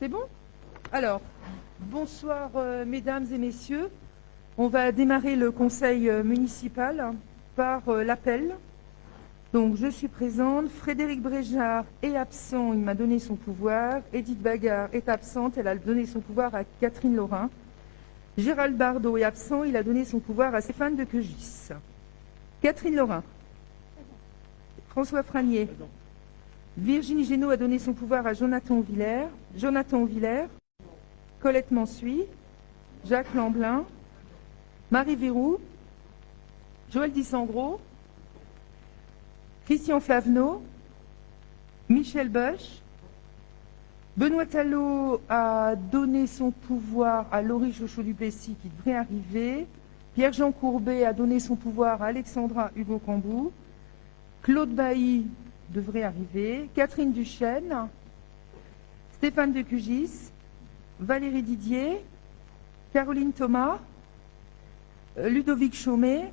C'est bon? Alors, bonsoir mesdames et messieurs. On va démarrer le conseil municipal par l'appel. Donc, je suis présente. Frédéric Bréjard est absent, il m'a donné son pouvoir. Edith Bagard est absente, elle a donné son pouvoir à Catherine Laurin. Gérald Bardot est absent, il a donné son pouvoir à Stéphane de Queugis. Catherine Laurin. François Franier. Virginie Génaud a donné son pouvoir à Jonathan Villers. Jonathan Villers. Colette Mansuy. Jacques Lamblin. Marie Verroux. Joël Dissangros. Christian Flavenot. Michel Boesch. Benoît Tallot a donné son pouvoir à Laurie Chauchot-Duplessis qui devrait arriver. Pierre-Jean Courbet a donné son pouvoir à Alexandra Hugo-Cambou. Claude Bailly devrait arriver. Catherine Duchesne. Stéphane de Queugis. Valérie Didier. Caroline Thomas. Ludovic Chaumet.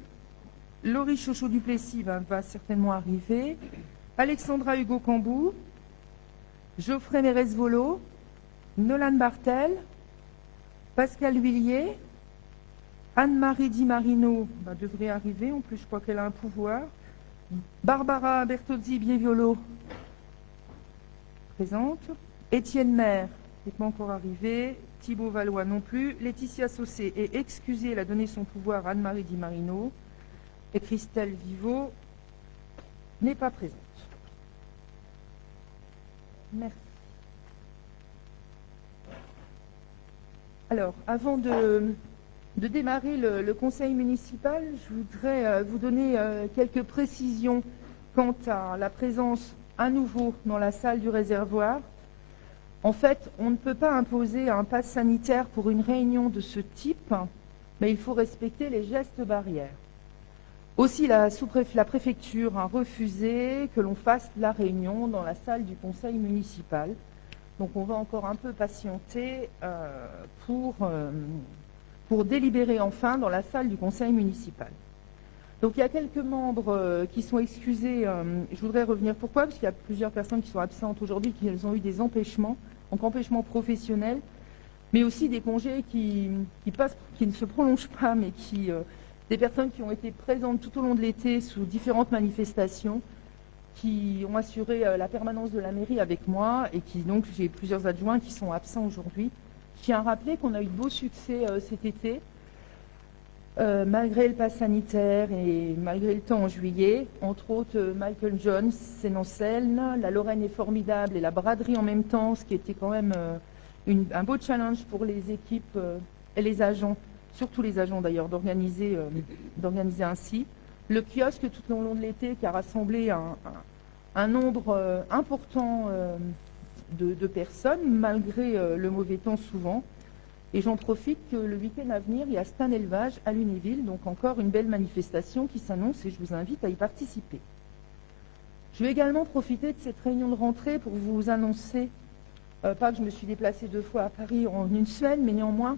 Laurie Chauchot-Duplessis va certainement arriver. Alexandra Hugo-Cambou. Geoffrey Mérez-Volo. Nolan Bartel. Pascal Huillier. Anne-Marie Di Marino devrait arriver. En plus, je crois qu'elle a un pouvoir. Barbara Bertozzi-Bieviolo, présente. Étienne Maire n'est pas encore arrivé. Thibaut Valois non plus. Laetitia Saucé est excusée, elle a donné son pouvoir à Anne-Marie Di Marino. Et Christelle Viveau n'est pas présente. Merci. Alors, avant de démarrer le conseil municipal, je voudrais vous donner quelques précisions quant à la présence à nouveau dans la salle du réservoir. En fait, on ne peut pas imposer un pass sanitaire pour une réunion de ce type, mais il faut respecter les gestes barrières. Aussi, la préfecture a refusé que l'on fasse la réunion dans la salle du conseil municipal. Donc on va encore un peu patienter pour délibérer enfin dans la salle du conseil municipal. Donc il y a quelques membres qui sont excusés. Je voudrais revenir pourquoi, parce qu'il y a plusieurs personnes qui sont absentes aujourd'hui, qui ont eu des empêchements, donc empêchements professionnels, mais aussi des congés qui ne se prolongent pas, mais des personnes qui ont été présentes tout au long de l'été sous différentes manifestations, qui ont assuré la permanence de la mairie avec moi, et donc j'ai plusieurs adjoints qui sont absents aujourd'hui. Je tiens à rappeler qu'on a eu de beaux succès cet été, malgré le pass sanitaire et malgré le temps en juillet. Entre autres, Michael Jones, Sénancelle, la Lorraine est formidable et la braderie en même temps, ce qui était quand même un beau challenge pour les équipes et les agents, surtout les agents d'ailleurs, d'organiser ainsi. Le kiosque tout au long de l'été qui a rassemblé un nombre important de personnes, malgré le mauvais temps souvent. Et j'en profite que le week-end à venir, il y a Stan Élevage à Lunéville, donc encore une belle manifestation qui s'annonce et je vous invite à y participer. Je vais également profiter de cette réunion de rentrée pour vous annoncer, pas que je me suis déplacée 2 fois à Paris en une semaine, mais néanmoins,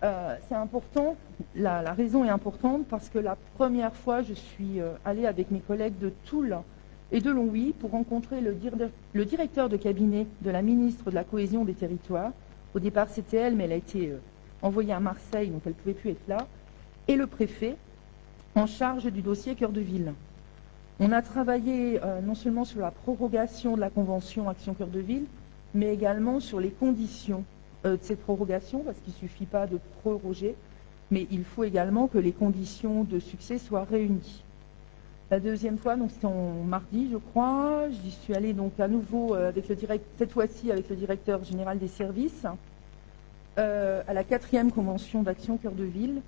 c'est important, la raison est importante parce que la première fois, je suis allée avec mes collègues de Toul et de Longwy pour rencontrer le directeur de cabinet de la ministre de la Cohésion des Territoires. Au départ, c'était elle, mais elle a été envoyée à Marseille, donc elle ne pouvait plus être là, et le préfet en charge du dossier Cœur de Ville. On a travaillé non seulement sur la prorogation de la convention Action Cœur de Ville, mais également sur les conditions de cette prorogation, parce qu'il ne suffit pas de proroger, mais il faut également que les conditions de succès soient réunies. La deuxième fois, donc c'était en mardi, je crois, j'y suis allée donc à nouveau cette fois-ci avec le directeur général des services, à la 4e convention d'Action Cœur de Ville.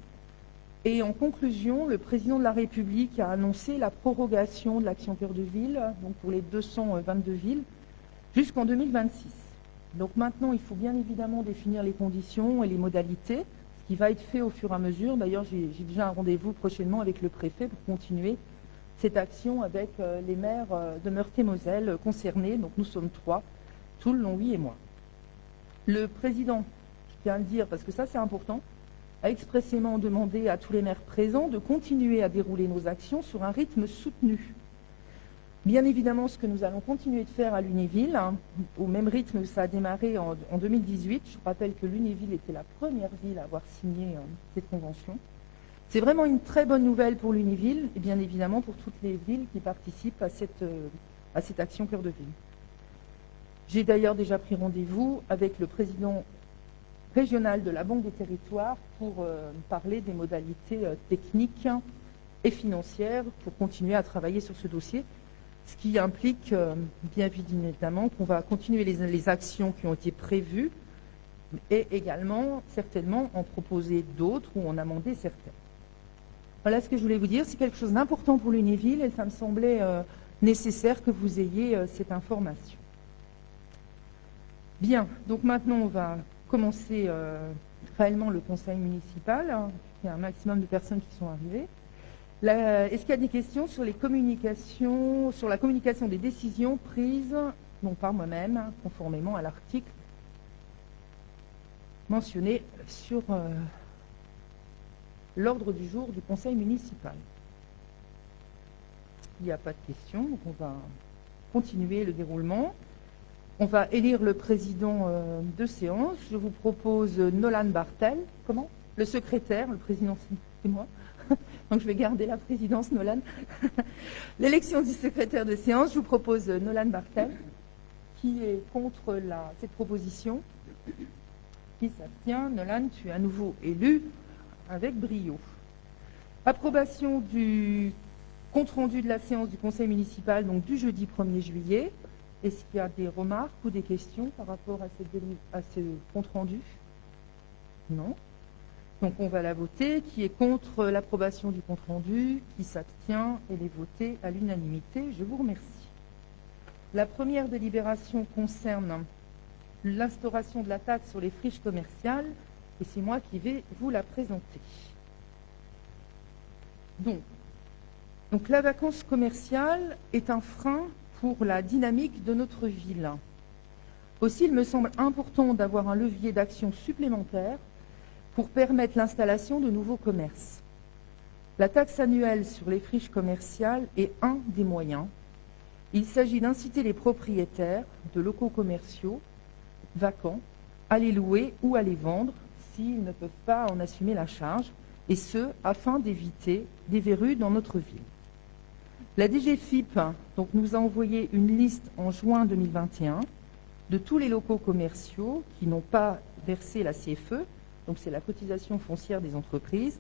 Et en conclusion, le président de la République a annoncé la prorogation de l'Action Cœur de Ville, donc pour les 222 villes, jusqu'en 2026. Donc maintenant, il faut bien évidemment définir les conditions et les modalités, ce qui va être fait au fur et à mesure. D'ailleurs, j'ai déjà un rendez-vous prochainement avec le préfet pour continuer cette action avec les maires de Meurthe-et-Moselle concernés. Donc nous sommes 3, Toul, Longwy et moi. Le président, je tiens à le dire parce que ça c'est important, a expressément demandé à tous les maires présents de continuer à dérouler nos actions sur un rythme soutenu. Bien évidemment, ce que nous allons continuer de faire à Lunéville, hein, au même rythme que ça a démarré en 2018, je rappelle que Lunéville était la première ville à avoir signé cette convention. C'est vraiment une très bonne nouvelle pour Lunéville et bien évidemment pour toutes les villes qui participent à cette action Cœur de Ville. J'ai d'ailleurs déjà pris rendez-vous avec le président régional de la Banque des Territoires pour parler des modalités techniques et financières pour continuer à travailler sur ce dossier, ce qui implique bien évidemment qu'on va continuer les actions qui ont été prévues et également certainement en proposer d'autres ou en amender certaines. Voilà ce que je voulais vous dire. C'est quelque chose d'important pour Lunéville et ça me semblait nécessaire que vous ayez cette information. Bien, donc maintenant on va commencer réellement le conseil municipal. Hein. Il y a un maximum de personnes qui sont arrivées. Est-ce qu'il y a des questions sur les communications, sur la communication des décisions prises, non par moi-même, conformément à l'article mentionné sur l'ordre du jour du conseil municipal? Il n'y a pas de questions, donc on va continuer le déroulement. On va élire le président de séance. Je vous propose Nolan Bartel. Comment? Le secrétaire, le président, c'est moi. Donc je vais garder la présidence, Nolan. L'élection du secrétaire de séance, je vous propose Nolan Bartel. Qui est contre cette proposition? Qui s'abstient? Nolan, tu es à nouveau élu avec brio. Approbation du compte-rendu de la séance du conseil municipal, donc du jeudi 1er juillet. Est-ce qu'il y a des remarques ou des questions par rapport à ce compte-rendu? Non. Donc on va la voter. Qui est contre l'approbation du compte-rendu? Qui s'abstient? Elle est votée à l'unanimité. Je vous remercie. La première délibération concerne l'instauration de la taxe sur les friches commerciales et c'est moi qui vais vous la présenter. Donc la vacance commerciale est un frein pour la dynamique de notre ville. Aussi, il me semble important d'avoir un levier d'action supplémentaire pour permettre l'installation de nouveaux commerces. La taxe annuelle sur les friches commerciales est un des moyens. Il s'agit d'inciter les propriétaires de locaux commerciaux vacants à les louer ou à les vendre s'ils ne peuvent pas en assumer la charge, et ce, afin d'éviter des verrues dans notre ville. La DGFiP donc, nous a envoyé une liste en juin 2021 de tous les locaux commerciaux qui n'ont pas versé la CFE, donc c'est la cotisation foncière des entreprises,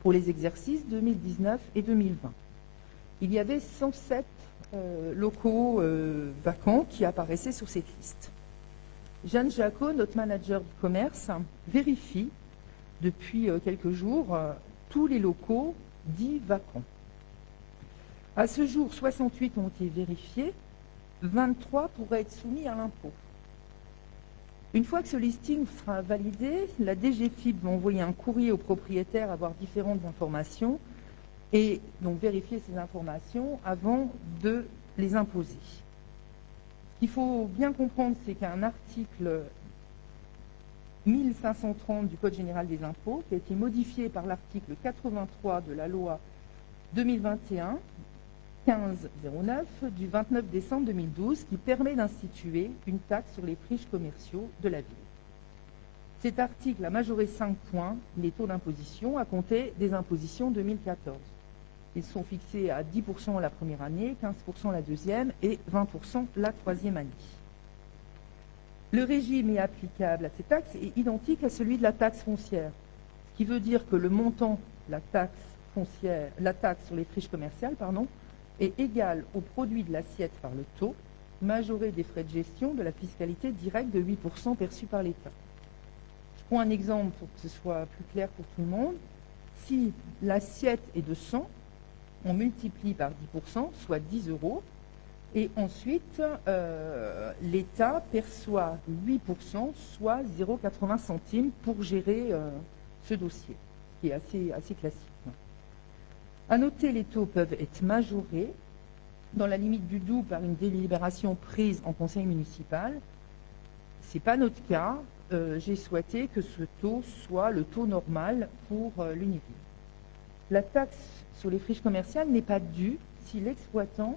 pour les exercices 2019 et 2020. Il y avait 107 locaux vacants qui apparaissaient sur cette liste. Jeanne Jacot, notre manager du commerce, vérifie depuis quelques jours tous les locaux dits vacants. À ce jour, 68 ont été vérifiés, 23 pourraient être soumis à l'impôt. Une fois que ce listing sera validé, la DGFiP va envoyer un courrier aux propriétaires, avoir différentes informations et donc vérifier ces informations avant de les imposer. Ce qu'il faut bien comprendre, c'est qu'un article 1530 du Code général des impôts, qui a été modifié par l'article 83 de la loi 2021 1509 du 29 décembre 2012 qui permet d'instituer une taxe sur les friches commerciaux de la ville. Cet article a majoré 5 points les taux d'imposition à compter des impositions 2014. Ils sont fixés à 10% la première année, 15% la deuxième et 20% la troisième année. Le régime est applicable à ces taxes est identique à celui de la taxe foncière, ce qui veut dire que le montant, la taxe sur les friches commerciales, est égal au produit de l'assiette par le taux, majoré des frais de gestion de la fiscalité directe de 8% perçus par l'État. Je prends un exemple pour que ce soit plus clair pour tout le monde. Si l'assiette est de 100, on multiplie par 10%, soit 10 €, et ensuite l'État perçoit 8%, soit 0,80 centimes pour gérer ce dossier, qui est assez classique. À noter, les taux peuvent être majorés dans la limite du double par une délibération prise en conseil municipal. Ce n'est pas notre cas. J'ai souhaité que ce taux soit le taux normal pour l'Univille. La taxe sur les friches commerciales n'est pas due si l'exploitant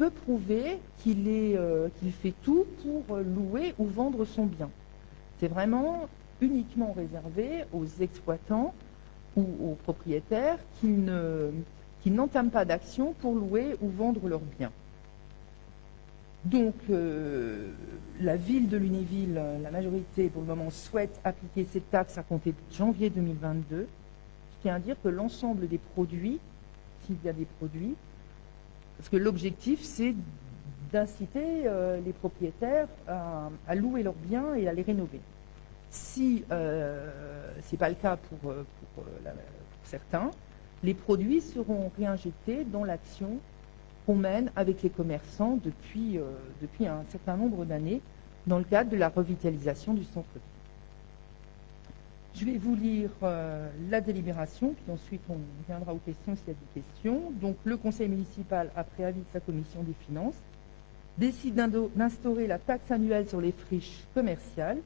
peut prouver qu'il fait tout pour louer ou vendre son bien. C'est vraiment uniquement réservé aux exploitants ou aux propriétaires qui n'entament pas d'action pour louer ou vendre leurs biens. Donc, la ville de Lunéville, la majorité pour le moment, souhaite appliquer cette taxe à compter de janvier 2022, ce qui veut dire que l'ensemble des produits, s'il y a des produits, parce que l'objectif, c'est d'inciter les propriétaires à louer leurs biens et à les rénover. Si ce n'est pas le cas pour certains, les produits seront réinjectés dans l'action qu'on mène avec les commerçants depuis un certain nombre d'années dans le cadre de la revitalisation du centre-ville. Je vais vous lire la délibération, puis ensuite on viendra aux questions s'il y a des questions. Donc le conseil municipal, après avis de sa commission des finances, décide d'instaurer la taxe annuelle sur les friches commerciales,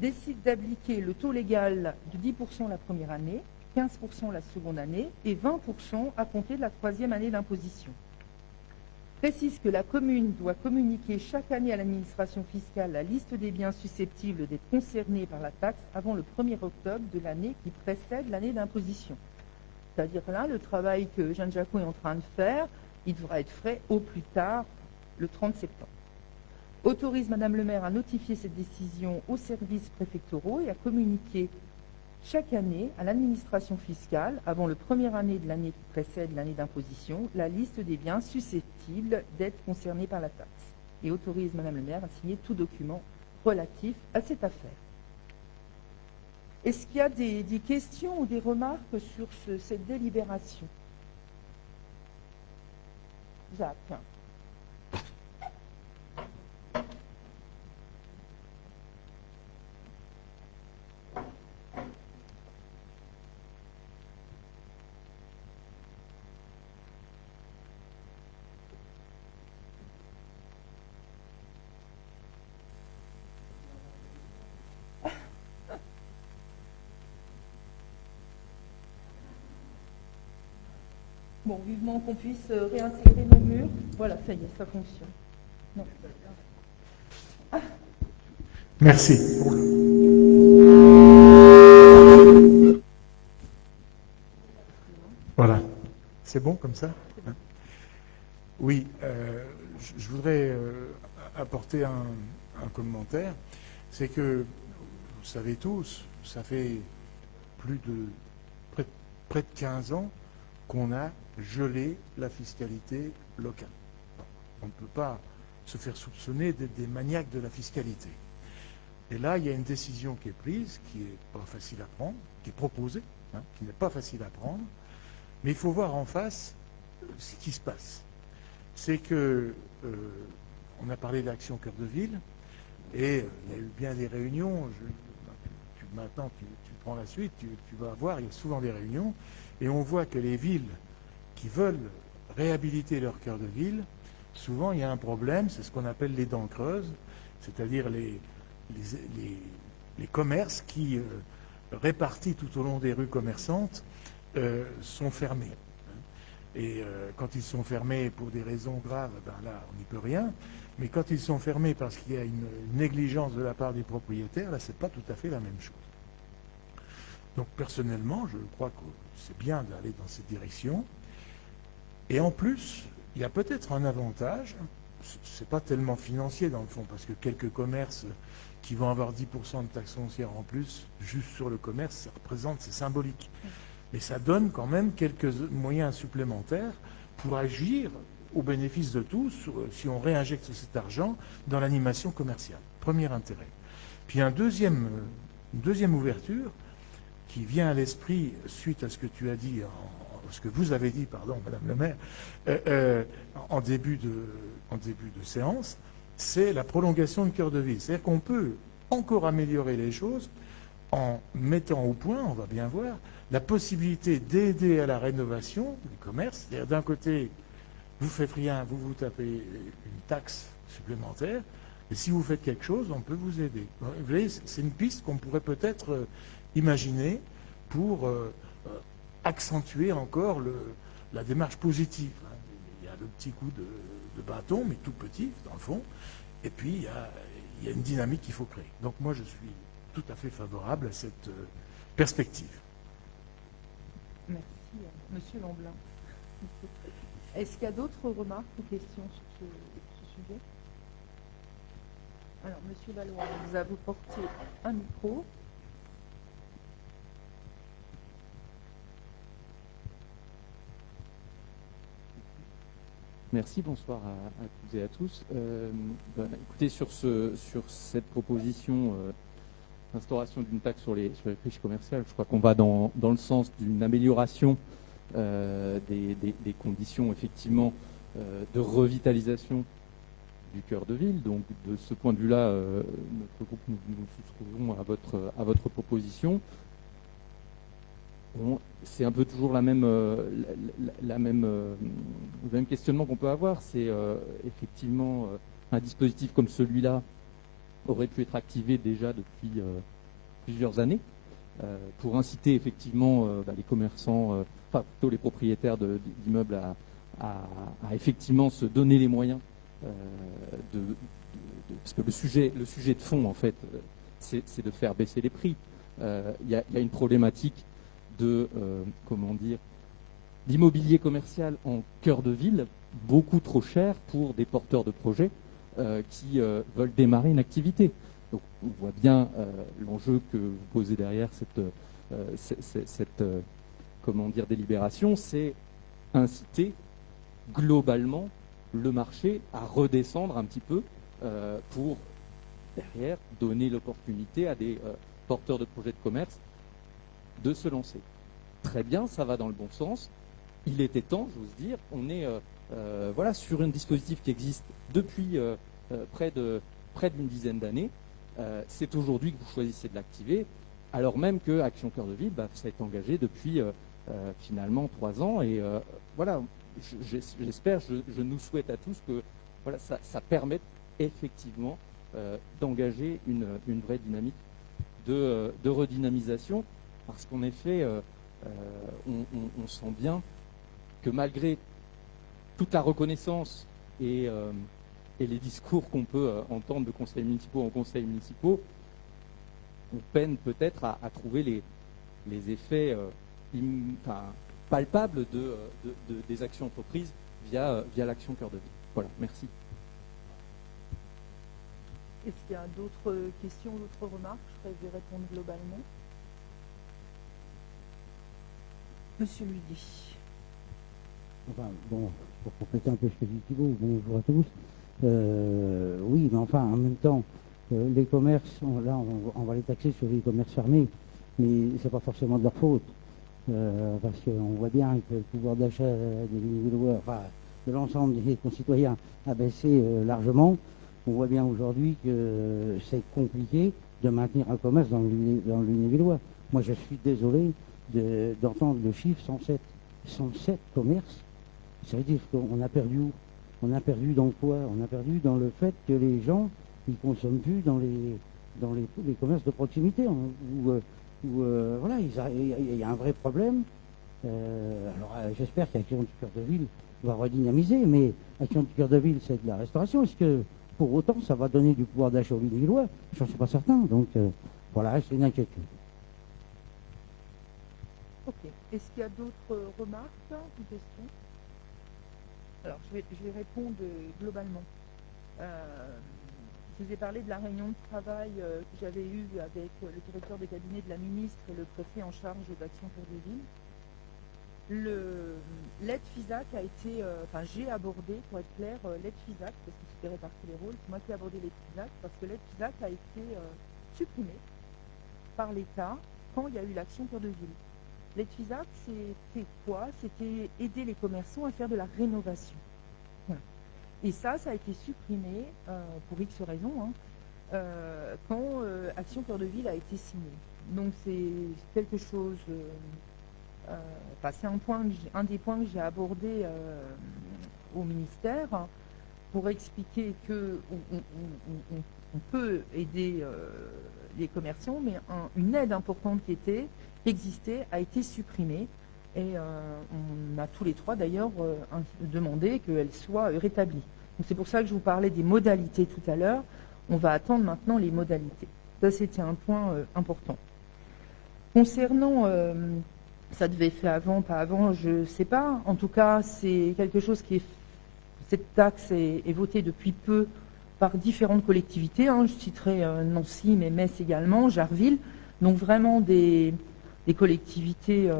décide d'appliquer le taux légal de 10% la première année, 15% la seconde année et 20% à compter de la troisième année d'imposition. Précise que la commune doit communiquer chaque année à l'administration fiscale la liste des biens susceptibles d'être concernés par la taxe avant le 1er octobre de l'année qui précède l'année d'imposition. C'est-à-dire là, le travail que Jeanne Jacot est en train de faire, il devra être fait au plus tard le 30 septembre. Autorise Madame le maire à notifier cette décision aux services préfectoraux et à communiquer chaque année à l'administration fiscale, avant le première année de l'année qui précède l'année d'imposition, la liste des biens susceptibles d'être concernés par la taxe. Et autorise Madame le maire à signer tout document relatif à cette affaire. Est-ce qu'il y a des questions ou des remarques sur cette délibération? Jacques. Bon, vivement qu'on puisse réintégrer nos murs. Voilà, ça y est, ça fonctionne. Non. Merci. Voilà. C'est bon comme ça? Oui, je voudrais apporter un commentaire. C'est que, vous savez tous, ça fait près de 15 ans qu'on a gelé la fiscalité locale. On ne peut pas se faire soupçonner d'être des maniaques de la fiscalité. Et là, il y a une décision qui est prise, qui n'est pas facile à prendre, qui est proposée, qui n'est pas facile à prendre, mais il faut voir en face ce qui se passe. C'est que, on a parlé d'Action Cœur de Ville, et il y a eu bien des réunions. Maintenant, tu prends la suite, tu vas voir, il y a souvent des réunions, et on voit que les villes qui veulent réhabiliter leur cœur de ville, souvent il y a un problème, c'est ce qu'on appelle les dents creuses, c'est-à-dire les commerces qui, répartis tout au long des rues commerçantes, sont fermés. Et quand ils sont fermés pour des raisons graves, ben là, on n'y peut rien. Mais quand ils sont fermés parce qu'il y a une négligence de la part des propriétaires, là, c'est pas tout à fait la même chose. Donc, personnellement, je crois que c'est bien d'aller dans cette direction. Et en plus, il y a peut-être un avantage, c'est pas tellement financier dans le fond, parce que quelques commerces qui vont avoir 10% de taxes foncières en plus, juste sur le commerce, ça représente, c'est symbolique. Mais ça donne quand même quelques moyens supplémentaires pour agir au bénéfice de tous, si on réinjecte cet argent dans l'animation commerciale. Premier intérêt. Puis une deuxième ouverture qui vient à l'esprit suite à ce que tu as dit, ce que vous avez dit, pardon, Madame le maire, en début de séance, c'est la prolongation du cœur de ville. C'est-à-dire qu'on peut encore améliorer les choses en mettant au point, on va bien voir, la possibilité d'aider à la rénovation du commerce. C'est-à-dire d'un côté, vous ne faites rien, vous tapez une taxe supplémentaire, et si vous faites quelque chose, on peut vous aider. Vous voyez, c'est une piste qu'on pourrait peut-être imaginer pour accentuer encore la démarche positive. Il y a le petit coup de de bâton, mais tout petit, dans le fond. Et puis, il y a une dynamique qu'il faut créer. Donc moi, je suis tout à fait favorable à cette perspective. Merci, Monsieur Lamblin. Est-ce qu'il y a d'autres remarques ou questions sur ce sujet? Alors, Monsieur Valois, vous avez porté un micro. Merci, bonsoir à toutes et à tous. Écoutez, sur cette proposition d'instauration d'une taxe sur les friches commerciales, je crois qu'on va dans le sens d'une amélioration des conditions effectivement de revitalisation du cœur de ville. Donc de ce point de vue-là, notre groupe nous souscrivons à votre proposition. C'est un peu toujours le même questionnement qu'on peut avoir. C'est effectivement un dispositif comme celui-là aurait pu être activé déjà depuis plusieurs années pour inciter effectivement les commerçants, enfin plutôt les propriétaires d'immeubles à effectivement se donner les moyens parce que le sujet de fond en fait c'est de faire baisser les prix. Il y a une problématique d'immobilier commercial en cœur de ville, beaucoup trop cher pour des porteurs de projets qui veulent démarrer une activité. Donc on voit bien l'enjeu que vous posez derrière cette délibération, c'est inciter globalement le marché à redescendre un petit peu pour derrière donner l'opportunité à des porteurs de projets de commerce de se lancer. Très bien, ça va dans le bon sens. Il était temps, j'ose dire. On est sur un dispositif qui existe depuis près d'une dizaine d'années. C'est aujourd'hui que vous choisissez de l'activer, alors même que Action Cœur de Ville, ça est engagé depuis finalement 3 ans. Et j'espère, je nous souhaite à tous que ça permette effectivement d'engager une vraie dynamique de redynamisation. Parce qu'en effet, on sent bien que malgré toute la reconnaissance et les discours qu'on peut entendre de conseils municipaux en conseils municipaux, on peine peut-être à trouver les effets palpables des actions entreprises via l'Action Cœur de Ville. Voilà, merci. Est-ce qu'il y a d'autres questions, d'autres remarques? Je vais répondre globalement. Monsieur Ludy. Enfin, bon, pour compléter un peu ce que dit Thibault, bonjour à tous. Oui, mais enfin, en même temps, les commerces, on va les taxer sur les commerces fermés, mais c'est pas forcément de leur faute. Parce qu'on voit bien que le pouvoir d'achat de l'ensemble des concitoyens a baissé largement. On voit bien aujourd'hui que c'est compliqué de maintenir un commerce dans le Lunévillois. Moi, je suis désolé d'entendre le chiffre 107 commerces. Ça veut dire qu'on a perdu où? On a perdu dans quoi? On a perdu dans le fait que les gens ils consomment plus dans les commerces de proximité. Il y a un vrai problème. J'espère qu'Action du Cœur de Ville va redynamiser, mais Action du Cœur de Ville, c'est de la restauration. Est-ce que pour autant ça va donner du pouvoir d'achat aux Lunévillois? Je n'en suis pas certain. Donc c'est une inquiétude. Ok. Est-ce qu'il y a d'autres remarques ou questions? Alors, je vais répondre globalement. Je vous ai parlé de la réunion de travail que j'avais eue avec le directeur de cabinet de la ministre et le préfet en charge d'Action Cœur de Ville. L'aide FISAC a été, j'ai abordé, pour être clair, l'aide FISAC, parce que c'était réparti les rôles, c'est moi qui ai abordé l'aide FISAC, parce que l'aide FISAC a été supprimée par l'État quand il y a eu l'Action Cœur de Ville. L'aide FISAC, c'était quoi? C'était aider les commerçants à faire de la rénovation. Voilà. Et ça a été supprimé, pour X raisons, quand Action Cœur de Ville a été signée. Donc c'est quelque chose, c'est un des points que j'ai abordé au ministère pour expliquer qu'on peut aider les commerçants, mais une aide importante qui existait a été supprimée. Et on a tous les trois d'ailleurs demandé qu'elle soit rétablie. Donc, c'est pour ça que je vous parlais des modalités tout à l'heure. On va attendre maintenant les modalités. Ça, c'était un point important. Concernant, ça devait être fait avant, pas avant, je ne sais pas. En tout cas, c'est quelque chose qui est... Cette taxe est votée depuis peu par différentes collectivités. Hein. Je citerai Nancy, mais Metz également, Jarville. Donc vraiment des collectivités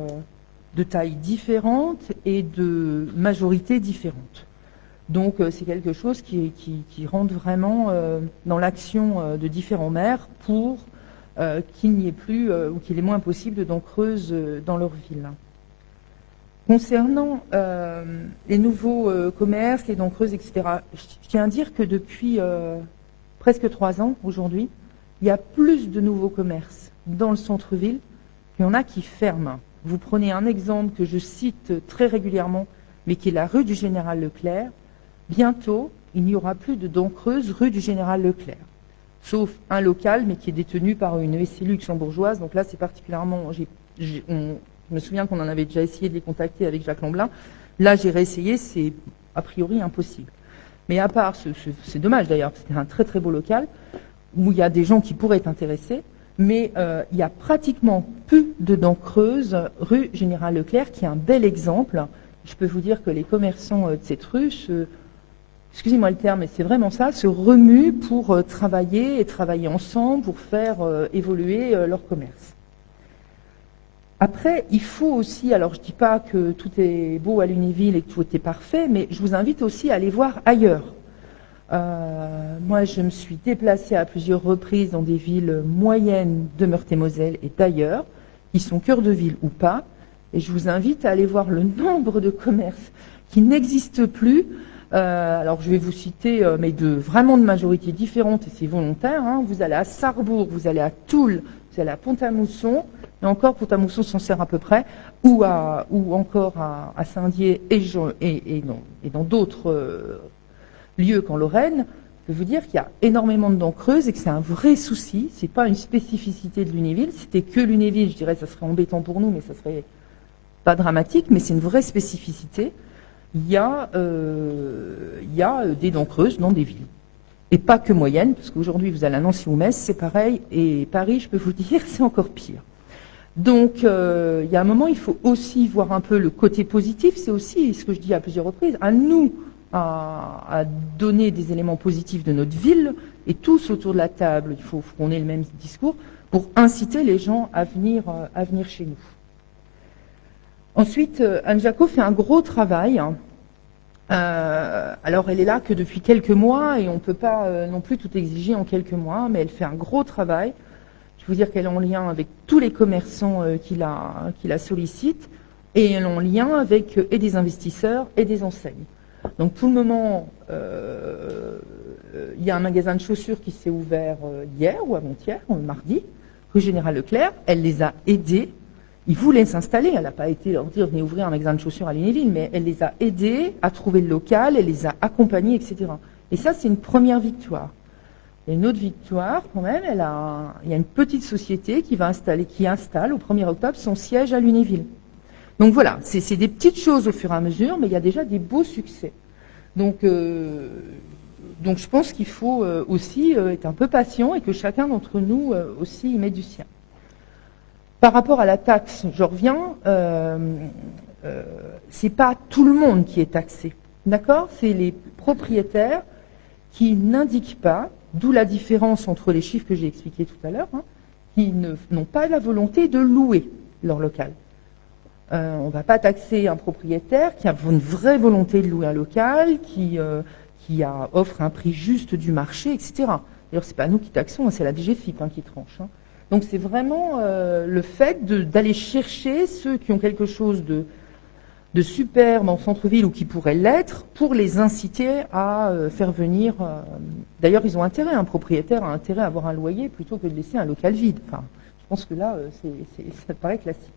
de taille différente et de majorité différente. Donc c'est quelque chose qui rentre vraiment dans l'action de différents maires pour qu'il n'y ait plus ou qu'il est moins possible de dents creuses dans leur ville. Concernant les nouveaux commerces, les dents creuses, etc., je tiens à dire que depuis presque 3 ans aujourd'hui, il y a plus de nouveaux commerces dans le centre-ville qu'il y en a qui ferment. Vous prenez un exemple que je cite très régulièrement, mais qui est la rue du Général Leclerc. Bientôt, il n'y aura plus de dents creuses rue du Général Leclerc, sauf un local, mais qui est détenu par une ESC luxembourgeoise. Donc là, c'est particulièrement... Je me souviens qu'on en avait déjà essayé de les contacter avec Jacques Lamblin. Là, j'ai réessayé, c'est a priori impossible. Mais à part, c'est dommage d'ailleurs, c'était un très très beau local, où il y a des gens qui pourraient être intéressés, mais il y a pratiquement plus de dents creuses rue Général Leclerc, qui est un bel exemple. Je peux vous dire que les commerçants de cette rue, excusez-moi le terme, mais c'est vraiment ça, se remuent pour travailler et travailler ensemble pour faire évoluer leur commerce. Après, il faut aussi, alors je ne dis pas que tout est beau à Lunéville et que tout est parfait, mais je vous invite aussi à aller voir ailleurs. Moi, je me suis déplacée à plusieurs reprises dans des villes moyennes de Meurthe-et-Moselle et d'ailleurs, qui sont cœur de ville ou pas, et je vous invite à aller voir le nombre de commerces qui n'existent plus. Alors, je vais vous citer, mais vraiment de majorités différentes, et c'est volontaire. Hein. Vous allez à Sarrebourg, vous allez à Toul, vous allez à Pont-à-Mousson, et encore Pont-à-Mousson s'en sert à peu près, ou encore à Saint-Dié et dans d'autres lieux qu'en Lorraine. Je peux vous dire qu'il y a énormément de dents creuses et que c'est un vrai souci. C'est pas une spécificité de Lunéville. Si c'était que Lunéville, je dirais que ça serait embêtant pour nous, mais ça serait pas dramatique. Mais c'est une vraie spécificité. Il y a des dents creuses dans des villes. Et pas que moyennes, parce qu'aujourd'hui, vous allez à Nancy ou Metz, c'est pareil. Et Paris, je peux vous dire, c'est encore pire. Donc, il y a un moment, il faut aussi voir un peu le côté positif. C'est aussi ce que je dis à plusieurs reprises. À nous, à donner des éléments positifs de notre ville, et tous autour de la table, il faut qu'on ait le même discours, pour inciter les gens à venir chez nous. Ensuite, Anne Jacot fait un gros travail. Alors, elle est là que depuis quelques mois, et on ne peut pas non plus tout exiger en quelques mois, mais elle fait un gros travail. Je veux dire qu'elle est en lien avec tous les commerçants qui la sollicitent, et elle est en lien avec et des investisseurs et des enseignes. Donc pour le moment, il y a un magasin de chaussures qui s'est ouvert hier ou avant-hier, mardi, rue Général Leclerc. Elle les a aidés. Ils voulaient s'installer. Elle n'a pas été leur dire venez ouvrir un magasin de chaussures à Lunéville, mais elle les a aidés à trouver le local, elle les a accompagnés, etc. Et ça, c'est une première victoire. Il y a une autre victoire quand même. Il y a une petite société qui installe au 1er octobre son siège à Lunéville. Donc voilà, c'est des petites choses au fur et à mesure, mais il y a déjà des beaux succès. Donc je pense qu'il faut aussi être un peu patient et que chacun d'entre nous aussi y met du sien. Par rapport à la taxe, je reviens, c'est pas tout le monde qui est taxé, d'accord? C'est les propriétaires qui n'indiquent pas, d'où la différence entre les chiffres que j'ai expliqués tout à l'heure, hein, qui n'ont pas la volonté de louer leur local. On ne va pas taxer un propriétaire qui a une vraie volonté de louer un local, qui offre un prix juste du marché, etc. D'ailleurs, ce n'est pas nous qui taxons, c'est la DGFiP qui tranche. Hein. Donc c'est vraiment le fait d'aller chercher ceux qui ont quelque chose de superbe en centre-ville ou qui pourraient l'être, pour les inciter à faire venir... D'ailleurs, ils ont intérêt, un propriétaire a intérêt à avoir un loyer plutôt que de laisser un local vide. Enfin, je pense que là, ça paraît classique.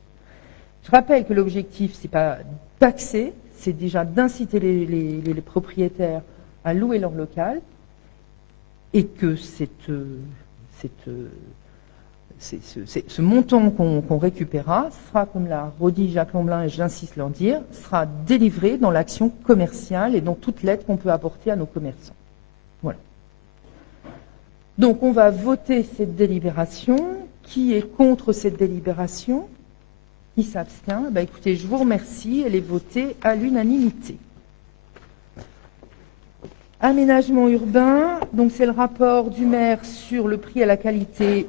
Je rappelle que l'objectif, ce n'est pas taxer, c'est déjà d'inciter les propriétaires à louer leur ce montant qu'on récupérera sera, comme l'a redit Jacques Lamblin, et j'insiste à le dire, sera délivré dans l'action commerciale et dans toute l'aide qu'on peut apporter à nos commerçants. Voilà. Donc on va voter cette délibération. Qui est contre cette délibération? Qui s'abstient? Écoutez, je vous remercie, elle est votée à l'unanimité. Aménagement urbain, donc c'est le rapport du maire sur le prix à la qualité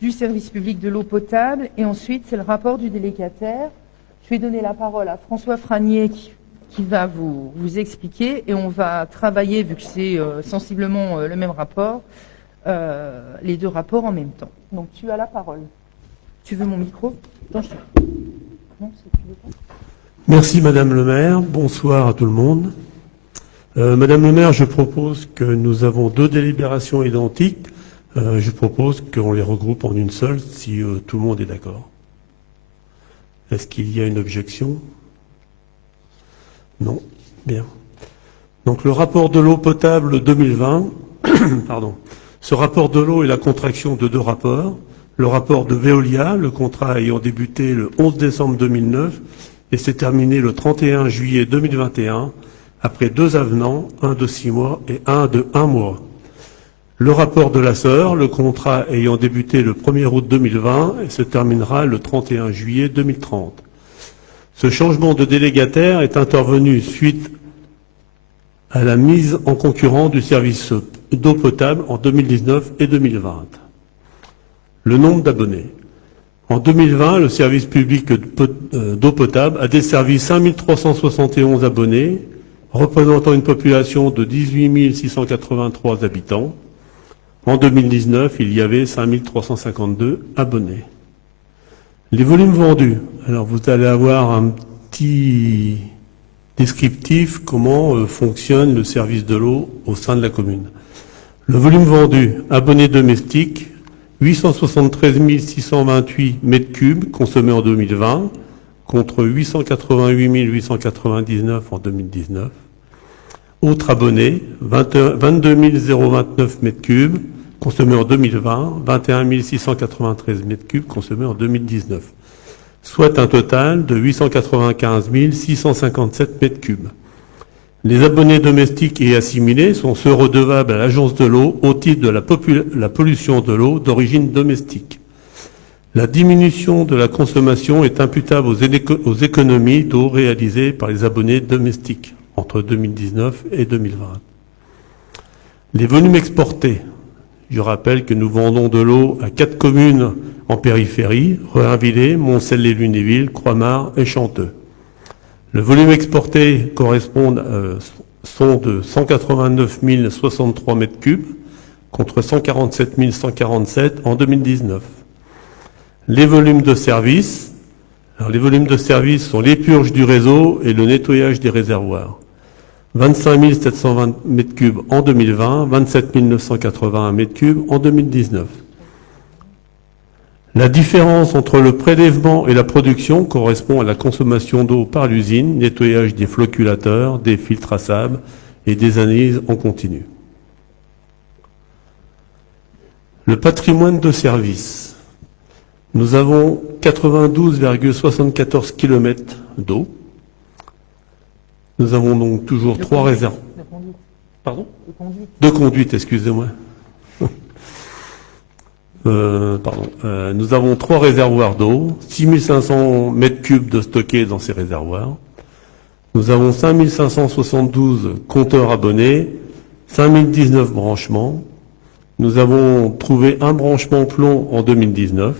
du service public de l'eau potable, et ensuite c'est le rapport du délégataire. Je vais donner la parole à François Franier qui va vous expliquer, et on va travailler, vu que c'est sensiblement le même rapport, les deux rapports en même temps. Donc tu as la parole. Tu veux mon micro? Non, tu veux pas. Merci Madame le maire, bonsoir à tout le monde. Madame le maire, je propose que nous avons deux délibérations identiques. Je propose qu'on les regroupe en une seule si tout le monde est d'accord. Est-ce qu'il y a une objection? Non? Bien. Donc le rapport de l'eau potable 2020, pardon. Ce rapport de l'eau est la contraction de deux rapports. Le rapport de Veolia, le contrat ayant débuté le 11 décembre 2009 et s'est terminé le 31 juillet 2021, après deux avenants, un de 6 mois et un de 1 mois. Le rapport de la sœur, le contrat ayant débuté le 1er août 2020 et se terminera le 31 juillet 2030. Ce changement de délégataire est intervenu suite à la mise en concurrence du service d'eau potable en 2019 et 2020. Le nombre d'abonnés. En 2020, le service public d'eau potable a desservi 5371 abonnés, représentant une population de 18 683 habitants. En 2019, il y avait 5352 abonnés. Les volumes vendus. Alors vous allez avoir un petit descriptif comment fonctionne le service de l'eau au sein de la commune. Le volume vendu, abonnés domestiques, 873 628 m3 consommés en 2020, contre 888 899 en 2019. Autres abonnés, 22 029 m3 consommés en 2020, 21 693 m3 consommés en 2019, soit un total de 895 657 m3. Les abonnés domestiques et assimilés sont ceux redevables à l'agence de l'eau au titre de la pollution de l'eau d'origine domestique. La diminution de la consommation est imputable aux économies d'eau réalisées par les abonnés domestiques entre 2019 et 2020. Les volumes exportés. Je rappelle que nous vendons de l'eau à 4 communes en périphérie, Reinvillers, Montcel-les-Lunéville, Croix-Mare et Chanteux. Le volume exporté sont de 189 063 m3 contre 147 147 en 2019. Les volumes de service. Alors les volumes de service sont les purges du réseau et le nettoyage des réservoirs. 25 720 m3 en 2020, 27 981 m3 en 2019. La différence entre le prélèvement et la production correspond à la consommation d'eau par l'usine, nettoyage des floculateurs, des filtres à sable et des analyses en continu. Le patrimoine de service. Nous avons 92,74 km d'eau. Nous avons donc toujours 3 réserves. Pardon ? De conduite, excusez-moi. Nous avons 3 réservoirs d'eau, 6500 m3 de stockés dans ces réservoirs. Nous avons 5572 compteurs abonnés, 5019 branchements. Nous avons trouvé un branchement plomb en 2019.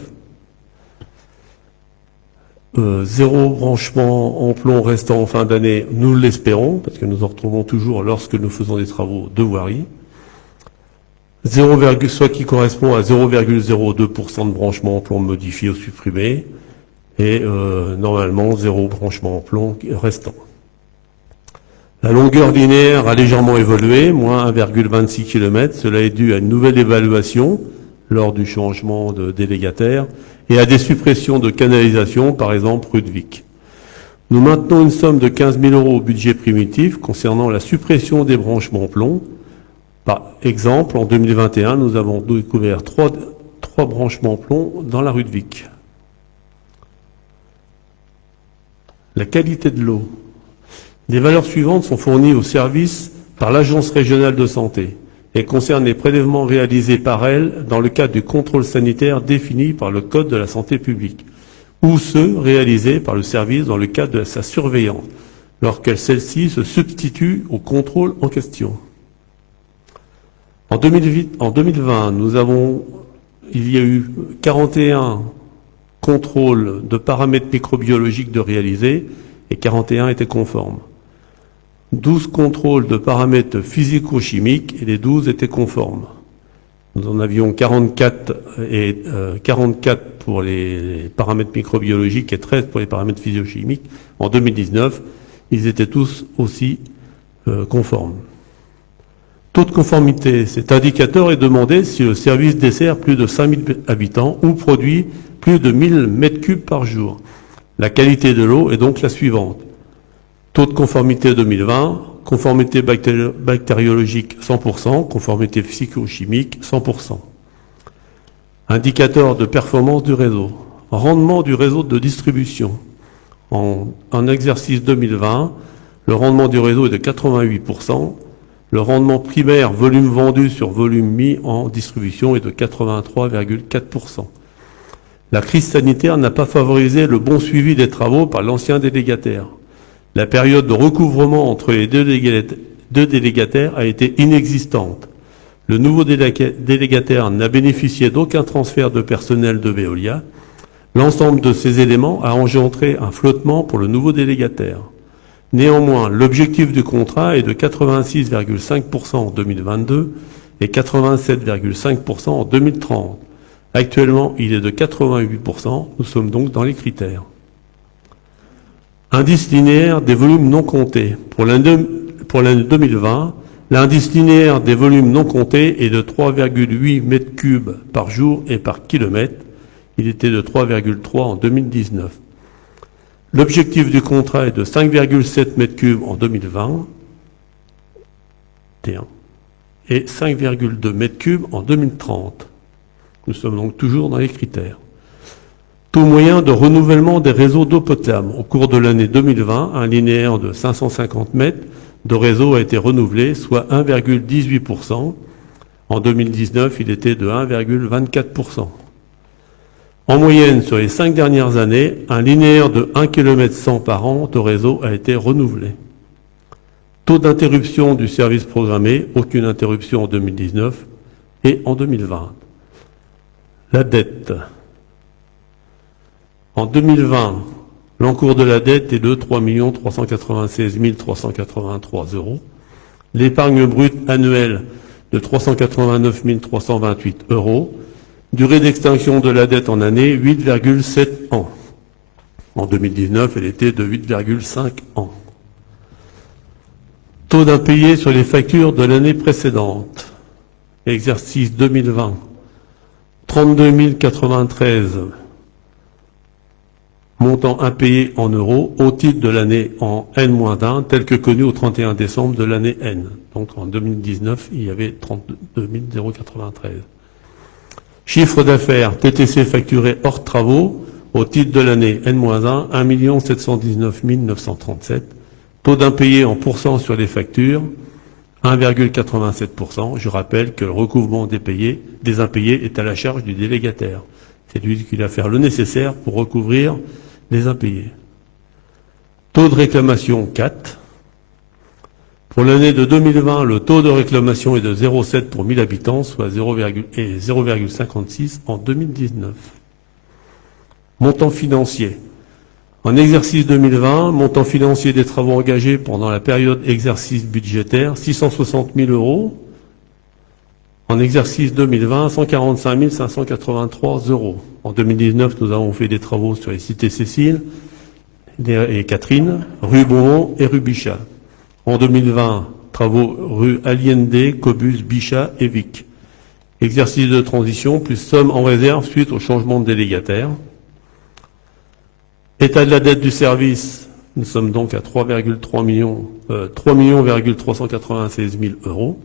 0 branchement en plomb restant en fin d'année, nous l'espérons, parce que nous en retrouvons toujours lorsque nous faisons des travaux de voirie. Soit qui correspond à 0,02% de branchement en plomb modifié ou supprimé, et normalement 0 branchement en plomb restant. La longueur linéaire a légèrement évolué, moins 1,26 km. Cela est dû à une nouvelle évaluation lors du changement de délégataire et à des suppressions de canalisation, par exemple rue de Vic. Nous maintenons une somme de 15 000 € au budget primitif concernant la suppression des branchements plomb. Par exemple, en 2021, nous avons découvert 3 3 branchements plomb dans la rue de Vic. La qualité de l'eau. Les valeurs suivantes sont fournies au service par l'Agence régionale de santé et concernent les prélèvements réalisés par elle dans le cadre du contrôle sanitaire défini par le Code de la santé publique ou ceux réalisés par le service dans le cadre de sa surveillance, lorsque celle-ci se substitue au contrôle en question. En 2020, il y a eu 41 contrôles de paramètres microbiologiques de réalisés et 41 étaient conformes. 12 contrôles de paramètres physico-chimiques et les 12 étaient conformes. Nous en avions 44 pour les paramètres microbiologiques et 13 pour les paramètres physico-chimiques. En 2019, ils étaient tous aussi conformes. Taux de conformité. Cet indicateur est demandé si le service dessert plus de 5000 habitants ou produit plus de 1000 m3 par jour. La qualité de l'eau est donc la suivante. Taux de conformité 2020, conformité bactériologique 100%, conformité physico-chimique 100%. Indicateur de performance du réseau. Rendement du réseau de distribution. En exercice 2020, le rendement du réseau est de 88%. Le rendement primaire volume vendu sur volume mis en distribution est de 83,4%. La crise sanitaire n'a pas favorisé le bon suivi des travaux par l'ancien délégataire. La période de recouvrement entre les deux délégataires a été inexistante. Le nouveau délégataire n'a bénéficié d'aucun transfert de personnel de Veolia. L'ensemble de ces éléments a engendré un flottement pour le nouveau délégataire. Néanmoins, l'objectif du contrat est de 86,5% en 2022 et 87,5% en 2030. Actuellement, il est de 88%. Nous sommes donc dans les critères. Indice linéaire des volumes non comptés. Pour l'année 2020, l'indice linéaire des volumes non comptés est de 3,8 m3 par jour et par kilomètre. Il était de 3,3 en 2019. L'objectif du contrat est de 5,7 m3 en 2020 et 5,2 m3 en 2030. Nous sommes donc toujours dans les critères. Taux moyen de renouvellement des réseaux d'eau potable. Au cours de l'année 2020, un linéaire de 550 mètres de réseau a été renouvelé, soit 1,18%. En 2019, il était de 1,24%. En moyenne, sur les 5 dernières années, un linéaire de 1 km 100 par an de réseau a été renouvelé. Taux d'interruption du service programmé, aucune interruption en 2019 et en 2020. La dette. En 2020, l'encours de la dette est de 3 396 383 €. L'épargne brute annuelle de 389 328 €. Durée d'extinction de la dette en année, 8,7 ans. En 2019, elle était de 8,5 ans. Taux d'impayé sur les factures de l'année précédente. Exercice 2020. 32 093 montant impayé en euros au titre de l'année en N-1 tel que connu au 31 décembre de l'année N. Donc en 2019, il y avait 32 093. Chiffre d'affaires TTC facturé hors travaux au titre de l'année N-1, 1 719 937. Taux d'impayé en pourcent sur les factures, 1,87%. Je rappelle que le recouvrement des impayés est à la charge du délégataire. C'est lui qui va faire le nécessaire pour recouvrir les impayés. Taux de réclamation 4. Pour l'année de 2020, le taux de réclamation est de 0,7 pour 1000 habitants, soit 0,56 en 2019. Montant financier. En exercice 2020, montant financier des travaux engagés pendant la période exercice budgétaire, 660 000 €. En exercice 2020, 145 583 €. En 2019, nous avons fait des travaux sur les cités Cécile et Catherine, rue Beaumont et rue Bichat. En 2020, travaux rue Allende, Cobus, Bichat et Vic. Exercice de transition plus somme en réserve suite au changement de délégataire. État de la dette du service, nous sommes donc à 3,396 000 €.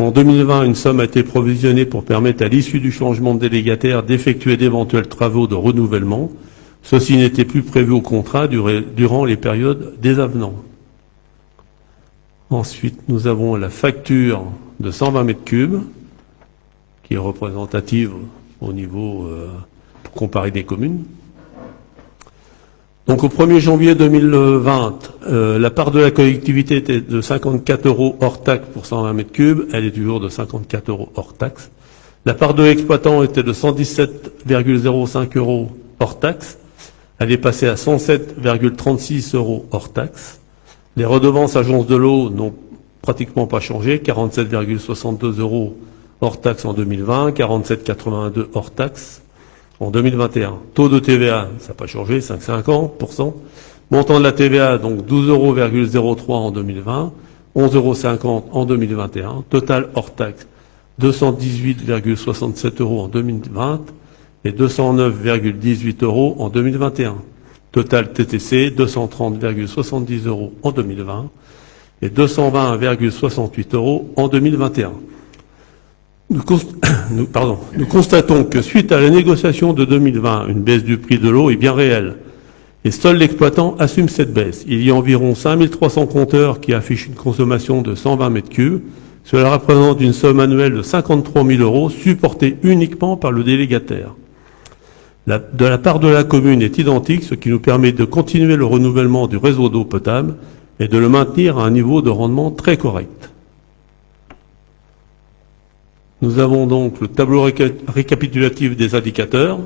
En 2020, une somme a été provisionnée pour permettre à l'issue du changement de délégataire d'effectuer d'éventuels travaux de renouvellement. Ceci n'était plus prévu au contrat durant les périodes des avenants. Ensuite, nous avons la facture de 120 mètres cubes, qui est représentative au niveau, pour comparer des communes. Donc au 1er janvier 2020, la part de la collectivité était de 54 € hors taxe pour 120 mètres cubes. Elle est toujours de 54 € hors taxe. La part de l'exploitant était de 117,05 € hors taxe. Elle est passée à 107,36 € hors taxe. Les redevances agences de l'eau n'ont pratiquement pas changé. 47,62 € hors taxe en 2020, 47,82 € hors taxe en 2021. Taux de TVA, ça n'a pas changé, 5,50%. Montant de la TVA, donc 12,03 € en 2020, 11,50 € en 2021. Total hors taxe, 218,67 € en 2020 et 209,18 € en 2021. Total TTC, 230,70 € en 2020 et 220,68 € en 2021. Nous constatons que suite à la négociation de 2020, une baisse du prix de l'eau est bien réelle. Et seul l'exploitant assume cette baisse. Il y a environ 5300 compteurs qui affichent une consommation de 120 mètres cubes. Cela représente une somme annuelle de 53 000 € supportée uniquement par le délégataire. De la part de la commune est identique, ce qui nous permet de continuer le renouvellement du réseau d'eau potable et de le maintenir à un niveau de rendement très correct. Nous avons donc le tableau récapitulatif des indicateurs.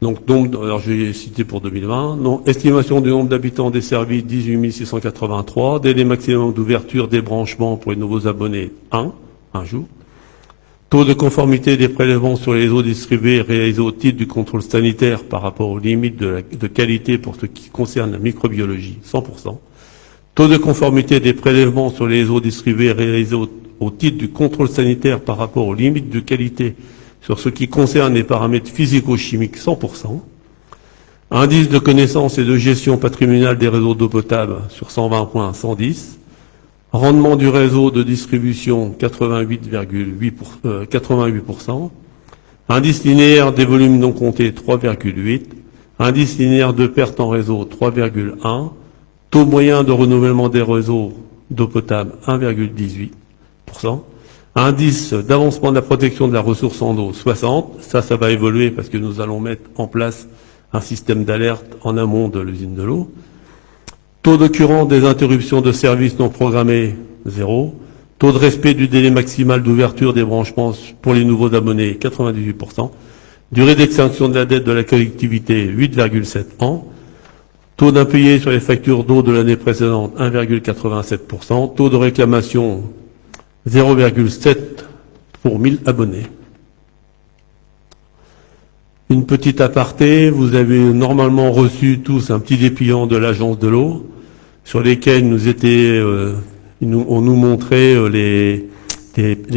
Alors je vais citer pour 2020. Estimation du nombre d'habitants desservis, 18 683. Délai maximum d'ouverture des branchements pour les nouveaux abonnés, 1 jour. Taux de conformité des prélèvements sur les eaux distribuées réalisés au titre du contrôle sanitaire par rapport aux limites de qualité pour ce qui concerne la microbiologie, 100%. Taux de conformité des prélèvements sur les eaux distribuées réalisés au titre du contrôle sanitaire par rapport aux limites de qualité sur ce qui concerne les paramètres physico-chimiques, 100%. Indice de connaissance et de gestion patrimoniale des réseaux d'eau potable sur 120 points, 110. Rendement du réseau de distribution, 88%. Indice linéaire des volumes non comptés, 3,8. Indice linéaire de perte en réseau, 3,1. Taux moyen de renouvellement des réseaux d'eau potable, 1,18%. Indice d'avancement de la protection de la ressource en eau, 60. Ça va évoluer parce que nous allons mettre en place un système d'alerte en amont de l'usine de l'eau. Taux d'occurrence des interruptions de services non programmées, 0. Taux de respect du délai maximal d'ouverture des branchements pour les nouveaux abonnés, 98%. Durée d'extinction de la dette de la collectivité, 8,7 ans. Taux d'impayé sur les factures d'eau de l'année précédente, 1,87%. Taux de réclamation, 0,7 pour 1000 abonnés. Une petite aparté, vous avez normalement reçu tous un petit dépliant de l'agence de l'eau sur lesquels on nous montrait les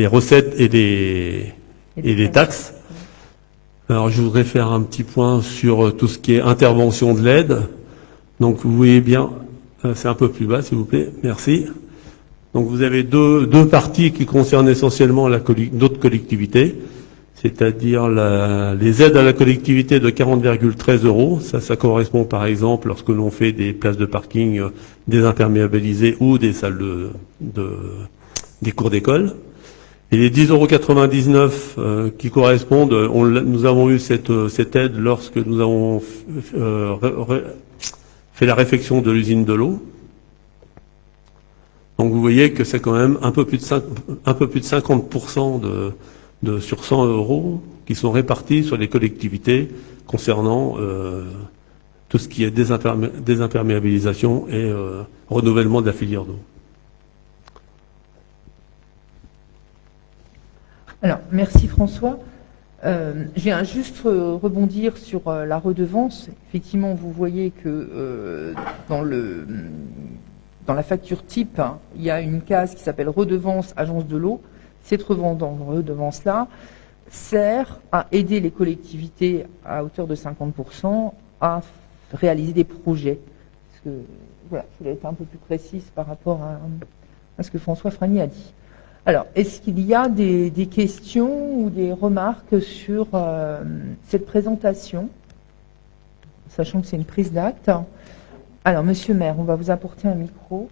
recettes et les taxes. Alors je voudrais faire un petit point sur tout ce qui est intervention de l'aide. Donc vous voyez bien, c'est un peu plus bas s'il vous plaît, merci. Donc vous avez deux parties qui concernent essentiellement d'autres collectivités, c'est-à-dire les aides à la collectivité de 40,13 €. Ça correspond par exemple lorsque l'on fait des places de parking désimperméabilisées ou des salles des cours d'école. Et les 10,99 € qui correspondent, nous avons eu cette aide lorsque nous avons fait la réfection de l'usine de l'eau. Donc vous voyez que c'est quand même un peu plus de 50% sur 100 € qui sont répartis sur les collectivités concernant tout ce qui est désimperméabilisation et renouvellement de la filière d'eau. Alors, merci François. Je viens juste rebondir sur la redevance. Effectivement, vous voyez que dans la facture type, hein, il y a une case qui s'appelle redevance agence de l'eau. Cette redevance-là sert à aider les collectivités à hauteur de 50% à réaliser des projets. Parce que, voilà, je voulais être un peu plus précise par rapport à ce que François Fragny a dit. Alors, est-ce qu'il y a des questions ou des remarques sur cette présentation, sachant que c'est une prise d'acte? Alors, Monsieur le maire, on va vous apporter un micro.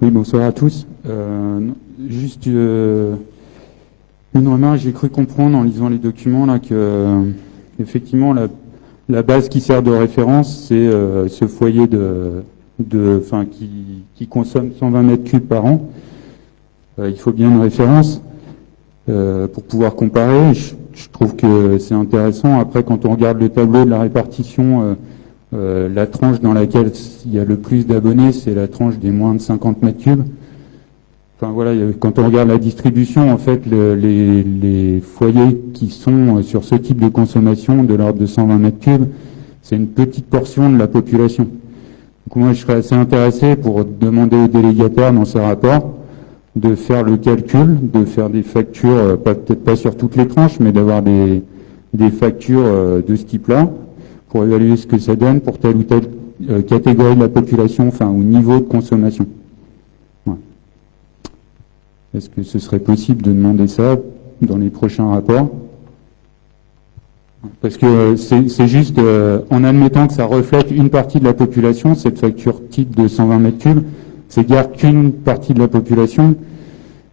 Oui, bonsoir à tous. Juste une remarque, j'ai cru comprendre en lisant les documents là que effectivement la base qui sert de référence, c'est ce foyer qui consomme 120 mètres cubes par an. Il faut bien une référence pour pouvoir comparer. Je trouve que c'est intéressant. Après, quand on regarde le tableau de la répartition, la tranche dans laquelle il y a le plus d'abonnés, c'est la tranche des moins de 50 mètres cubes. Enfin voilà, quand on regarde la distribution, en fait, les foyers qui sont sur ce type de consommation de l'ordre de 120 mètres cubes, c'est une petite portion de la population. Donc moi, je serais assez intéressé pour demander aux délégataires dans ces rapports de faire le calcul, de faire des factures, peut-être pas sur toutes les tranches, mais d'avoir des factures de ce type-là pour évaluer ce que ça donne pour telle ou telle catégorie de la population, enfin au niveau de consommation. Ouais. Est-ce que ce serait possible de demander ça dans les prochains rapports? Parce que c'est juste, en admettant que ça reflète une partie de la population, cette facture type de 120 mètres cubes, c'est garde qu'une partie de la population,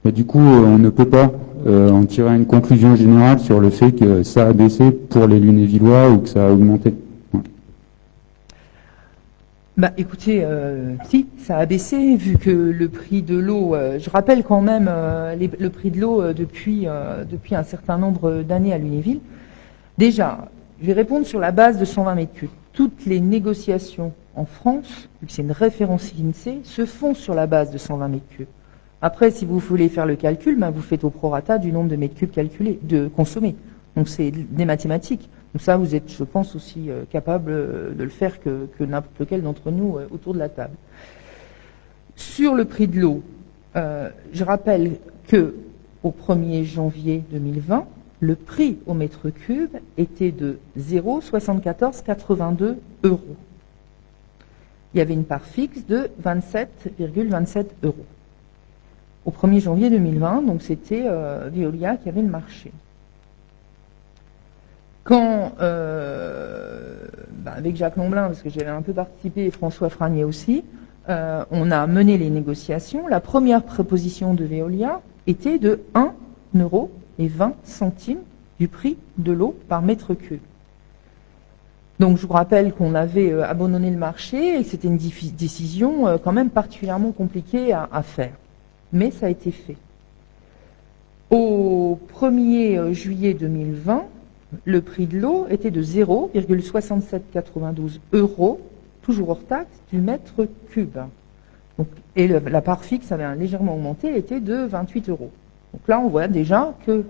et du coup, on ne peut pas en tirer une conclusion générale sur le fait que ça a baissé pour les Lunévillois ou que ça a augmenté. Ouais. Bah, écoutez, si, ça a baissé, vu que le prix de l'eau, je rappelle quand même le prix de l'eau depuis un certain nombre d'années à Lunéville. Déjà, je vais répondre sur la base de 120 mètres cubes. Toutes les négociations en France, vu que c'est une référence INSEE, se font sur la base de 120 mètres cubes. Après, si vous voulez faire le calcul, ben vous faites au prorata du nombre de mètres cubes consommés. Donc c'est des mathématiques. Donc ça, vous êtes, je pense, aussi capable de le faire que n'importe lequel d'entre nous autour de la table. Sur le prix de l'eau, je rappelle que au 1er janvier 2020, le prix au mètre cube était de 0,7482 €. Il y avait une part fixe de 27,27 €. Au 1er janvier 2020, donc c'était Veolia qui avait le marché. Quand, avec Jacques Lomblin, parce que j'avais un peu participé, et François Franier aussi, on a mené les négociations. La première proposition de Veolia était de 1,20 € du prix de l'eau par mètre cube. Donc je vous rappelle qu'on avait abandonné le marché et que c'était une décision quand même particulièrement compliquée à faire. Mais ça a été fait. Au 1er juillet 2020, le prix de l'eau était de 0,6792 €, toujours hors taxe, du mètre cube. Donc, et la part fixe avait légèrement augmenté, était de 28 €. Donc là, on voit déjà que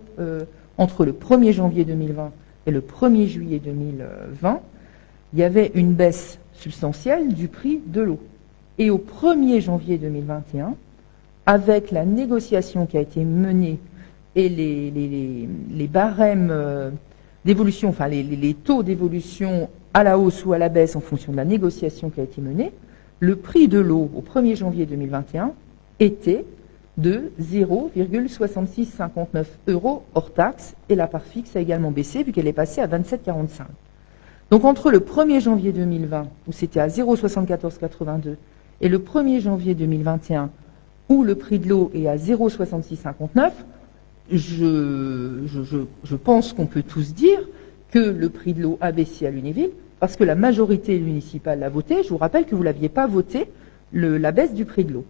entre le 1er janvier 2020 et le 1er juillet 2020, il y avait une baisse substantielle du prix de l'eau. Et au 1er janvier 2021, avec la négociation qui a été menée et les barèmes d'évolution, enfin les taux d'évolution à la hausse ou à la baisse en fonction de la négociation qui a été menée, le prix de l'eau au 1er janvier 2021 était de 0,6659 € hors taxe, et la part fixe a également baissé vu qu'elle est passée à 27,45 €. Donc entre le 1er janvier 2020, où c'était à 0,7482, et le 1er janvier 2021, où le prix de l'eau est à 0,6659, je pense qu'on peut tous dire que le prix de l'eau a baissé à Lunéville, parce que la majorité municipale l'a voté. Je vous rappelle que vous ne l'aviez pas voté, la baisse du prix de l'eau.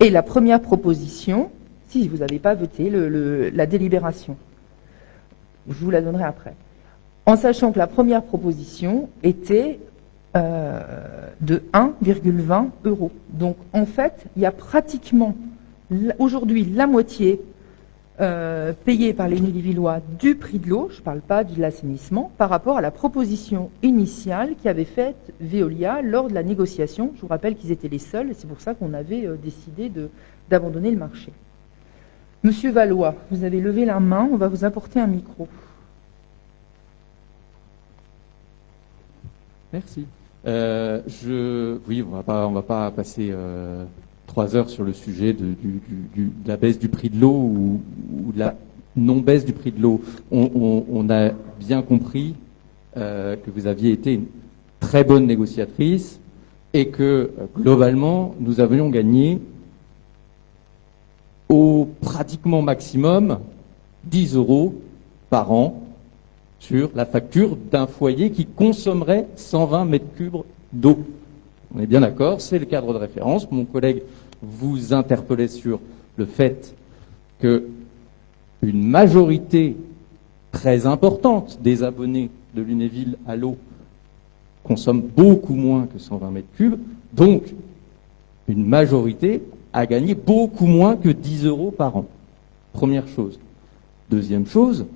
Et la première proposition, si vous n'avez pas voté la délibération, je vous la donnerai après, en sachant que la première proposition était de 1,20 €. Donc en fait, il y a pratiquement aujourd'hui la moitié payée par les Lunévillois du prix de l'eau, je ne parle pas de l'assainissement, par rapport à la proposition initiale qu'avait faite Veolia lors de la négociation. Je vous rappelle qu'ils étaient les seuls, et c'est pour ça qu'on avait décidé d'abandonner le marché. Monsieur Valois, vous avez levé la main, on va vous apporter un micro. Merci. Oui, on va pas passer 3 heures sur le sujet de la baisse du prix de l'eau ou de la non-baisse du prix de l'eau. On a bien compris que vous aviez été une très bonne négociatrice et que globalement, nous avions gagné au pratiquement maximum 10 € par an sur la facture d'un foyer qui consommerait 120 mètres cubes d'eau. On est bien d'accord, c'est le cadre de référence. Mon collègue vous interpellait sur le fait que une majorité très importante des abonnés de Lunéville à l'eau consomment beaucoup moins que 120 mètres cubes, donc une majorité a gagné beaucoup moins que 10 € par an. Première chose. Deuxième chose,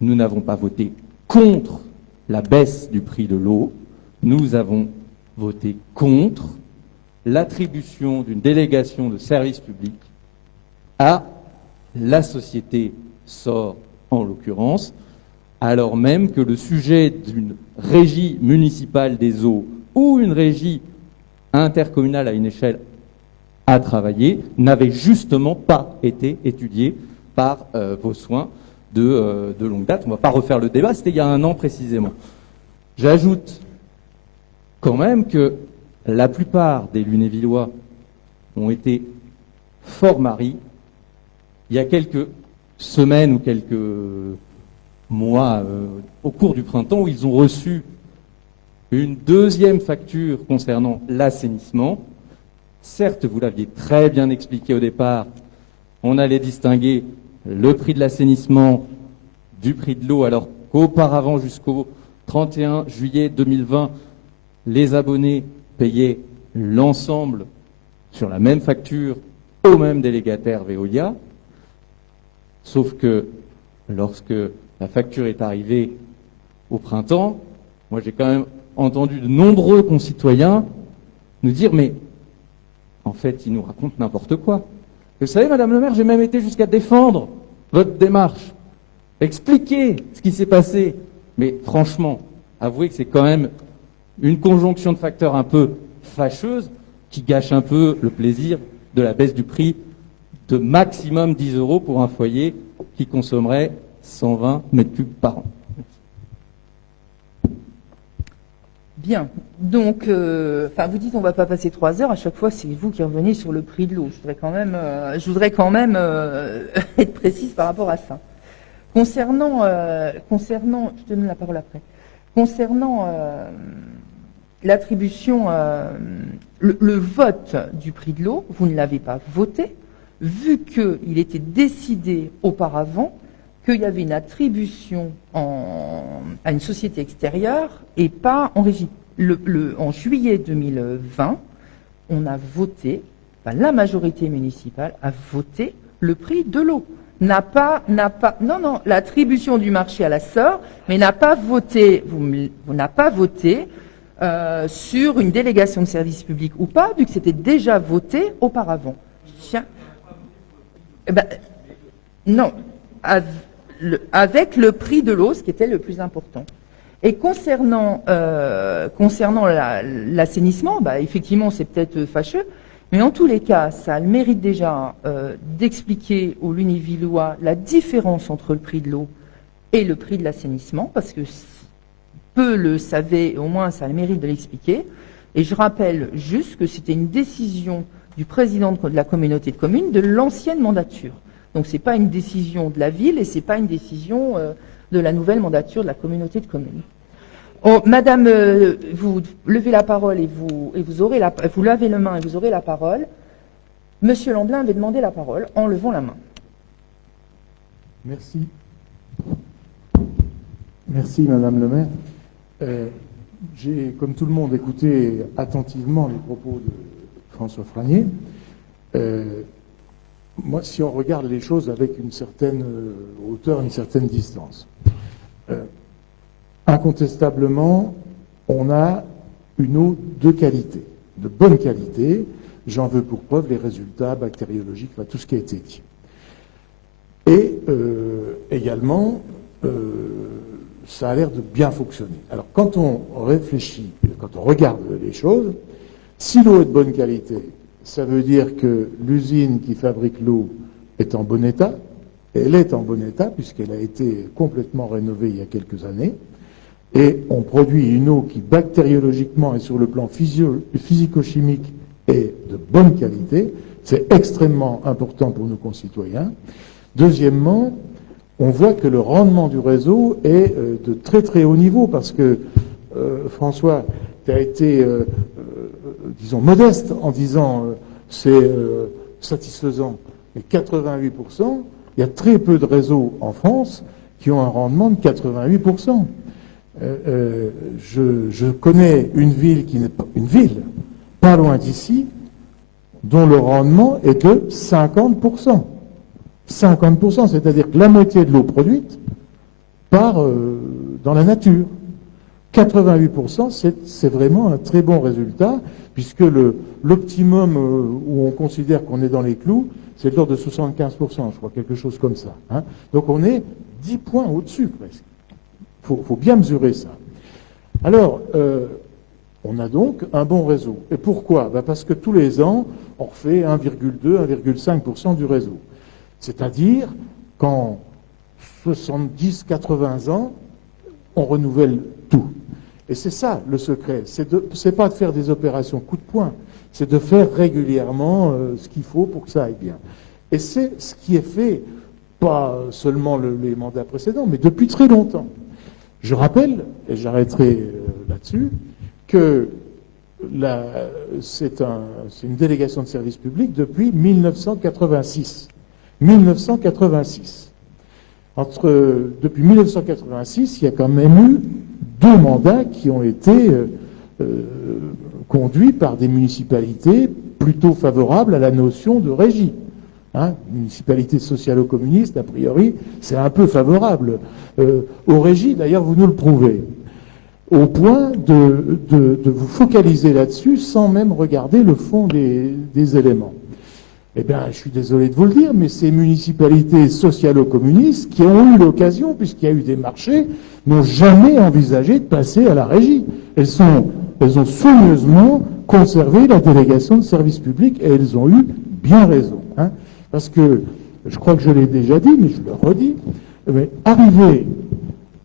nous n'avons pas voté contre la baisse du prix de l'eau, nous avons voté contre l'attribution d'une délégation de service public à la société SOR en l'occurrence, alors même que le sujet d'une régie municipale des eaux ou une régie intercommunale à une échelle à travailler n'avait justement pas été étudié par vos soins de longue date. On ne va pas refaire le débat, c'était il y a 1 an précisément. J'ajoute quand même que la plupart des Lunévillois ont été fort maris il y a quelques semaines ou quelques mois au cours du printemps où ils ont reçu une deuxième facture concernant l'assainissement. Certes, vous l'aviez très bien expliqué au départ, on allait distinguer le prix de l'assainissement du prix de l'eau, alors qu'auparavant, jusqu'au 31 juillet 2020, les abonnés payaient l'ensemble sur la même facture au même délégataire Veolia. Sauf que lorsque la facture est arrivée au printemps, moi j'ai quand même entendu de nombreux concitoyens nous dire « mais en fait, ils nous racontent n'importe quoi ». Vous savez, Madame le maire, j'ai même été jusqu'à défendre votre démarche, expliquer ce qui s'est passé. Mais franchement, avouez que c'est quand même une conjonction de facteurs un peu fâcheuse qui gâche un peu le plaisir de la baisse du prix de maximum 10 € pour un foyer qui consommerait 120 mètres cubes par an. Bien. Donc, vous dites on ne va pas passer 3 heures. À chaque fois, c'est vous qui revenez sur le prix de l'eau. Je voudrais quand même être précise par rapport à ça. Concernant, je te donne la parole après. Concernant l'attribution, le vote du prix de l'eau, vous ne l'avez pas voté, vu qu'il était décidé auparavant qu'il y avait une attribution à une société extérieure et pas en régie. En juillet 2020, on a voté, la majorité municipale a voté le prix de l'eau. L'attribution du marché à la SOR, mais n'a pas voté, n'a pas voté sur une délégation de service public ou pas, vu que c'était déjà voté auparavant. Tiens. Non, avec le prix de l'eau, ce qui était le plus important. Et concernant l'assainissement, effectivement, c'est peut-être fâcheux, mais en tous les cas, ça a le mérite déjà d'expliquer aux Lunévillois la différence entre le prix de l'eau et le prix de l'assainissement, parce que peu le savaient, au moins ça a le mérite de l'expliquer. Et je rappelle juste que c'était une décision du président de la communauté de communes de l'ancienne mandature. Donc ce n'est pas une décision de la ville et ce n'est pas une décision de la nouvelle mandature de la communauté de communes. Oh, Madame, vous levez la parole et vous lavez la main et vous aurez la parole. Monsieur Lamblin avait demandé la parole en levant la main. Merci. Merci, Madame le maire. J'ai, comme tout le monde, écouté attentivement les propos de François Franier. Moi, si on regarde les choses avec une certaine hauteur, une certaine distance, incontestablement, on a une eau de qualité, de bonne qualité. J'en veux pour preuve les résultats bactériologiques, tout ce qui a été dit. Et également, ça a l'air de bien fonctionner. Alors, quand on réfléchit quand on regarde les choses, si l'eau est de bonne qualité, ça veut dire que l'usine qui fabrique l'eau est en bon état. Elle est en bon état puisqu'elle a été complètement rénovée il y a quelques années. Et on produit une eau qui bactériologiquement et sur le plan physico-chimique est de bonne qualité. C'est extrêmement important pour nos concitoyens. Deuxièmement, on voit que le rendement du réseau est de très très haut niveau parce que, François, tu as été, disons, modeste en disant c'est satisfaisant. Mais 88%, il y a très peu de réseaux en France qui ont un rendement de 88%. Je connais une ville qui n'est pas une ville, pas loin d'ici, dont le rendement est de 50%. 50%, c'est-à-dire que la moitié de l'eau produite part dans la nature. 88%, c'est vraiment un très bon résultat, puisque l'optimum où on considère qu'on est dans les clous, c'est de l'ordre de 75%, je crois, quelque chose comme ça. Hein. Donc on est 10 points au-dessus, presque. Faut bien mesurer ça. Alors, on a donc un bon réseau. Et pourquoi? Parce que tous les ans, on refait 1,2, 1,5% du réseau. C'est-à-dire qu'en 70, 80 ans, on renouvelle tout. Et c'est ça le secret. C'est pas de faire des opérations coup de poing, c'est de faire régulièrement ce qu'il faut pour que ça aille bien. Et c'est ce qui est fait, pas seulement les mandats précédents, mais depuis très longtemps. Je rappelle, et j'arrêterai là-dessus, que c'est une délégation de service public depuis 1986. 1986. Depuis 1986, il y a quand même eu 2 mandats qui ont été conduits par des municipalités plutôt favorables à la notion de régie. Hein, municipalité socialo-communiste, a priori, c'est un peu favorable aux régies, d'ailleurs vous nous le prouvez, au point de vous focaliser là-dessus sans même regarder le fond des éléments. Eh bien, je suis désolé de vous le dire, mais ces municipalités socialo-communistes qui ont eu l'occasion, puisqu'il y a eu des marchés, n'ont jamais envisagé de passer à la régie. Elles ont soigneusement conservé la délégation de service public et elles ont eu bien raison. Hein, parce que, je crois que je l'ai déjà dit, mais je le redis, mais arriver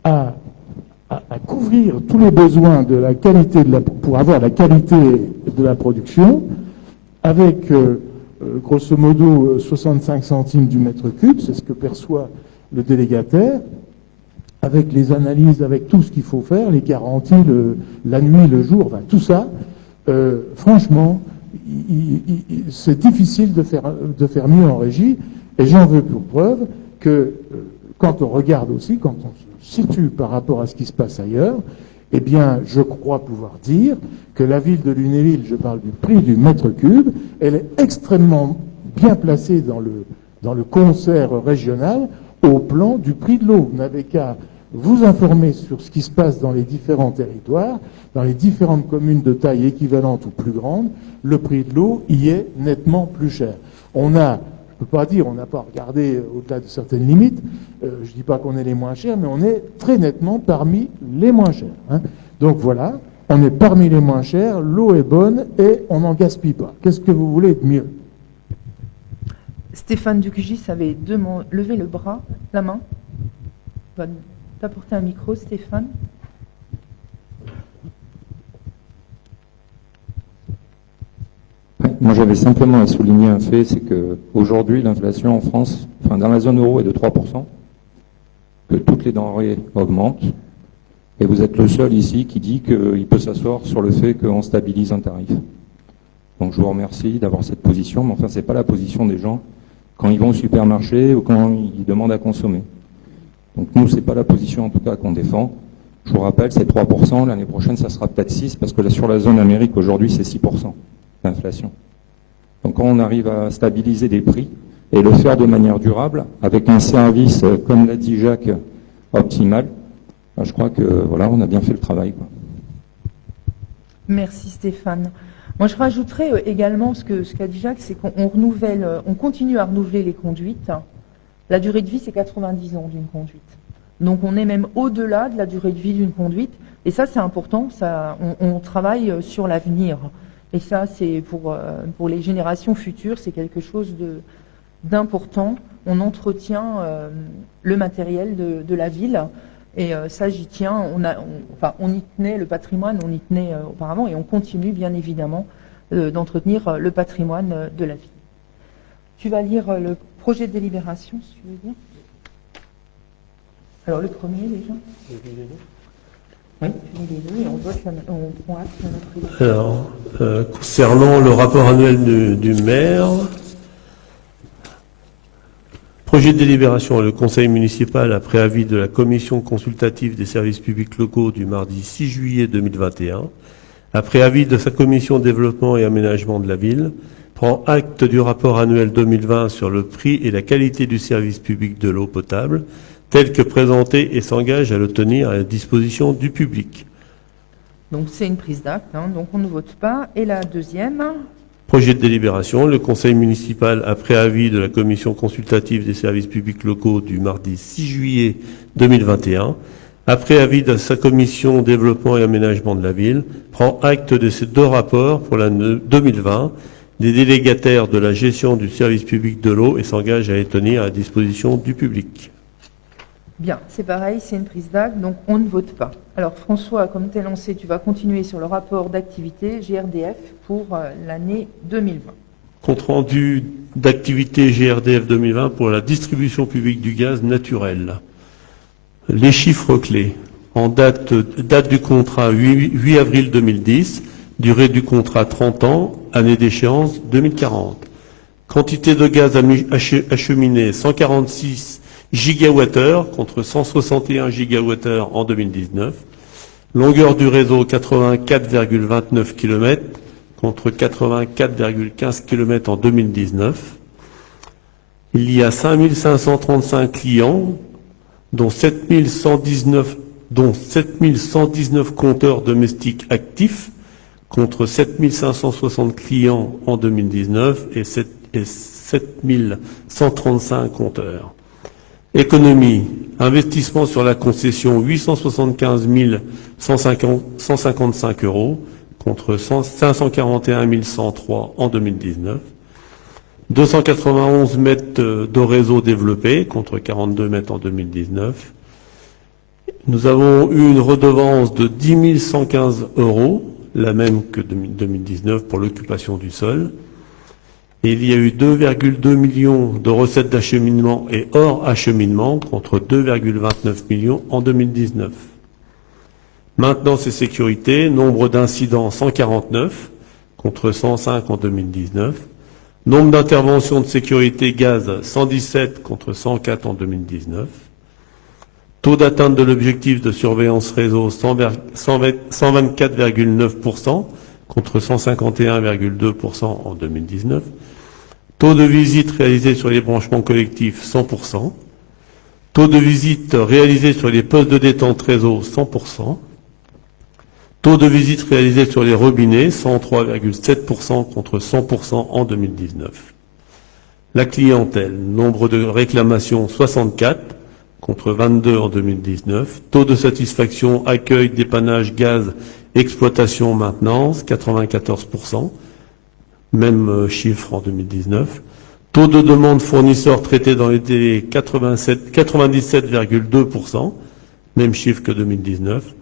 à couvrir tous les besoins de la qualité pour avoir la qualité de la production avec grosso modo 65 centimes du mètre cube, c'est ce que perçoit le délégataire, avec les analyses, avec tout ce qu'il faut faire, les garanties, la nuit, le jour, enfin, tout ça, franchement, c'est difficile de faire mieux en régie, et j'en veux pour preuve que quand on regarde aussi, quand on se situe par rapport à ce qui se passe ailleurs, eh bien, je crois pouvoir dire que la ville de Lunéville, je parle du prix du mètre cube, elle est extrêmement bien placée dans le concert régional au plan du prix de l'eau. Vous n'avez qu'à vous informer sur ce qui se passe dans les différents territoires, dans les différentes communes de taille équivalente ou plus grande, le prix de l'eau y est nettement plus cher. On a, je ne peux pas dire, on n'a pas regardé au-delà de certaines limites, je ne dis pas qu'on est les moins chers, mais on est très nettement parmi les moins chers. Hein. Donc voilà, on est parmi les moins chers, l'eau est bonne et on n'en gaspille pas. Qu'est-ce que vous voulez de mieux? Stéphane Ducugis avait levé le bras, la main. Va t'apporter un micro, Stéphane. Moi, j'avais simplement à souligner un fait, c'est qu'aujourd'hui, l'inflation en France, enfin dans la zone euro, est de 3%, que toutes les denrées augmentent, et vous êtes le seul ici qui dit qu'il peut s'asseoir sur le fait qu'on stabilise un tarif. Donc je vous remercie d'avoir cette position, mais enfin, ce n'est pas la position des gens quand ils vont au supermarché ou quand ils demandent à consommer. Donc nous, ce n'est pas la position en tout cas qu'on défend. Je vous rappelle, c'est 3%, l'année prochaine, ça sera peut-être 6%, parce que là, sur la zone Amérique, aujourd'hui, c'est 6%. D'inflation. Donc quand on arrive à stabiliser des prix et le faire de manière durable, avec un service, comme l'a dit Jacques, optimal, je crois que voilà, on a bien fait le travail, quoi. Merci Stéphane. Moi je rajouterais également ce qu'a dit Jacques, c'est on continue à renouveler les conduites. La durée de vie, c'est 90 ans d'une conduite. Donc on est même au-delà de la durée de vie d'une conduite. Et ça, c'est important, on travaille sur l'avenir. Et ça, c'est pour les générations futures, c'est quelque chose d'important. On entretient le matériel de la ville. Et ça, j'y tiens. On y tenait, le patrimoine, on y tenait auparavant, et on continue, bien évidemment, d'entretenir le patrimoine de la ville. Tu vas lire le projet de délibération, si tu veux bien. Alors, le premier, déjà. Oui, tu lis les deux, et on prend acte de notre délibération. Alors, concernant le rapport annuel du maire, projet de délibération, le conseil municipal, après avis de la commission consultative des services publics locaux du mardi 6 juillet 2021, après avis de sa commission développement et aménagement de la ville, prend acte du rapport annuel 2020 sur le prix et la qualité du service public de l'eau potable, tel que présenté, et s'engage à le tenir à la disposition du public. Donc c'est une prise d'acte, donc on ne vote pas. Et la deuxième, Projet de délibération, le conseil municipal, après avis de la commission consultative des services publics locaux du mardi 6 juillet 2021, après avis de sa commission développement et aménagement de la ville, prend acte de ces deux rapports pour l'année 2020, des délégataires de la gestion du service public de l'eau, et s'engage à les tenir à la disposition du public. bien, c'est pareil, c'est une prise d'acte, donc on ne vote pas. Alors François, comme tu es lancé, tu vas continuer sur le rapport d'activité GRDF pour l'année 2020. Compte rendu d'activité GRDF 2020 pour la distribution publique du gaz naturel. Les chiffres clés. En date du contrat 8 avril 2010, durée du contrat 30 ans, année d'échéance 2040. Quantité de gaz acheminé 146 gigawattheures contre 161 gigawattheures en 2019. Longueur du réseau 84,29 km contre 84,15 km en 2019. Il y a 5535 clients, dont 7119 compteurs domestiques actifs, contre 7560 clients en 2019 et 7135 compteurs. Économie, investissement sur la concession 875 155 euros contre 541 103 en 2019. 291 mètres de réseau développé contre 42 mètres en 2019. Nous avons eu une redevance de 10 115 euros, la même que 2019 pour l'occupation du sol. Et il y a eu 2,2 millions de recettes d'acheminement et hors acheminement contre 2,29 millions en 2019. Maintenance et sécurité, nombre d'incidents 149 contre 105 en 2019. Nombre d'interventions de sécurité gaz 117 contre 104 en 2019. Taux d'atteinte de l'objectif de surveillance réseau 124,9% contre 151,2% en 2019. Taux de visite réalisé sur les branchements collectifs 100%. Taux de visite réalisé sur les postes de détente réseau 100%. Taux de visite réalisé sur les robinets 103,7% contre 100% en 2019. La clientèle, nombre de réclamations 64 contre 22 en 2019. Taux de satisfaction, accueil, dépannage, gaz, exploitation, maintenance 94%. Même chiffre en 2019. Taux de demande fournisseurs traités dans les délais 97,2%. Même chiffre que 2019.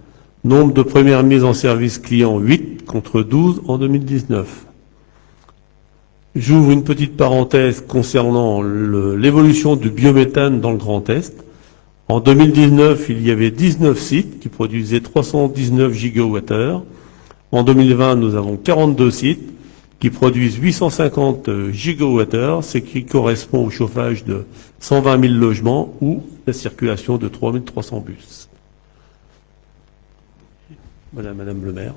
Nombre de premières mises en service clients 8 contre 12 en 2019. J'ouvre une petite parenthèse concernant l'évolution du biométhane dans le Grand Est. En 2019, il y avait 19 sites qui produisaient 319 gigawattheures. En 2020, nous avons 42 sites qui produisent 850 gigawattheures, ce qui correspond au chauffage de 120 000 logements ou la circulation de 3 300 bus. Voilà, Madame le maire.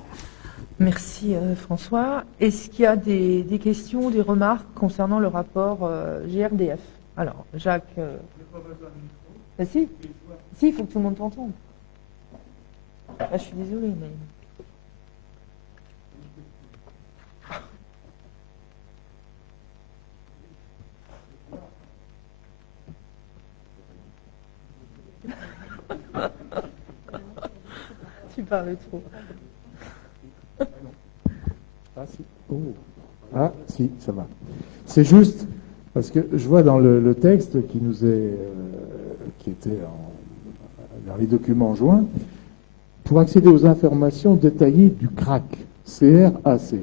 Merci François. Est-ce qu'il y a des questions, des remarques concernant le rapport GRDF? Alors, Jacques... si, il faut que tout le monde t'entende. Ah, je suis désolée, mais... parle trop. Ah si. Oh. Ah si, ça va. C'est juste parce que je vois dans le texte qui nous est qui était dans les documents joints, pour accéder aux informations détaillées du CRAC, CRAC.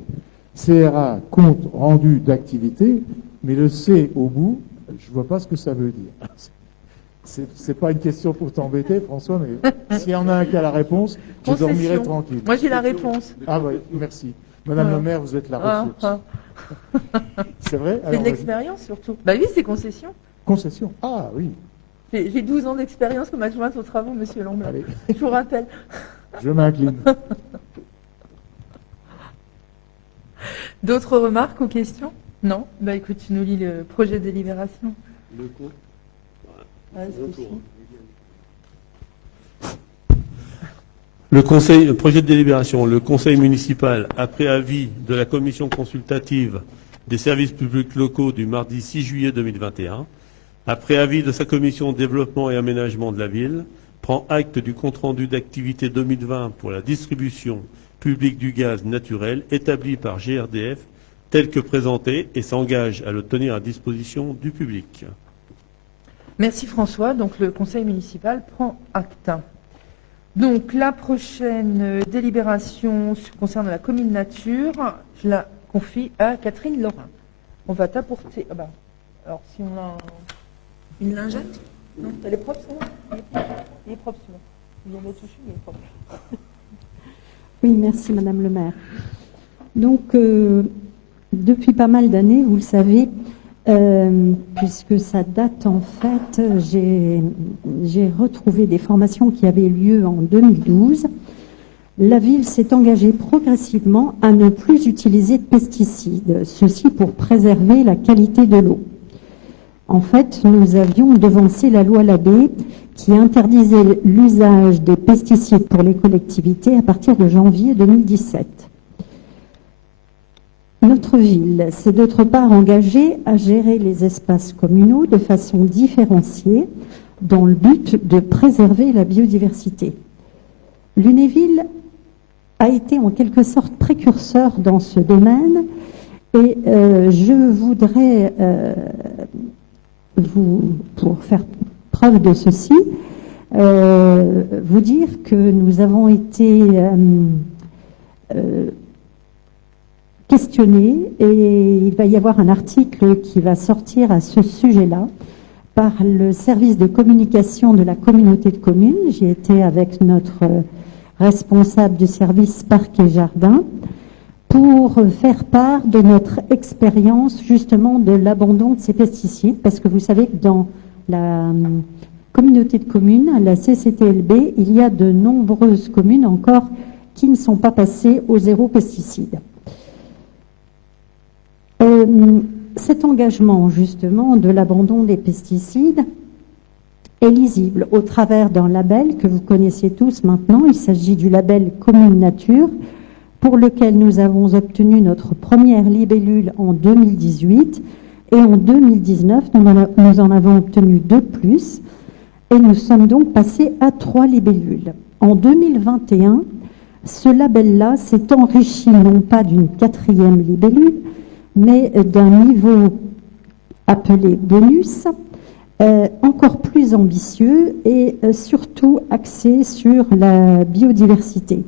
CRA, compte rendu d'activité, mais le C au bout, je ne vois pas ce que ça veut dire. C'est pas une question pour t'embêter, François, mais s'il y en a un qui a la réponse, je Concession. dormirai tranquille. Moi, j'ai la réponse. Ah oui, merci. Madame le maire, vous êtes la ressource. C'est vrai? C'est Alors, de vas-y. l'expérience, surtout. Bah oui, c'est concession. Concession. Ah oui. J'ai 12 ans d'expérience comme adjointe aux travaux, monsieur Lamblin. Allez, Je vous rappelle. je m'incline. D'autres remarques ou questions? Non? Bah écoute, tu nous lis le projet de délibération. Le coup. Ah, c'est possible. Projet de délibération. Le conseil municipal, après avis de la commission consultative des services publics locaux du mardi 6 juillet 2021, après avis de sa commission développement et aménagement de la ville, prend acte du compte-rendu d'activité 2020 pour la distribution publique du gaz naturel établi par GRDF tel que présenté et s'engage à le tenir à disposition du public. Merci François. Donc le conseil municipal prend acte. Donc la prochaine délibération concerne la commune nature. Je la confie à Catherine Laurin. On va t'apporter. Ah bah, alors si on a une lingette? Non, elle est propre celle-là? Il est propre celui-là. Il vient d'être touché, il est propre. Oui, merci Madame le maire. Donc, depuis pas mal d'années, vous le savez, puisque ça date en fait, j'ai retrouvé des formations qui avaient lieu en 2012. La ville s'est engagée progressivement à ne plus utiliser de pesticides, ceci pour préserver la qualité de l'eau. En fait, nous avions devancé la loi Labbé qui interdisait l'usage des pesticides pour les collectivités à partir de janvier 2017. Notre ville s'est d'autre part engagée à gérer les espaces communaux de façon différenciée dans le but de préserver la biodiversité. Lunéville a été en quelque sorte précurseur dans ce domaine et je voudrais pour faire preuve de ceci, vous dire que nous avons été questionnés et il va y avoir un article qui va sortir à ce sujet-là par le service de communication de la communauté de communes. J'y étais avec notre responsable du service Parc et Jardin pour faire part de notre expérience justement de l'abandon de ces pesticides, parce que vous savez que dans la communauté de communes, la CCTLB, il y a de nombreuses communes encore qui ne sont pas passées au zéro pesticide. Cet engagement justement de l'abandon des pesticides est lisible au travers d'un label que vous connaissez tous maintenant. Il s'agit du label Commune Nature, pour lequel nous avons obtenu notre première libellule en 2018 et en 2019, nous en avons obtenu 2 plus et nous sommes donc passés à 3 libellules. En 2021, ce label-là s'est enrichi non pas d'une 4e libellule, mais d'un niveau appelé bonus, encore plus ambitieux et surtout axé sur la biodiversité.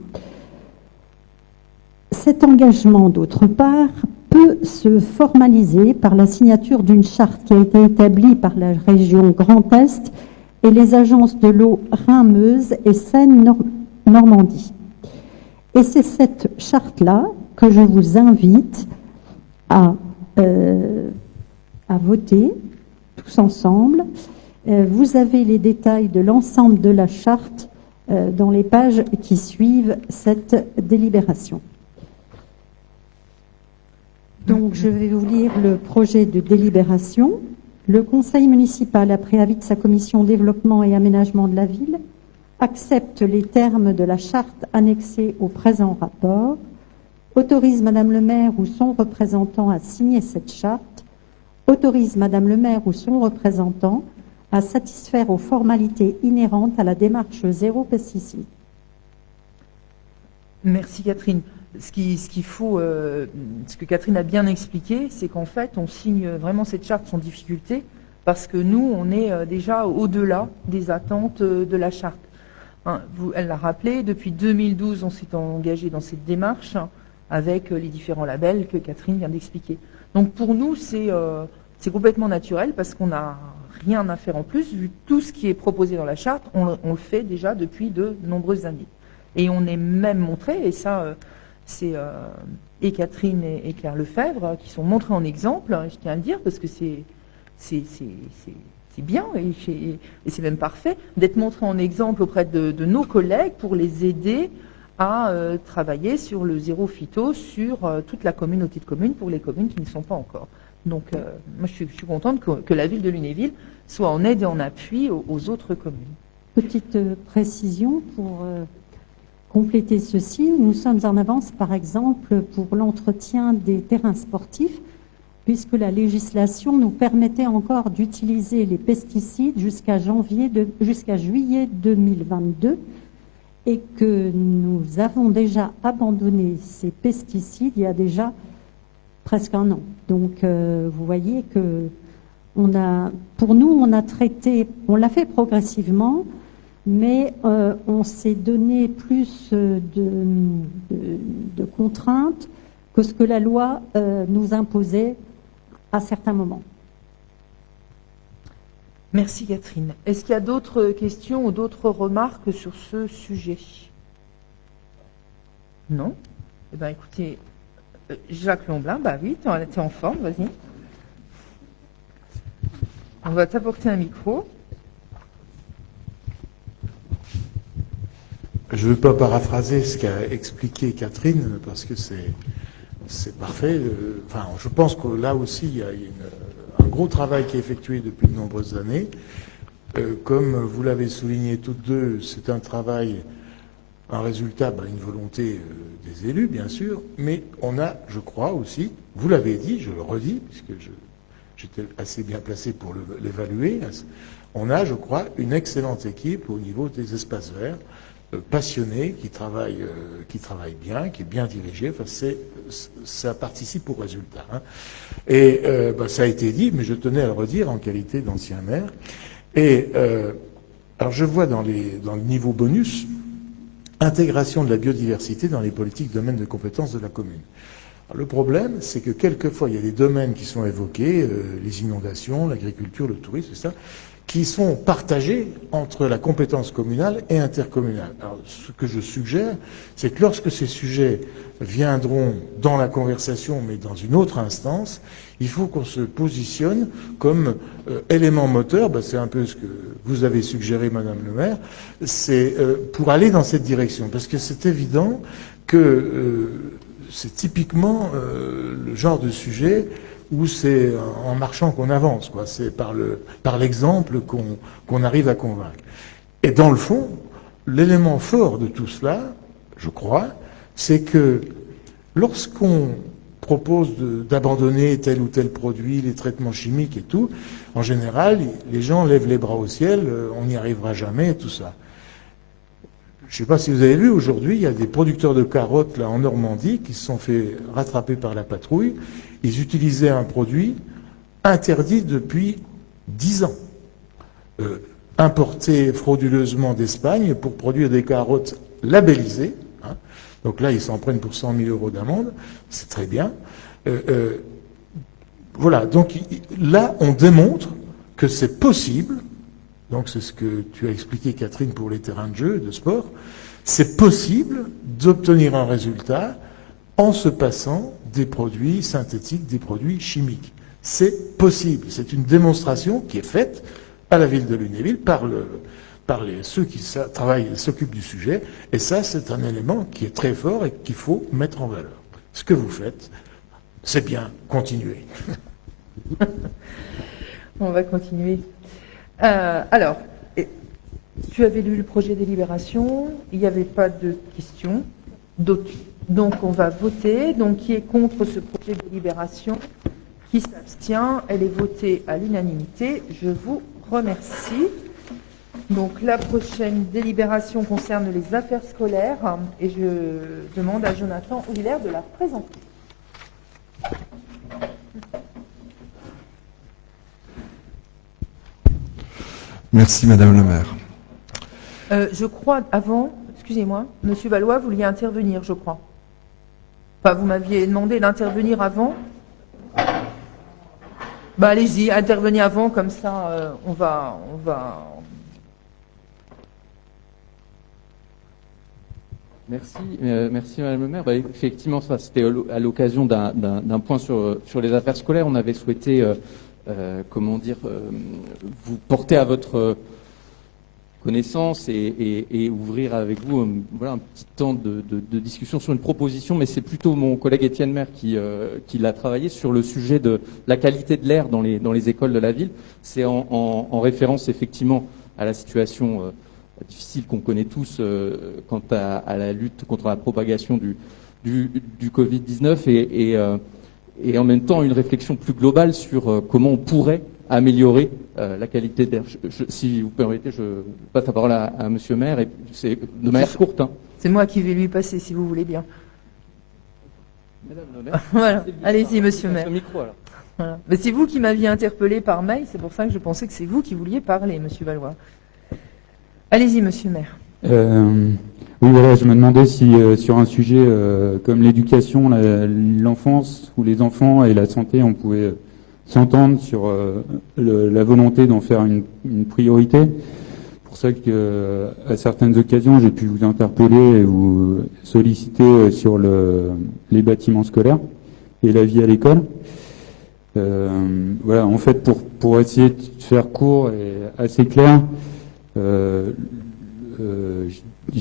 Cet engagement, d'autre part, peut se formaliser par la signature d'une charte qui a été établie par la région Grand Est et les agences de l'eau Rhin-Meuse et Seine-Normandie. Et c'est cette charte-là que je vous invite à voter tous ensemble. Vous avez les détails de l'ensemble de la charte dans les pages qui suivent cette délibération. Donc, je vais vous lire le projet de délibération. Le conseil municipal, après avis de sa commission développement et aménagement de la ville, accepte les termes de la charte annexée au présent rapport, autorise Madame le maire ou son représentant à signer cette charte, autorise Madame le maire ou son représentant à satisfaire aux formalités inhérentes à la démarche zéro pesticide. Merci Catherine. Ce qu'il faut, ce que Catherine a bien expliqué, c'est qu'en fait, on signe vraiment cette charte sans difficulté parce que nous, on est déjà au-delà des attentes de la charte. Hein, elle l'a rappelé, depuis 2012, on s'est engagé dans cette démarche avec les différents labels que Catherine vient d'expliquer. Donc pour nous, c'est complètement naturel parce qu'on n'a rien à faire en plus, vu tout ce qui est proposé dans la charte, on le fait déjà depuis de nombreuses années. Et on est même montré, et ça, c'est et Catherine et Claire Lefebvre qui sont montrés en exemple, je tiens à le dire, parce que c'est bien et c'est même parfait d'être montré en exemple auprès de nos collègues pour les aider à travailler sur le zéro phyto sur toute la communauté de communes pour les communes qui ne sont pas encore. Donc, moi, je suis contente que la ville de Lunéville soit en aide et en appui aux autres communes. Petite précision pour compléter ceci. Nous sommes en avance, par exemple, pour l'entretien des terrains sportifs, puisque la législation nous permettait encore d'utiliser les pesticides jusqu'à juillet 2022 et que nous avons déjà abandonné ces pesticides il y a déjà presque un an. Donc, vous voyez que pour nous, on a traité, on l'a fait progressivement, mais on s'est donné plus de contraintes que ce que la loi nous imposait à certains moments. Merci Catherine. Est-ce qu'il y a d'autres questions ou d'autres remarques sur ce sujet? Non? Eh bien écoutez, Jacques Lomblin, bah oui, tu es en forme, vas-y. On va t'apporter un micro. Je ne veux pas paraphraser ce qu'a expliqué Catherine, parce que c'est parfait. Enfin, je pense que là aussi, il y a un gros travail qui est effectué depuis de nombreuses années. Comme vous l'avez souligné toutes deux, c'est un travail, un résultat, une volonté des élus, bien sûr, mais on a, je crois aussi, vous l'avez dit, je le redis, puisque j'étais assez bien placé pour l'évaluer, on a, je crois, une excellente équipe au niveau des espaces verts, passionnée, qui travaille bien, qui est bien dirigée. Enfin, ça participe au résultat. Hein. Et ça a été dit, mais je tenais à le redire en qualité d'ancien maire. Et alors je vois dans le niveau bonus, intégration de la biodiversité dans les politiques domaines de compétences de la commune. Alors, le problème, c'est que quelquefois, il y a des domaines qui sont évoqués, les inondations, l'agriculture, le tourisme, c'est ça, qui sont partagés entre la compétence communale et intercommunale. Alors, ce que je suggère, c'est que lorsque ces sujets viendront dans la conversation, mais dans une autre instance, il faut qu'on se positionne comme élément moteur, c'est un peu ce que vous avez suggéré, Madame le maire, c'est pour aller dans cette direction, parce que c'est évident que c'est typiquement le genre de sujet où c'est en marchant qu'on avance, quoi. C'est par l'exemple qu'on arrive à convaincre. Et dans le fond, l'élément fort de tout cela, je crois, c'est que lorsqu'on propose d'abandonner tel ou tel produit, les traitements chimiques et tout, en général, les gens lèvent les bras au ciel, on n'y arrivera jamais et tout ça. Je ne sais pas si vous avez vu, aujourd'hui, il y a des producteurs de carottes là, en Normandie qui se sont fait rattraper par la patrouille. Ils utilisaient un produit interdit depuis 10 ans, importé frauduleusement d'Espagne pour produire des carottes labellisées. Hein. Donc là, ils s'en prennent pour 100 000 € d'amende. C'est très bien. Voilà, donc là, on démontre que c'est possible. Donc c'est ce que tu as expliqué, Catherine, pour les terrains de jeu, de sport. C'est possible d'obtenir un résultat en se passant des produits synthétiques, des produits chimiques. C'est possible. C'est une démonstration qui est faite à la ville de Lunéville par ceux qui s'occupent du sujet. Et ça, c'est un élément qui est très fort et qu'il faut mettre en valeur. Ce que vous faites, c'est bien. Continuez. On va continuer. Alors, tu avais lu le projet de délibération, il n'y avait pas de questions. Donc, on va voter. Donc, qui est contre ce projet de délibération? Qui s'abstient? Elle est votée à l'unanimité. Je vous remercie. Donc la prochaine délibération concerne les affaires scolaires et je demande à Jonathan Hiller de la présenter. Merci Madame la maire. Je crois avant, excusez-moi, Monsieur Valois, vous vouliez intervenir, je crois. Enfin, vous m'aviez demandé d'intervenir avant. Bah allez-y, intervenez avant, comme ça on va. Merci, merci Madame le maire. Bah, effectivement, ça c'était à l'occasion d'un point sur les affaires scolaires. On avait souhaité, vous porter à votre connaissance et ouvrir avec vous un petit temps de discussion sur une proposition, mais c'est plutôt mon collègue Étienne Maire qui l'a travaillé sur le sujet de la qualité de l'air dans les écoles de la ville. C'est en référence effectivement à la situation difficile qu'on connaît tous quant à la lutte contre la propagation du Covid-19 et en même temps une réflexion plus globale sur comment on pourrait améliorer la qualité d'air. Si vous permettez, je passe la parole à Monsieur Maire, et c'est de manière courte. Hein. C'est moi qui vais lui passer, si vous voulez bien. Madame le maire. Voilà, allez-y, Monsieur Maire. Micro, alors. Voilà. Mais c'est vous qui m'aviez interpellé par mail, c'est pour ça que je pensais que c'est vous qui vouliez parler, Monsieur Valois. Allez-y, Monsieur Maire. Oui, voilà, je me demandais si sur un sujet comme l'éducation, l'enfance ou les enfants et la santé, on pouvait s'entendre sur la volonté d'en faire une priorité. C'est pour ça que à certaines occasions, j'ai pu vous interpeller et vous solliciter sur les bâtiments scolaires et la vie à l'école. Voilà, en fait, pour essayer de faire court et assez clair, je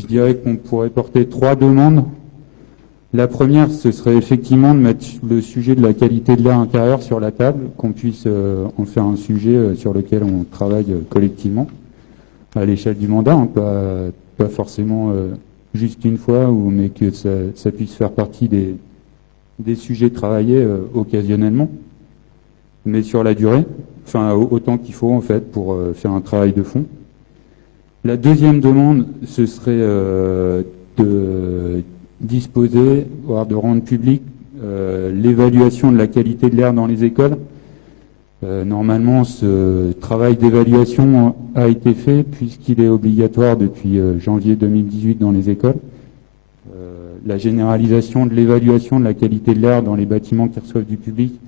dirais qu'on pourrait porter 3 demandes. La première, ce serait effectivement de mettre le sujet de la qualité de l'air intérieur sur la table, qu'on puisse en faire un sujet sur lequel on travaille collectivement, à l'échelle du mandat, hein, pas forcément juste une fois, mais que ça puisse faire partie des sujets travaillés occasionnellement, mais sur la durée, enfin autant qu'il faut en fait pour faire un travail de fond. La deuxième demande, ce serait de disposer, voire de rendre public l'évaluation de la qualité de l'air dans les écoles. Normalement, ce travail d'évaluation a été fait puisqu'il est obligatoire depuis janvier 2018 dans les écoles. La généralisation de l'évaluation de la qualité de l'air dans les bâtiments qui reçoivent du public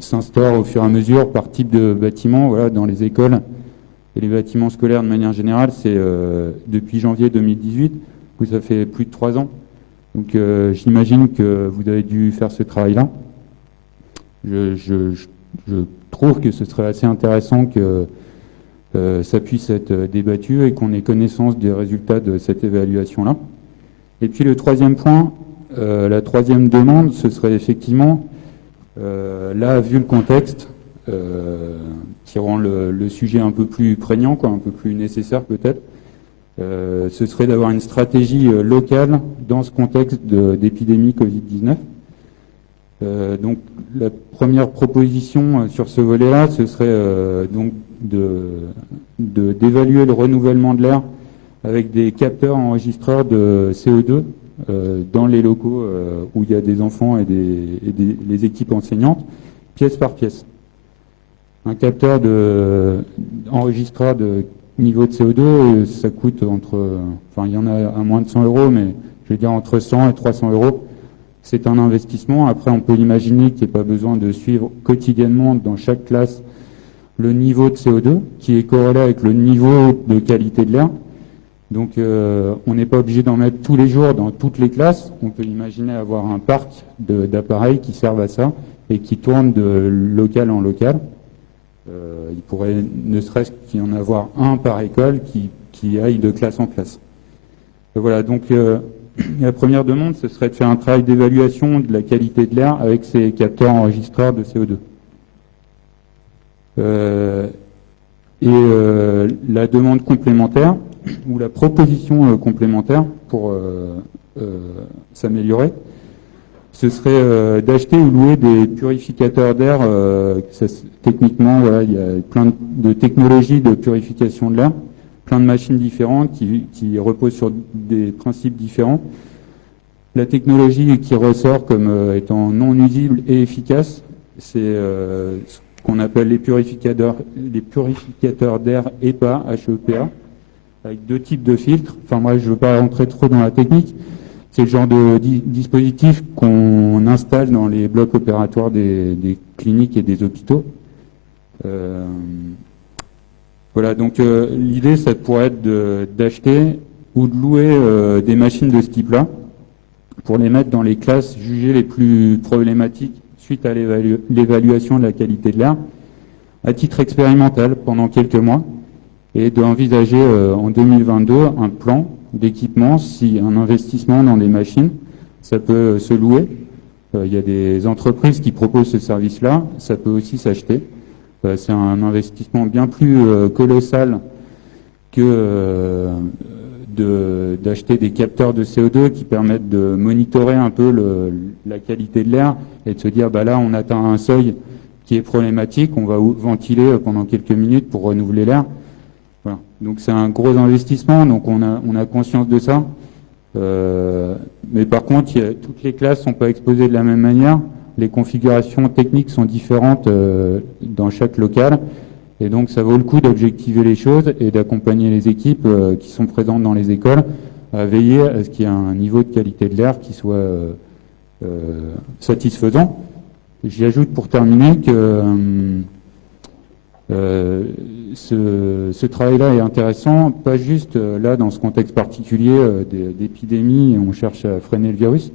s'instaure au fur et à mesure par type de bâtiment. Voilà, dans les écoles et les bâtiments scolaires de manière générale, c'est depuis janvier 2018, où ça fait plus de 3 ans. Donc j'imagine que vous avez dû faire ce travail-là. Je trouve que ce serait assez intéressant que ça puisse être débattu et qu'on ait connaissance des résultats de cette évaluation-là. Et puis le troisième point, la troisième demande, ce serait effectivement, là, vu le contexte, qui rend le sujet un peu plus prégnant, un peu plus nécessaire peut-être, ce serait d'avoir une stratégie locale dans ce contexte d'épidémie Covid-19. Donc la première proposition sur ce volet-là, ce serait donc d'évaluer le renouvellement de l'air avec des capteurs enregistreurs de CO2 dans les locaux où il y a des enfants et les équipes enseignantes, pièce par pièce. Un capteur enregistreur de niveau de CO2, ça coûte il y en a à moins de 100 €, mais je vais dire entre 100 et 300 €. C'est un investissement. Après, on peut imaginer qu'il n'y ait pas besoin de suivre quotidiennement dans chaque classe le niveau de CO2, qui est corrélé avec le niveau de qualité de l'air. Donc, on n'est pas obligé d'en mettre tous les jours dans toutes les classes. On peut imaginer avoir un parc d'appareils qui servent à ça et qui tournent de local en local. Il pourrait ne serait-ce qu'il y en avoir un par école qui aille de classe en classe. Voilà, donc la première demande, ce serait de faire un travail d'évaluation de la qualité de l'air avec ces capteurs enregistreurs de CO2. La demande complémentaire, ou la proposition complémentaire pour s'améliorer, ce serait d'acheter ou louer des purificateurs d'air. Techniquement, voilà, il y a plein de technologies de purification de l'air, plein de machines différentes qui reposent sur des principes différents. La technologie qui ressort comme étant non nuisible et efficace, c'est ce qu'on appelle les purificateurs d'air HEPA, HEPA, avec 2 types de filtres. Enfin, moi, je ne veux pas rentrer trop dans la technique. C'est le genre de dispositif qu'on installe dans les blocs opératoires des cliniques et des hôpitaux. Voilà, donc l'idée, ça pourrait être d'acheter ou de louer des machines de ce type-là pour les mettre dans les classes jugées les plus problématiques suite à l'évaluation de la qualité de l'air, à titre expérimental pendant quelques mois, et d'envisager en 2022 un plan d'équipement, si un investissement dans des machines, ça peut se louer. Il y a des entreprises qui proposent ce service-là, ça peut aussi s'acheter. C'est un investissement bien plus colossal que d'acheter des capteurs de CO2 qui permettent de monitorer un peu la qualité de l'air et de se dire, bah là, on atteint un seuil qui est problématique, on va ventiler pendant quelques minutes pour renouveler l'air. Voilà. Donc c'est un gros investissement, donc on a conscience de ça. Mais par contre, toutes les classes sont pas exposées de la même manière. Les configurations techniques sont différentes dans chaque local. Et donc ça vaut le coup d'objectiver les choses et d'accompagner les équipes qui sont présentes dans les écoles à veiller à ce qu'il y ait un niveau de qualité de l'air qui soit satisfaisant. J'y ajoute pour terminer que ce travail-là est intéressant, pas juste là dans ce contexte particulier d'épidémie, on cherche à freiner le virus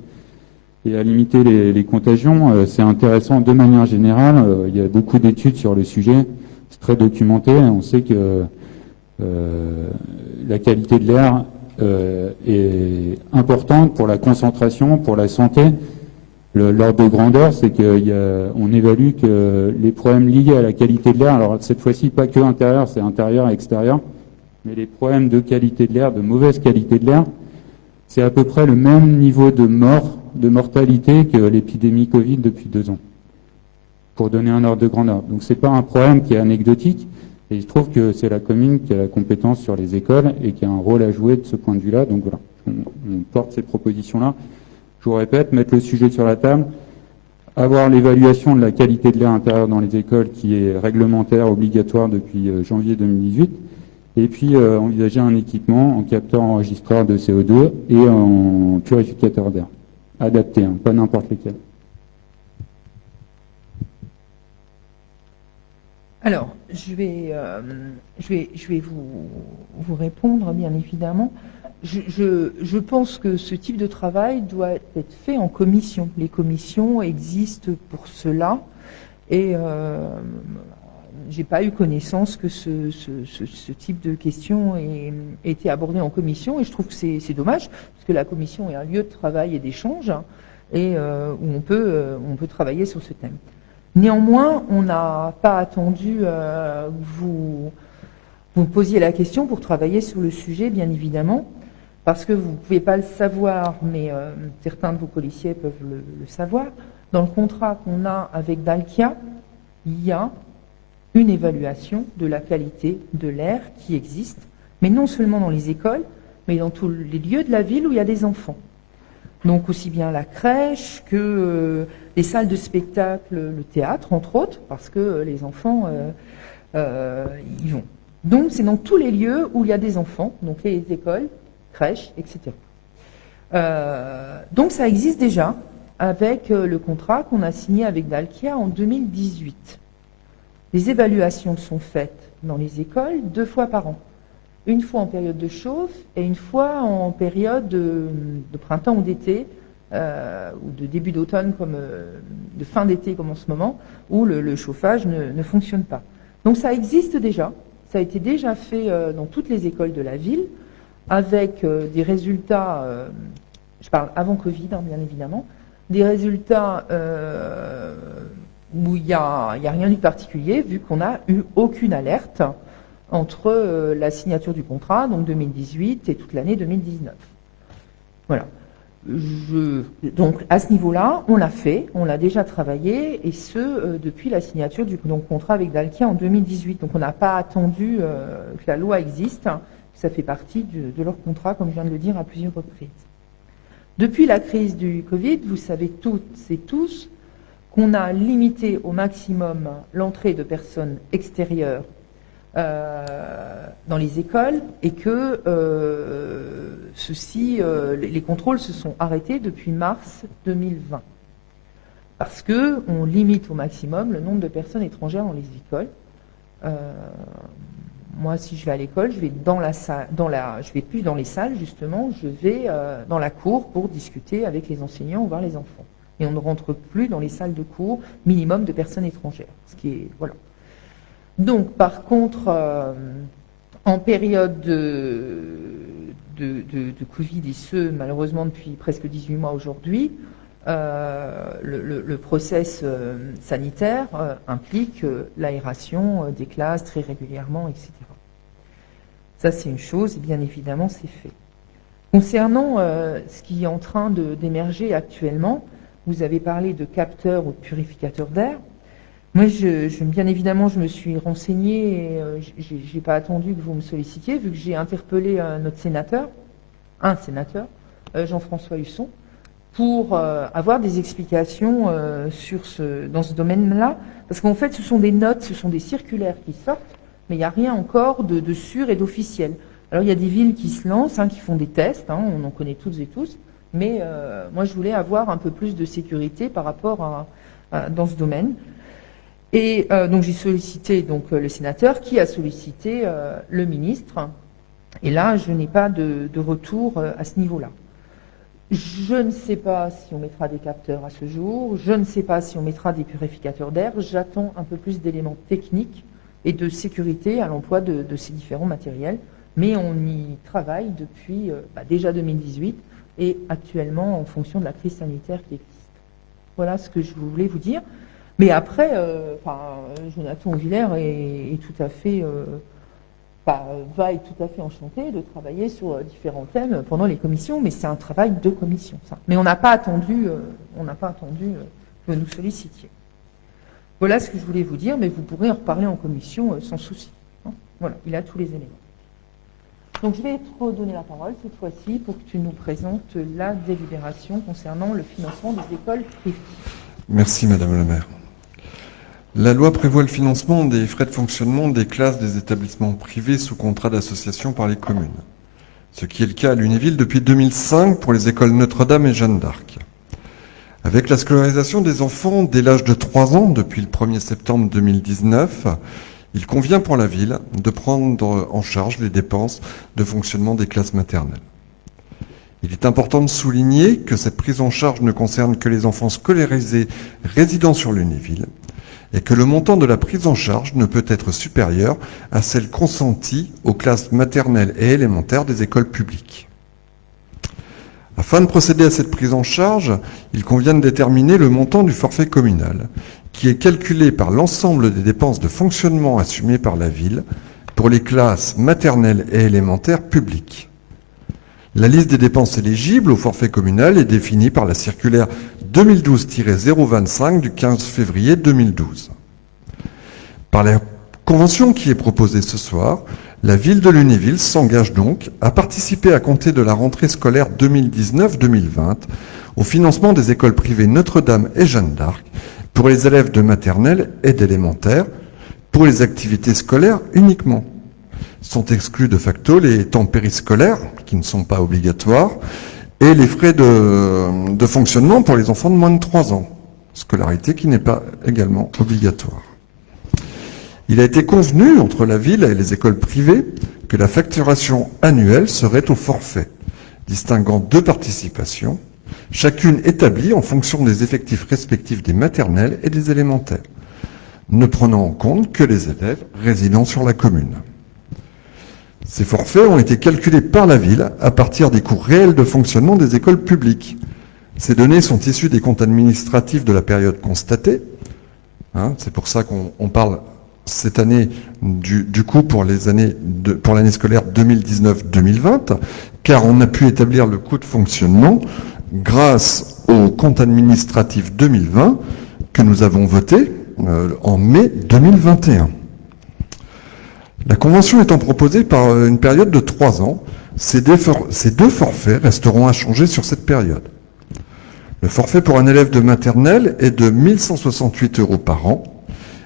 et à limiter les contagions. C'est intéressant de manière générale, il y a beaucoup d'études sur le sujet, c'est très documenté, on sait que la qualité de l'air est importante pour la concentration, pour la santé. L'ordre de grandeur, c'est qu'on évalue que les problèmes liés à la qualité de l'air, alors cette fois-ci pas que intérieur, c'est intérieur et extérieur, mais les problèmes de qualité de l'air, de mauvaise qualité de l'air, c'est à peu près le même niveau de mortalité que l'épidémie Covid depuis 2 ans, pour donner un ordre de grandeur. Donc c'est pas un problème qui est anecdotique, et il se trouve que c'est la commune qui a la compétence sur les écoles et qui a un rôle à jouer de ce point de vue-là. Donc voilà, on porte ces propositions-là. Je vous répète, mettre le sujet sur la table, avoir l'évaluation de la qualité de l'air intérieur dans les écoles qui est réglementaire, obligatoire depuis janvier 2018, et puis envisager un équipement en capteur enregistreur de CO2 et en purificateur d'air. Adapté, hein, pas n'importe lesquels. Alors, je vais vous répondre, bien évidemment. Je pense que ce type de travail doit être fait en commission. Les commissions existent pour cela et j'ai pas eu connaissance que ce type de questions ait été abordé en commission et je trouve que c'est dommage parce que la commission est un lieu de travail et d'échange et où on peut travailler sur ce thème. Néanmoins, on n'a pas attendu que vous me posiez la question pour travailler sur le sujet, bien évidemment. Parce que vous ne pouvez pas le savoir, mais certains de vos policiers peuvent le savoir. Dans le contrat qu'on a avec Dalkia, il y a une évaluation de la qualité de l'air qui existe, mais non seulement dans les écoles, mais dans tous les lieux de la ville où il y a des enfants. Donc aussi bien la crèche que les salles de spectacle, le théâtre, entre autres, parce que les enfants y vont. Donc c'est dans tous les lieux où il y a des enfants, donc les écoles, crèches, etc. Donc ça existe déjà avec le contrat qu'on a signé avec Dalkia en 2018. Les évaluations sont faites dans les écoles 2 fois par an. Une fois en période de chauffe et une fois en période de printemps ou d'été, ou de début d'automne, comme de fin d'été comme en ce moment, où le chauffage ne fonctionne pas. Donc ça existe déjà, ça a été déjà fait dans toutes les écoles de la ville, avec des résultats, je parle avant Covid, hein, bien évidemment, des résultats où il n'y a rien de particulier, vu qu'on n'a eu aucune alerte entre la signature du contrat, donc 2018, et toute l'année 2019. Voilà. Donc à ce niveau-là, on l'a fait, on l'a déjà travaillé, et ce, depuis la signature du contrat avec Dalkia en 2018. Donc on n'a pas attendu que la loi existe, ça fait partie de leur contrat, comme je viens de le dire à plusieurs reprises. Depuis la crise du Covid, vous savez toutes et tous qu'on a limité au maximum l'entrée de personnes extérieures dans les écoles, et que les contrôles se sont arrêtés depuis mars 2020. Parce qu'on limite au maximum le nombre de personnes étrangères dans les écoles. Moi, si je vais à l'école, je vais je vais plus dans les salles, justement, je vais dans la cour pour discuter avec les enseignants ou voir les enfants. Et on ne rentre plus dans les salles de cours minimum de personnes étrangères. Ce qui est, voilà. Donc, par contre, en période de Covid, et ce, malheureusement, depuis presque 18 mois aujourd'hui, le process sanitaire implique l'aération des classes très régulièrement, etc. Ça, c'est une chose, et bien évidemment, c'est fait. Concernant ce qui est en train d'émerger actuellement, vous avez parlé de capteurs ou de purificateurs d'air. Moi, bien évidemment, je me suis renseignée et je n'ai pas attendu que vous me sollicitiez, vu que j'ai interpellé un sénateur, Jean-François Husson, pour avoir des explications dans ce domaine-là. Parce qu'en fait, ce sont des notes, ce sont des circulaires qui sortent, mais il n'y a rien encore de sûr et d'officiel. Alors, il y a des villes qui se lancent, qui font des tests, on en connaît toutes et tous, mais moi, je voulais avoir un peu plus de sécurité par rapport dans ce domaine. Et donc j'ai sollicité le sénateur qui a sollicité le ministre. Et là, je n'ai pas de retour à ce niveau-là. Je ne sais pas si on mettra des capteurs à ce jour. Je ne sais pas si on mettra des purificateurs d'air. J'attends un peu plus d'éléments techniques et de sécurité à l'emploi de ces différents matériels. Mais on y travaille depuis déjà 2018 et actuellement en fonction de la crise sanitaire qui existe. Voilà ce que je voulais vous dire. Mais après, Jonathan Villers est tout à fait, va être tout à fait enchanté de travailler sur différents thèmes pendant les commissions, mais c'est un travail de commission, ça. Mais on n'a pas attendu que nous sollicitiez. Voilà ce que je voulais vous dire, mais vous pourrez en reparler en commission sans souci. Voilà, il a tous les éléments. Donc je vais te redonner la parole cette fois-ci pour que tu nous présentes la délibération concernant le financement des écoles privées. Merci Madame la maire. La loi prévoit le financement des frais de fonctionnement des classes des établissements privés sous contrat d'association par les communes, ce qui est le cas à Lunéville depuis 2005 pour les écoles Notre-Dame et Jeanne d'Arc. Avec la scolarisation des enfants dès l'âge de 3 ans, depuis le 1er septembre 2019, il convient pour la ville de prendre en charge les dépenses de fonctionnement des classes maternelles. Il est important de souligner que cette prise en charge ne concerne que les enfants scolarisés résidant sur Lunéville et que le montant de la prise en charge ne peut être supérieur à celle consentie aux classes maternelles et élémentaires des écoles publiques. Afin de procéder à cette prise en charge, il convient de déterminer le montant du forfait communal, qui est calculé par l'ensemble des dépenses de fonctionnement assumées par la ville pour les classes maternelles et élémentaires publiques. La liste des dépenses éligibles au forfait communal est définie par la circulaire 2012-025 du 15 février 2012. Par la convention qui est proposée ce soir, la ville de Lunéville s'engage donc à participer à compter de la rentrée scolaire 2019-2020 au financement des écoles privées Notre-Dame et Jeanne d'Arc pour les élèves de maternelle et d'élémentaire, pour les activités scolaires uniquement. Sont exclus de facto les temps périscolaires, qui ne sont pas obligatoires, et les frais de fonctionnement pour les enfants de moins de 3 ans, scolarité qui n'est pas également obligatoire. Il a été convenu entre la ville et les écoles privées que la facturation annuelle serait au forfait, distinguant 2 participations, chacune établie en fonction des effectifs respectifs des maternelles et des élémentaires, ne prenant en compte que les élèves résidant sur la commune. Ces forfaits ont été calculés par la ville à partir des coûts réels de fonctionnement des écoles publiques. Ces données sont issues des comptes administratifs de la période constatée. C'est pour ça qu'on parle cette année du coût pour l'année scolaire 2019-2020, car on a pu établir le coût de fonctionnement grâce au compte administratif 2020 que nous avons voté en mai 2021. La convention étant proposée par une période de 3 ans, ces deux forfaits resteront inchangés sur cette période. Le forfait pour un élève de maternelle est de 1 168 € par an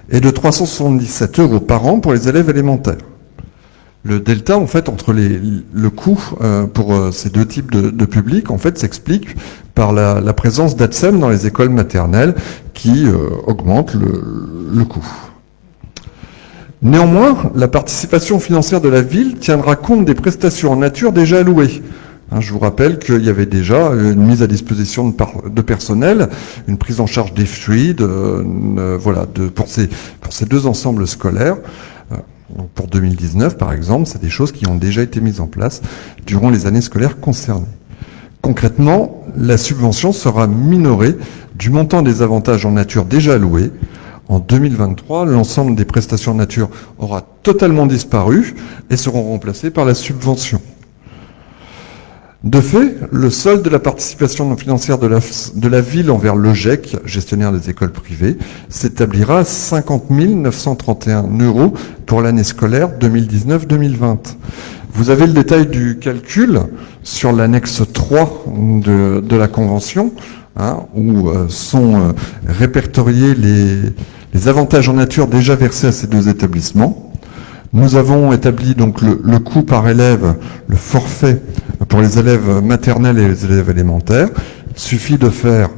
et de 377 € par an pour les élèves élémentaires. Le delta, en fait, entre le coût pour ces deux types de publics, en fait, s'explique par la présence d'ATSEM dans les écoles maternelles qui augmente le coût. Néanmoins, la participation financière de la ville tiendra compte des prestations en nature déjà allouées. Je vous rappelle qu'il y avait déjà une mise à disposition de personnel, une prise en charge des fluides, pour ces deux ensembles scolaires. Donc pour 2019, par exemple, c'est des choses qui ont déjà été mises en place durant les années scolaires concernées. Concrètement, la subvention sera minorée du montant des avantages en nature déjà alloués. En 2023, l'ensemble des prestations en nature aura totalement disparu et seront remplacées par la subvention. De fait, le solde de la participation financière de la ville envers l'OGEC, gestionnaire des écoles privées, s'établira à 50 931 € pour l'année scolaire 2019-2020. Vous avez le détail du calcul sur l'annexe 3 de la Convention, où sont répertoriés les avantages en nature déjà versés à ces deux établissements. Nous avons établi donc le coût par élève, le forfait pour les élèves maternels et les élèves élémentaires. Il suffit de faire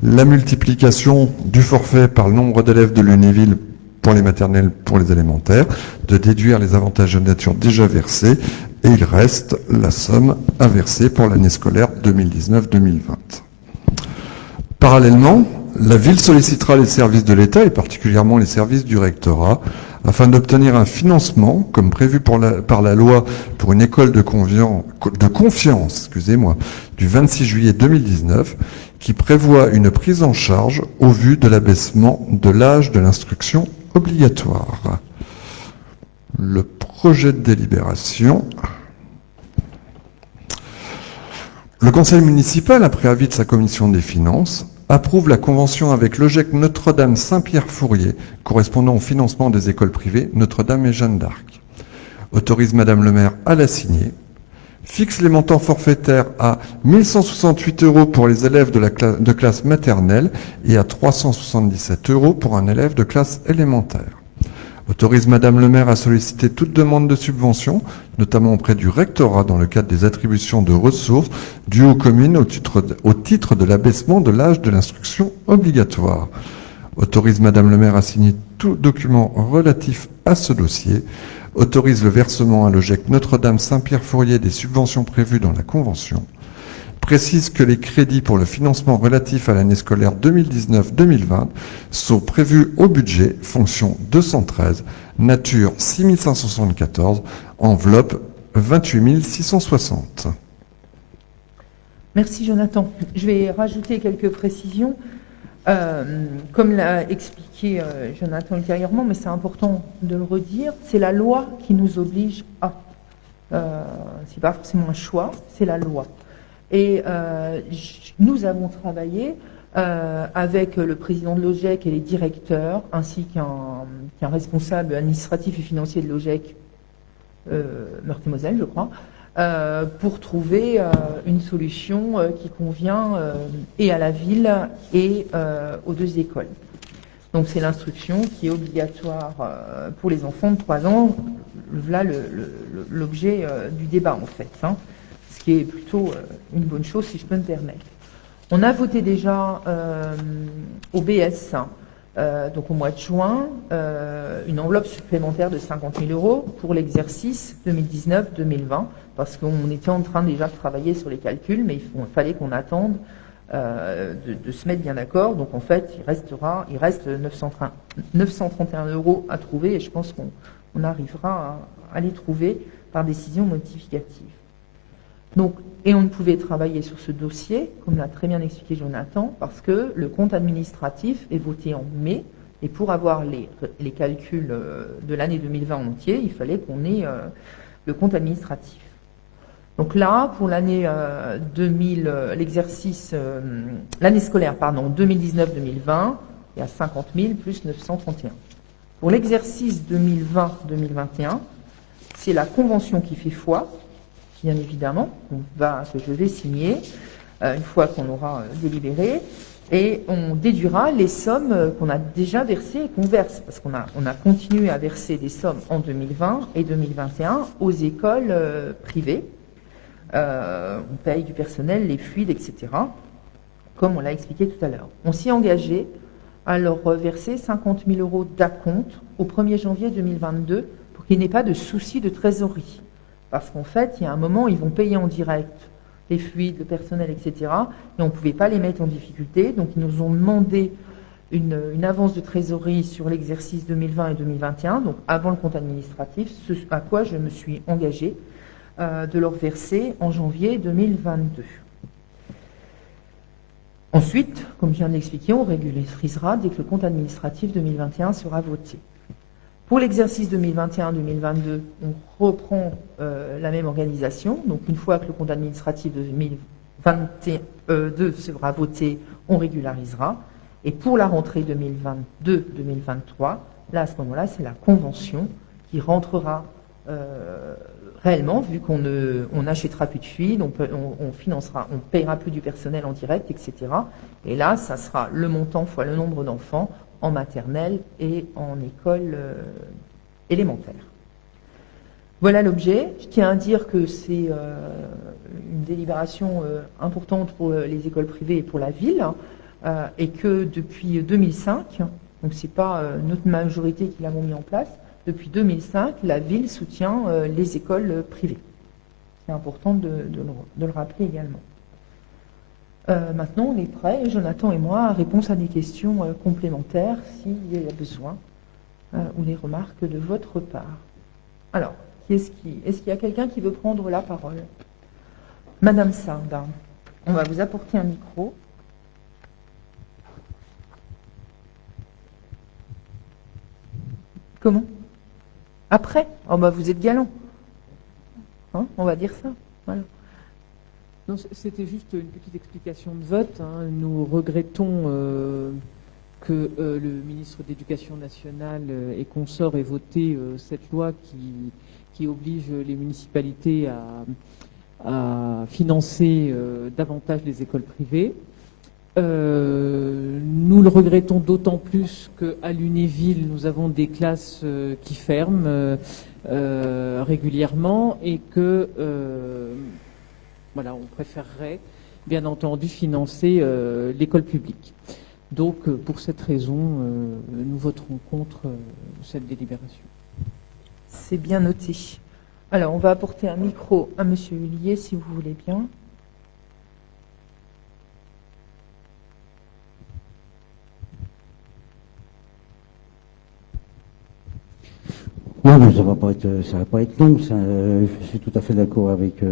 la multiplication du forfait par le nombre d'élèves de l'Univille pour les maternelles, pour les élémentaires, de déduire les avantages de nature déjà versés, et il reste la somme à verser pour l'année scolaire 2019-2020. Parallèlement, la ville sollicitera les services de l'État, et particulièrement les services du rectorat, afin d'obtenir un financement, comme prévu par la loi pour une école de confiance, du 26 juillet 2019, qui prévoit une prise en charge au vu de l'abaissement de l'âge de l'instruction obligatoire. Le projet de délibération. Le conseil municipal, après avis de sa commission des finances, approuve la convention avec l'OGEC Notre-Dame Saint-Pierre-Fourier, correspondant au financement des écoles privées Notre-Dame et Jeanne d'Arc. Autorise Madame le maire à la signer. Fixe les montants forfaitaires à 1 168 € pour les élèves de classe maternelle et à 377 € pour un élève de classe élémentaire. Autorise Madame le maire à solliciter toute demande de subvention, notamment auprès du rectorat dans le cadre des attributions de ressources dues aux communes au titre de l'abaissement de l'âge de l'instruction obligatoire. Autorise Madame le maire à signer tout document relatif à ce dossier. Autorise le versement à l'OGEC Notre-Dame Saint-Pierre-Fourier des subventions prévues dans la Convention. Précise que les crédits pour le financement relatif à l'année scolaire 2019-2020 sont prévus au budget fonction 213, nature 6 574, enveloppe 28 660. Merci Jonathan. Je vais rajouter quelques précisions. Comme l'a expliqué Jonathan ultérieurement, mais c'est important de le redire, c'est la loi qui nous oblige à. C'est pas forcément un choix, c'est la loi. Et nous avons travaillé avec le président de l'OGEC et les directeurs, ainsi qu'un responsable administratif et financier de l'OGEC, Meurthe-et-Moselle, je crois, pour trouver une solution qui convient et à la ville et aux deux écoles. Donc c'est l'instruction qui est obligatoire pour les enfants de 3 ans. Voilà l'objet du débat en fait, ce qui est plutôt une bonne chose si je peux me permettre. On a voté déjà au BS, donc au mois de juin, une enveloppe supplémentaire de 50 000 € pour l'exercice 2019-2020, parce qu'on était en train déjà de travailler sur les calculs, mais il fallait qu'on attende de se mettre bien d'accord. Donc en fait, il reste 931 € à trouver, et je pense qu'on arrivera à les trouver par décision modificative. Donc, et on ne pouvait travailler sur ce dossier, comme l'a très bien expliqué Jonathan, parce que le compte administratif est voté en mai, et pour avoir les calculs de l'année 2020 entier, il fallait qu'on ait le compte administratif. Donc là, pour l'année l'année scolaire, 2019-2020, il y a 50 000 plus 931. Pour l'exercice 2020-2021, c'est la convention qui fait foi, bien évidemment, que je vais signer une fois qu'on aura délibéré, et on déduira les sommes qu'on a déjà versées et qu'on verse, parce qu'on a continué à verser des sommes en 2020 et 2021 aux écoles privées. On paye du personnel, les fluides, etc., comme on l'a expliqué tout à l'heure. On s'y est engagé à leur verser 50 000 € d'acompte au 1er janvier 2022 pour qu'il n'y ait pas de souci de trésorerie. Parce qu'en fait, il y a un moment, ils vont payer en direct les fluides, le personnel, etc., et on ne pouvait pas les mettre en difficulté. Donc, ils nous ont demandé une avance de trésorerie sur l'exercice 2020 et 2021, donc avant le compte administratif, ce à quoi je me suis engagée de leur verser en janvier 2022. Ensuite, comme je viens de l'expliquer, on régularisera dès que le compte administratif 2021 sera voté. Pour l'exercice 2021-2022, on reprend la même organisation. Donc, une fois que le compte administratif 2022 sera voté, on régularisera. Et pour la rentrée 2022-2023, là, à ce moment-là, c'est la convention qui rentrera réellement, vu qu'on n'achètera plus de fluides, on financera, on paiera plus du personnel en direct, etc. Et là, ça sera le montant fois le nombre d'enfants en maternelle et en école élémentaire. Voilà l'objet. Je tiens à dire que c'est une délibération importante pour les écoles privées et pour la ville, et que depuis 2005, donc c'est pas notre majorité qui l'avons mis en place, depuis 2005, la ville soutient les écoles privées. C'est important de le rappeler également. Maintenant, on est prêts, Jonathan et moi, à répondre à des questions complémentaires s'il y a besoin, ou des remarques de votre part. Alors, est-ce qu'il y a quelqu'un qui veut prendre la parole? Madame Sard, on va vous apporter un micro. Comment? Après? Oh bah vous êtes galant. Hein, on va dire ça. Voilà. Non, c'était juste une petite explication de vote. Nous regrettons que le ministre de l'Éducation nationale et consorts ait voté cette loi qui oblige les municipalités à financer davantage les écoles privées. Nous le regrettons d'autant plus qu'à Lunéville, nous avons des classes qui ferment régulièrement et que voilà, on préférerait bien entendu financer l'école publique. Donc pour cette raison, nous voterons contre cette délibération. C'est bien noté. Alors on va apporter un micro à Monsieur Hulier si vous voulez bien. Oui, mais ça va pas être long. Je suis tout à fait d'accord avec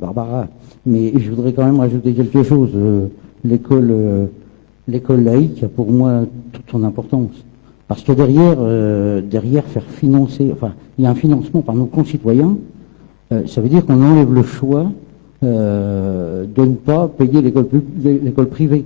Barbara. Mais je voudrais quand même rajouter quelque chose. L'école laïque a pour moi toute son importance. Parce que derrière faire financer, enfin, il y a un financement par nos concitoyens. Ça veut dire qu'on enlève le choix de ne pas payer l'école privée.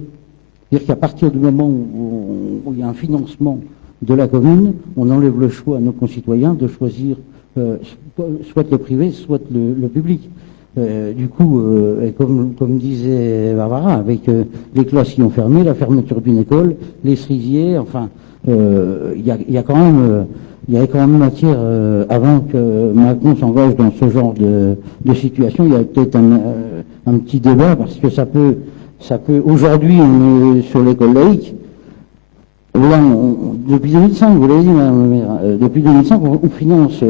C'est-à-dire qu'à partir du moment où il y a un financement de la commune, on enlève le choix à nos concitoyens de choisir soit le privé, soit le public. Du coup, et comme disait Barbara, avec les classes qui ont fermé, la fermeture d'une école, les cerisiers, enfin, il y a quand même matière, avant que Macron s'engage dans ce genre de situation, il y a peut-être un petit débat, parce que ça peut aujourd'hui, on est sur l'école laïque. Là, depuis 2005, vous l'avez dit, Madame la maire, depuis 2005, on finance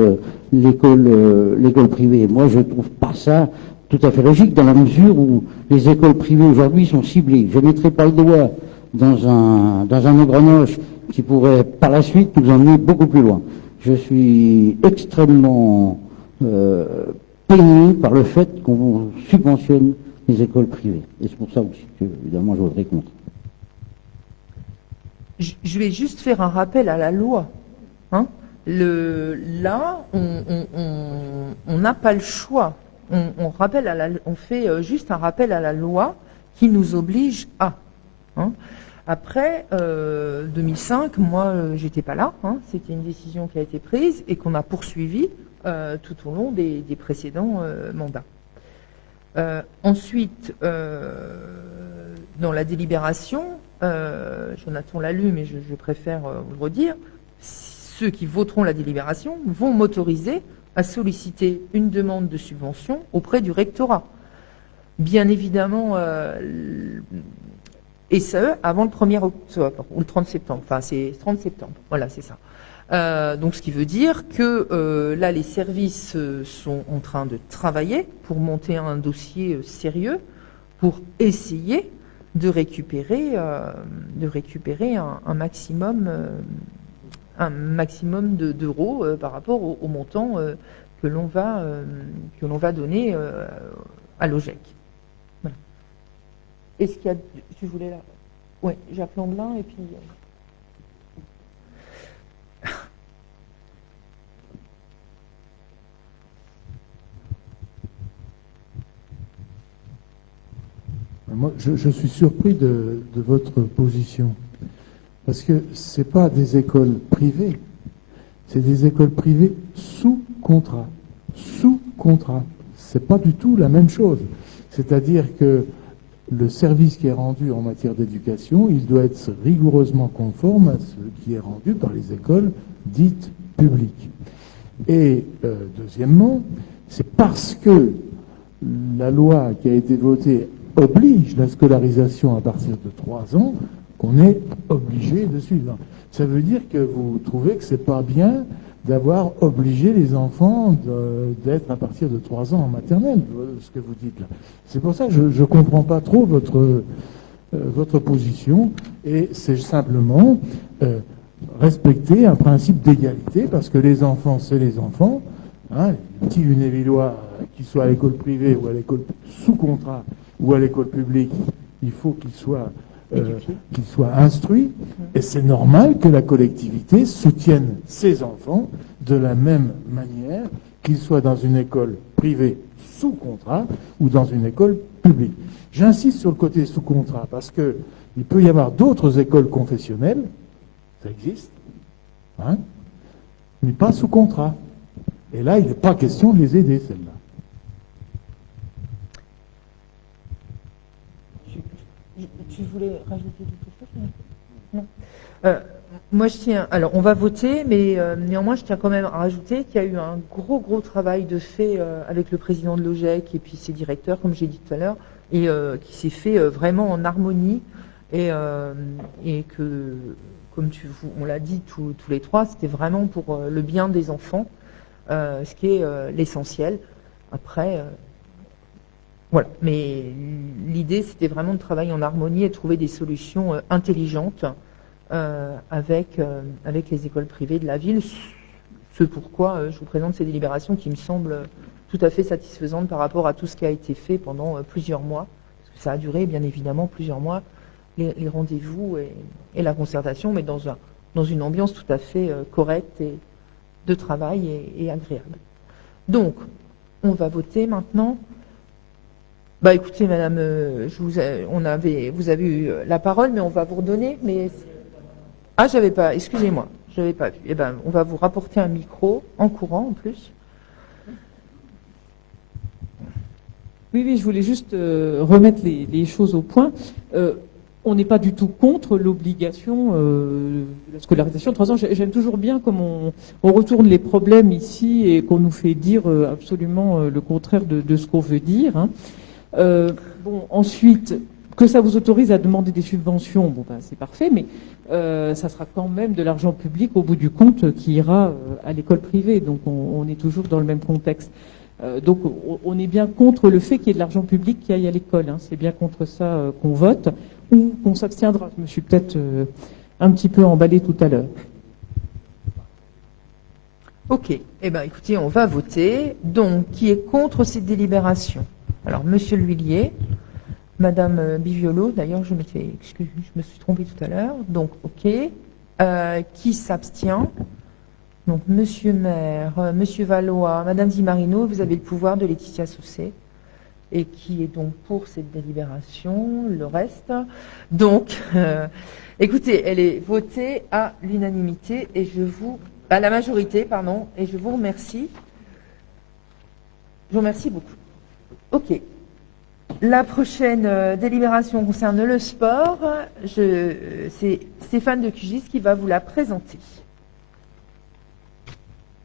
l'école privée. Moi, je ne trouve pas ça tout à fait logique, dans la mesure où les écoles privées aujourd'hui sont ciblées. Je ne mettrai pas le doigt dans un engrenage qui pourrait, par la suite, nous emmener beaucoup plus loin. Je suis extrêmement peiné par le fait qu'on subventionne les écoles privées. Et c'est pour ça aussi que, évidemment, je voterai contre. Je vais juste faire un rappel à la loi. Là, on n'a pas le choix. on fait juste un rappel à la loi qui nous oblige à. Hein. Après 2005, moi, j'étais pas là. Hein, c'était une décision qui a été prise et qu'on a poursuivie tout au long des précédents mandats. Ensuite, dans la délibération, Jonathan l'a lu, mais je préfère vous le redire, ceux qui voteront la délibération vont m'autoriser à solliciter une demande de subvention auprès du rectorat. Bien évidemment, et ce, avant le 1er octobre ou le 30 septembre. Enfin, c'est 30 septembre. Voilà, c'est ça. Donc, ce qui veut dire que là, les services sont en train de travailler pour monter un dossier sérieux pour essayer de récupérer un maximum d'euros par rapport au montant que l'on va donner à l'OGEC. Voilà. Est-ce qu'il y a... Tu voulais là? Oui, j'ai appelé en blanc et puis... Moi, je suis surpris de votre position. Parce que ce n'est pas des écoles privées, c'est des écoles privées sous contrat. Sous contrat. Ce n'est pas du tout la même chose. C'est-à-dire que le service qui est rendu en matière d'éducation, il doit être rigoureusement conforme à ce qui est rendu par les écoles dites publiques. Et deuxièmement, c'est parce que la loi qui a été votée oblige la scolarisation à partir de 3 ans qu'on est obligé de suivre. Ça veut dire que vous trouvez que c'est pas bien d'avoir obligé les enfants d'être à partir de 3 ans en maternelle, ce que vous dites là. C'est pour ça que je ne comprends pas trop votre position, et c'est simplement respecter un principe d'égalité, parce que les enfants, c'est les enfants. Hein, les petits Lunévillois, qu'ils soient à l'école privée ou à l'école sous contrat ou à l'école publique, il faut qu'ils soient instruits, et c'est normal que la collectivité soutienne ses enfants de la même manière qu'ils soient dans une école privée sous contrat ou dans une école publique. J'insiste sur le côté sous contrat parce qu'il peut y avoir d'autres écoles confessionnelles, ça existe, hein, mais pas sous contrat. Et là, il n'est pas question de les aider, celles-là. Tu voulais rajouter quelque chose? Non. Moi, je tiens... Alors, on va voter, mais néanmoins, je tiens quand même à rajouter qu'il y a eu un gros travail de fait avec le président de l'OGEC et puis ses directeurs, comme j'ai dit tout à l'heure, et qui s'est fait vraiment en harmonie et que, comme on l'a dit tous les trois, c'était vraiment pour le bien des enfants, ce qui est l'essentiel. Après... Voilà, mais l'idée, c'était vraiment de travailler en harmonie et de trouver des solutions intelligentes avec les écoles privées de la ville. Ce pourquoi je vous présente ces délibérations qui me semblent tout à fait satisfaisantes par rapport à tout ce qui a été fait pendant plusieurs mois. Parce que ça a duré, bien évidemment, plusieurs mois, les rendez-vous et la concertation, mais dans une ambiance tout à fait correcte et de travail et agréable. Donc, on va voter maintenant. Bah écoutez, madame, vous avez eu la parole, mais on va vous redonner. Mais j'avais pas, excusez-moi, j'avais pas vu. Eh ben, on va vous rapporter un micro en courant en plus. Oui, je voulais juste remettre les choses au point. On n'est pas du tout contre l'obligation de la scolarisation de 3 ans. J'aime toujours bien comme on retourne les problèmes ici et qu'on nous fait dire absolument le contraire de ce qu'on veut dire. Hein. Ensuite, que ça vous autorise à demander des subventions, c'est parfait, mais ça sera quand même de l'argent public au bout du compte qui ira à l'école privée. Donc on est toujours dans le même contexte. Donc on est bien contre le fait qu'il y ait de l'argent public qui aille à l'école. Hein. C'est bien contre ça qu'on vote ou qu'on s'abstiendra. Je me suis peut-être un petit peu emballé tout à l'heure. Ok, eh bien écoutez, on va voter. Donc, qui est contre cette délibération? Alors, monsieur L'Huillier, madame Biviolo, d'ailleurs, je me suis trompée tout à l'heure. Donc, ok. Qui s'abstient? Donc, Monsieur Maire, Monsieur Valois, Madame Di Marino, vous avez le pouvoir de Laetitia Sousset, et qui est donc pour cette délibération, le reste. Donc, écoutez, elle est votée à l'unanimité, et à la majorité, pardon, et je vous remercie. Je vous remercie beaucoup. OK. La prochaine délibération concerne le sport. C'est Stéphane de Cugis qui va vous la présenter.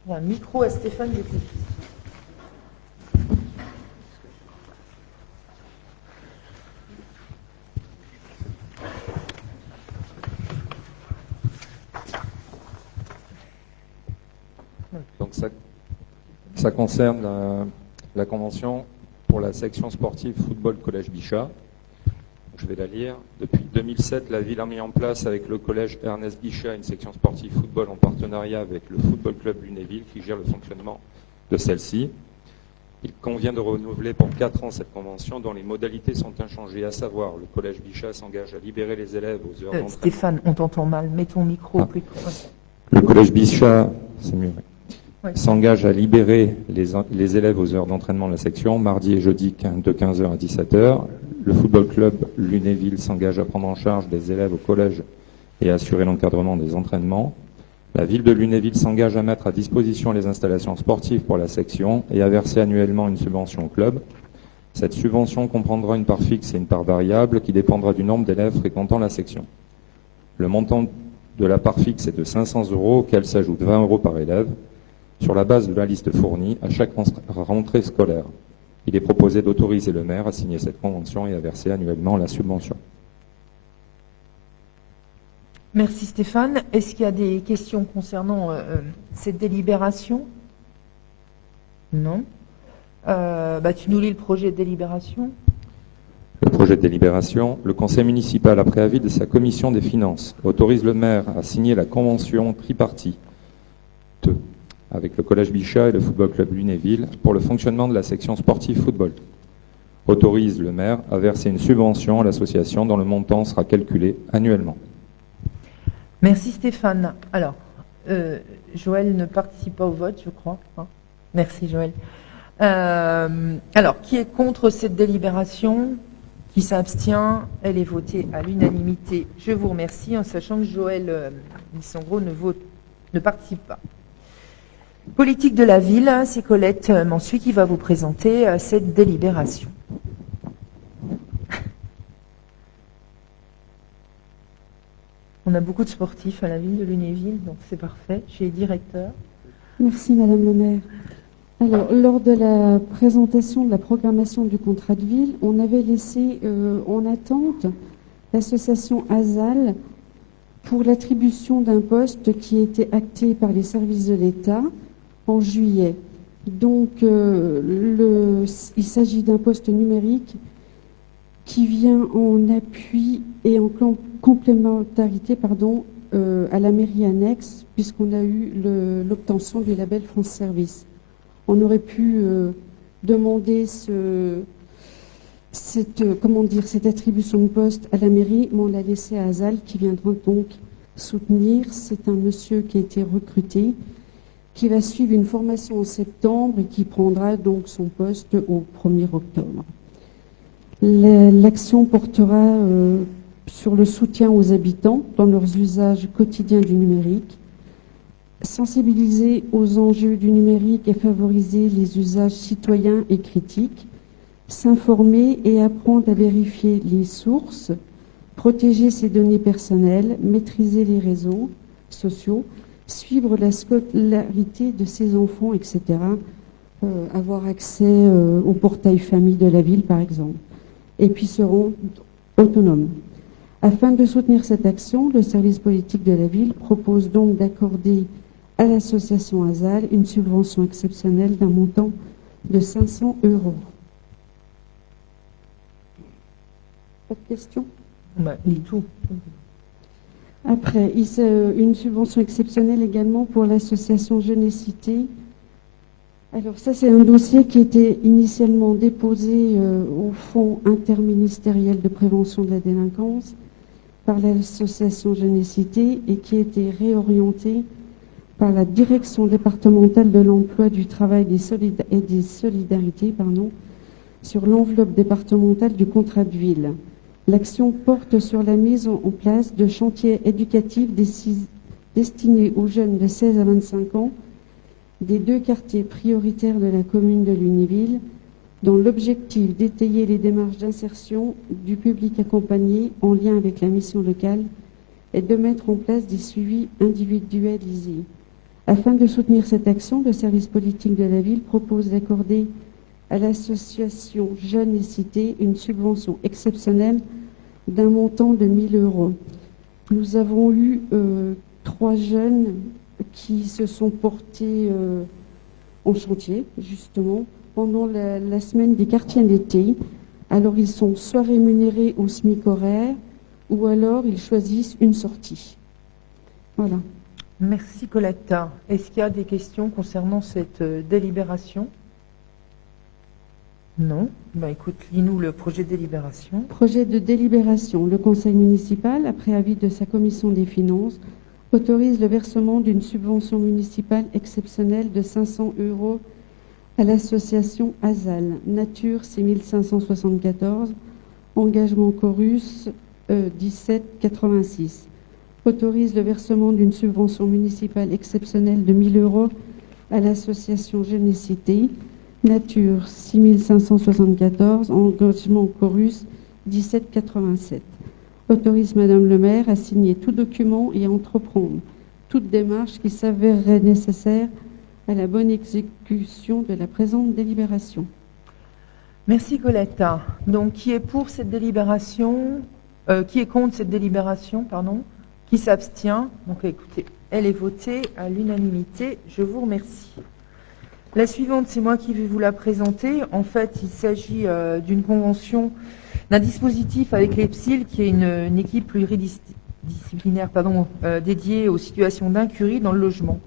Un micro à Stéphane de Cugis. Donc ça concerne la convention pour la section sportive football collège Bichat. Je vais la lire. Depuis 2007, la ville a mis en place avec le collège Ernest Bichat une section sportive football en partenariat avec le football club Lunéville qui gère le fonctionnement de celle-ci. Il convient de renouveler pour 4 ans cette convention dont les modalités sont inchangées, à savoir le collège Bichat s'engage à libérer les élèves aux heures d'entraînement. Stéphane, on t'entend mal. Mets ton micro plus près. Le collège Bichat, c'est mieux. Oui. S'engage à libérer les élèves aux heures d'entraînement de la section, mardi et jeudi de 15h à 17h. Le football club Lunéville s'engage à prendre en charge les élèves au collège et à assurer l'encadrement des entraînements. La ville de Lunéville s'engage à mettre à disposition les installations sportives pour la section et à verser annuellement une subvention au club. Cette subvention comprendra une part fixe et une part variable qui dépendra du nombre d'élèves fréquentant la section. Le montant de la part fixe est de 500 € auquel s'ajoute 20 € par élève, sur la base de la liste fournie à chaque rentrée scolaire. Il est proposé d'autoriser le maire à signer cette convention et à verser annuellement la subvention. Merci Stéphane. Est-ce qu'il y a des questions concernant cette délibération? Non. Tu nous lis le projet de délibération. Le projet de délibération, le conseil municipal, après avis de sa commission des finances, autorise le maire à signer la convention tripartite avec le collège Bichat et le football club Lunéville pour le fonctionnement de la section sportive football. Autorise le maire à verser une subvention à l'association dont le montant sera calculé annuellement. Merci Stéphane. Alors, Joël ne participe pas au vote, je crois. Hein. Merci Joël. Alors, qui est contre cette délibération? Qui s'abstient? Elle est votée à l'unanimité. Je vous remercie, en sachant que Joël Lissangro ne participe pas. Politique de la ville, c'est Colette Mansuy qui va vous présenter cette délibération. On a beaucoup de sportifs à la ville de Lunéville, donc c'est parfait. Je suis directeur. Merci Madame le maire. Alors, lors de la présentation de la programmation du contrat de ville, on avait laissé en attente l'association ASAL pour l'attribution d'un poste qui était acté par les services de l'État en juillet. Donc, il s'agit d'un poste numérique qui vient en appui et en complémentarité à la mairie annexe, puisqu'on a eu l'obtention du label France Service. On aurait pu demander cette attribution de poste à la mairie, mais on l'a laissé à Azal, qui viendra donc soutenir. C'est un monsieur qui a été recruté, qui va suivre une formation en septembre et qui prendra donc son poste au 1er octobre. L'action portera sur le soutien aux habitants dans leurs usages quotidiens du numérique, sensibiliser aux enjeux du numérique et favoriser les usages citoyens et critiques, s'informer et apprendre à vérifier les sources, protéger ses données personnelles, maîtriser les réseaux sociaux, suivre la scolarité de ses enfants, etc. Avoir accès au portail famille de la ville, par exemple. Et puis seront autonomes. Afin de soutenir cette action, le service politique de la ville propose donc d'accorder à l'association ASAL une subvention exceptionnelle d'un montant de 500 €. Pas de questions? Du tout. Après, une subvention exceptionnelle également pour l'association Jeunessité. Alors ça, c'est un dossier qui était initialement déposé au Fonds interministériel de prévention de la délinquance par l'association Jeunessité et qui a été réorienté par la Direction départementale de l'emploi, du travail et des solidarités sur l'enveloppe départementale du contrat de ville. L'action porte sur la mise en place de chantiers éducatifs destinés aux jeunes de 16 à 25 ans des 2 quartiers prioritaires de la commune de Lunéville, dans l'objectif d'étayer les démarches d'insertion du public accompagné en lien avec la mission locale et de mettre en place des suivis individualisés. Afin de soutenir cette action, le service politique de la ville propose d'accorder à l'association Jeunes et Cités une subvention exceptionnelle d'un montant de 1 000 €. Nous avons eu 3 jeunes qui se sont portés en chantier, justement, pendant la semaine des quartiers d'été. Alors, ils sont soit rémunérés au SMIC horaire, ou alors ils choisissent une sortie. Voilà. Merci Colette. Est-ce qu'il y a des questions concernant cette délibération? Non. Ben, écoute, lis-nous le projet de délibération. Projet de délibération. Le conseil municipal, après avis de sa commission des finances, autorise le versement d'une subvention municipale exceptionnelle de 500 € à l'association ASAL. Nature 6574, engagement Chorus 1786. Autorise le versement d'une subvention municipale exceptionnelle de 1 000 € à l'association Génécité. Nature 6574, engagement Chorus 1787. Autorise Madame le maire à signer tout document et à entreprendre toute démarche qui s'avérerait nécessaire à la bonne exécution de la présente délibération. Merci Colette. Donc, qui est pour cette délibération? Qui est contre cette délibération, pardon? Qui s'abstient? Donc, écoutez, elle est votée à l'unanimité. Je vous remercie. La suivante, c'est moi qui vais vous la présenter. En fait, il s'agit d'une convention, d'un dispositif avec l'EPSIL, qui est une équipe pluridisciplinaire dédiée aux situations d'incurie dans le logement.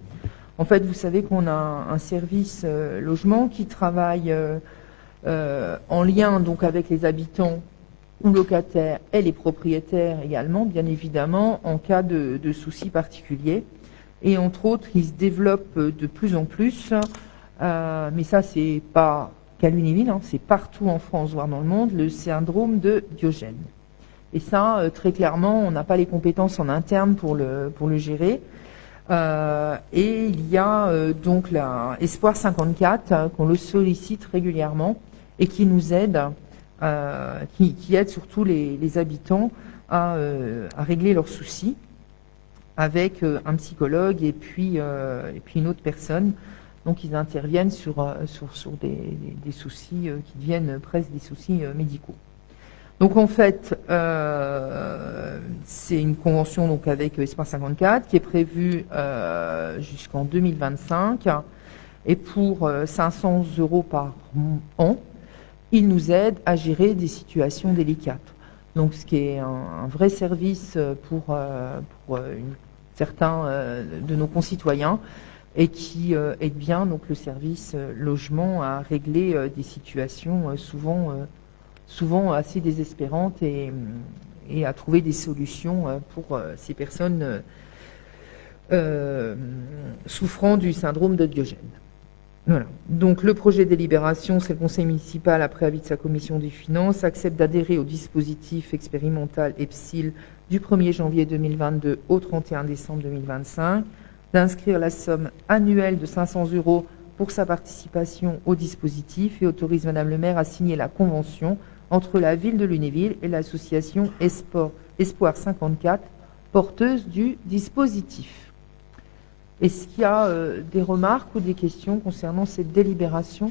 En fait, vous savez qu'on a un service logement qui travaille en lien donc avec les habitants ou locataires et les propriétaires également, bien évidemment, en cas de soucis particuliers. Et entre autres, il se développe de plus en plus, mais ça, c'est pas qu'à Lunéville, hein, c'est partout en France, voire dans le monde, le syndrome de Diogène. Et ça, très clairement, on n'a pas les compétences en interne pour le gérer. Et il y a donc la Espoir 54, qu'on le sollicite régulièrement et qui nous aide, qui aide surtout les habitants à régler leurs soucis avec un psychologue et puis une autre personne. Donc ils interviennent sur des soucis qui deviennent presque des soucis médicaux. Donc en fait, c'est une convention donc avec Espoir 54 qui est prévue jusqu'en 2025 et pour 500 € par an, il nous aide à gérer des situations délicates. Donc ce qui est un vrai service pour certains de nos concitoyens et qui aide bien donc le service logement à régler des situations souvent assez désespérantes et à trouver des solutions pour ces personnes souffrant du syndrome de Diogène. Voilà. Donc le projet de délibération, c'est le conseil municipal, après avis de sa commission des finances, accepte d'adhérer au dispositif expérimental EPSIL du 1er janvier 2022 au 31 décembre 2025, d'inscrire la somme annuelle de 500 € pour sa participation au dispositif et autorise Madame le maire à signer la convention entre la ville de Lunéville et l'association Espoir 54, porteuse du dispositif. Est-ce qu'il y a des remarques ou des questions concernant cette délibération?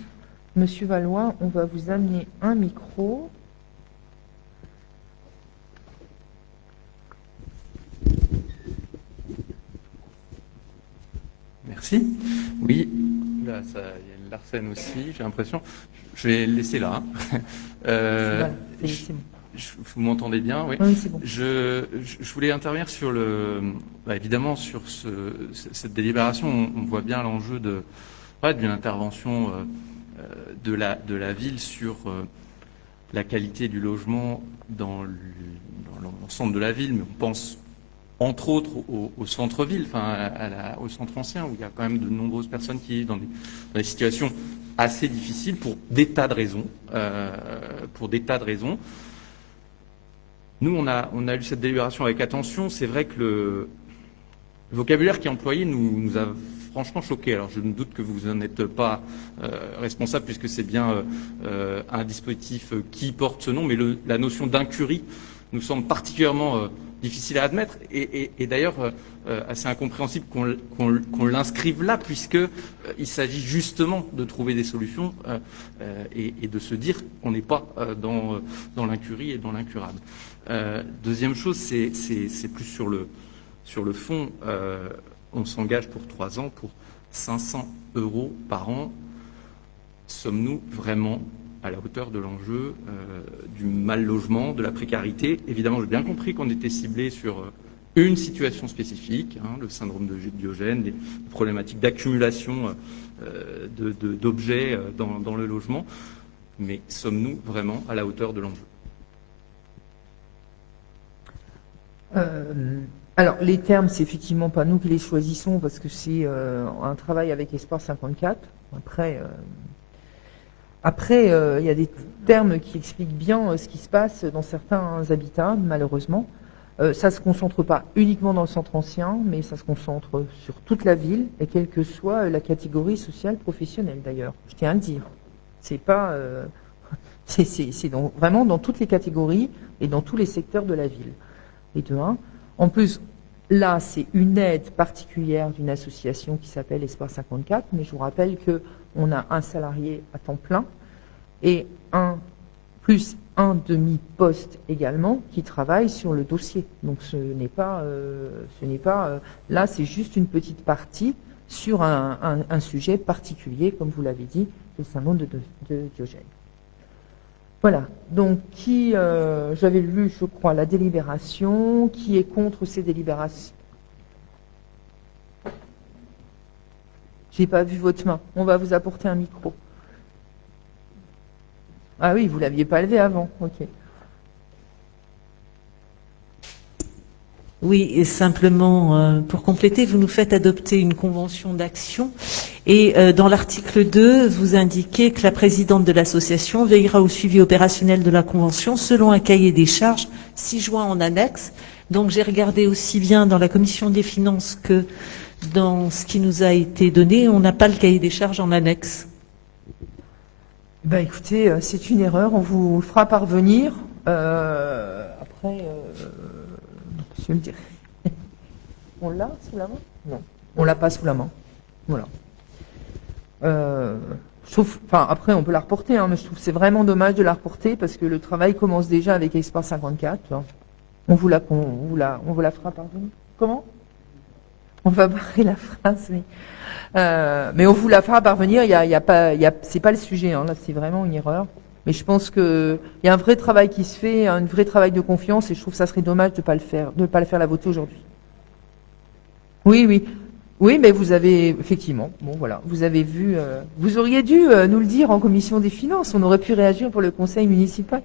Monsieur Valois, on va vous amener un micro. Merci. Oui, là, il y a une Larsen aussi, j'ai l'impression. Je vais laisser là. Vous m'entendez bien? Oui, c'est bon. Je voulais intervenir sur évidemment sur cette délibération. On voit bien l'enjeu d'une intervention de la ville sur la qualité du logement dans l'ensemble de la ville, mais on pense entre autres au centre-ville, enfin au centre ancien, où il y a quand même de nombreuses personnes qui vivent dans des situations assez difficiles pour des tas de raisons. Nous, on a lu cette délibération avec attention. C'est vrai que le vocabulaire qui est employé nous a franchement choqués. Alors, je me doute que vous n'en êtes pas responsable, puisque c'est bien un dispositif qui porte ce nom, mais la notion d'incurie nous semble particulièrement difficile à admettre, et d'ailleurs assez incompréhensible qu'on l'inscrive là, puisqu'il s'agit justement de trouver des solutions et de se dire qu'on n'est pas dans l'incurie et dans l'incurable. Deuxième chose, c'est plus sur le fond. On s'engage pour 3 ans pour 500 € par an. Sommes-nous vraiment à la hauteur de l'enjeu du mal-logement, de la précarité? Évidemment, j'ai bien compris qu'on était ciblé sur une situation spécifique, le syndrome de Diogène, les problématiques d'accumulation d'objets dans le logement, mais sommes-nous vraiment à la hauteur de l'enjeu? Alors, les termes, c'est effectivement pas nous qui les choisissons, parce que c'est un travail avec Espoir 54. Après, il y a des termes qui expliquent bien ce qui se passe dans certains habitats, malheureusement. Ça ne se concentre pas uniquement dans le centre ancien, mais ça se concentre sur toute la ville, et quelle que soit la catégorie sociale professionnelle, d'ailleurs. Je tiens à le dire. C'est pas, c'est vraiment dans toutes les catégories et dans tous les secteurs de la ville. Et de un. En plus, là, c'est une aide particulière d'une association qui s'appelle Espoir 54, mais je vous rappelle qu'on a un salarié à temps plein et plus un demi-poste également qui travaille sur le dossier. Donc ce n'est pas là, c'est juste une petite partie sur un sujet particulier, comme vous l'avez dit, le syndrome de Diogène. Voilà, donc j'avais lu, je crois, la délibération, qui est contre ces délibérations? J'ai pas vu votre main, on va vous apporter un micro. Ah oui, vous ne l'aviez pas levé avant, ok. Oui, et simplement, pour compléter, vous nous faites adopter une convention d'action et dans l'article 2, vous indiquez que la présidente de l'association veillera au suivi opérationnel de la convention selon un cahier des charges 6 joints en annexe. Donc j'ai regardé aussi bien dans la commission des finances que dans ce qui nous a été donné, on n'a pas le cahier des charges en annexe. Écoutez, c'est une erreur, on vous le fera parvenir. Après... je le dirai. On l'a sous la main? Non, on l'a pas sous la main. Voilà. Après, on peut la reporter, mais je trouve que c'est vraiment dommage de la reporter parce que le travail commence déjà avec Espoir 54. On vous la fera parvenir. Comment? On va barrer la phrase, oui. Mais on vous la fera parvenir. C'est pas le sujet. Là, c'est vraiment une erreur. Mais je pense qu'il y a un vrai travail qui se fait, un vrai travail de confiance, et je trouve que ça serait dommage de ne pas le faire la voter aujourd'hui. Oui, mais vous avez, effectivement, vous avez vu, vous auriez dû nous le dire en commission des finances, on aurait pu réagir pour le conseil municipal.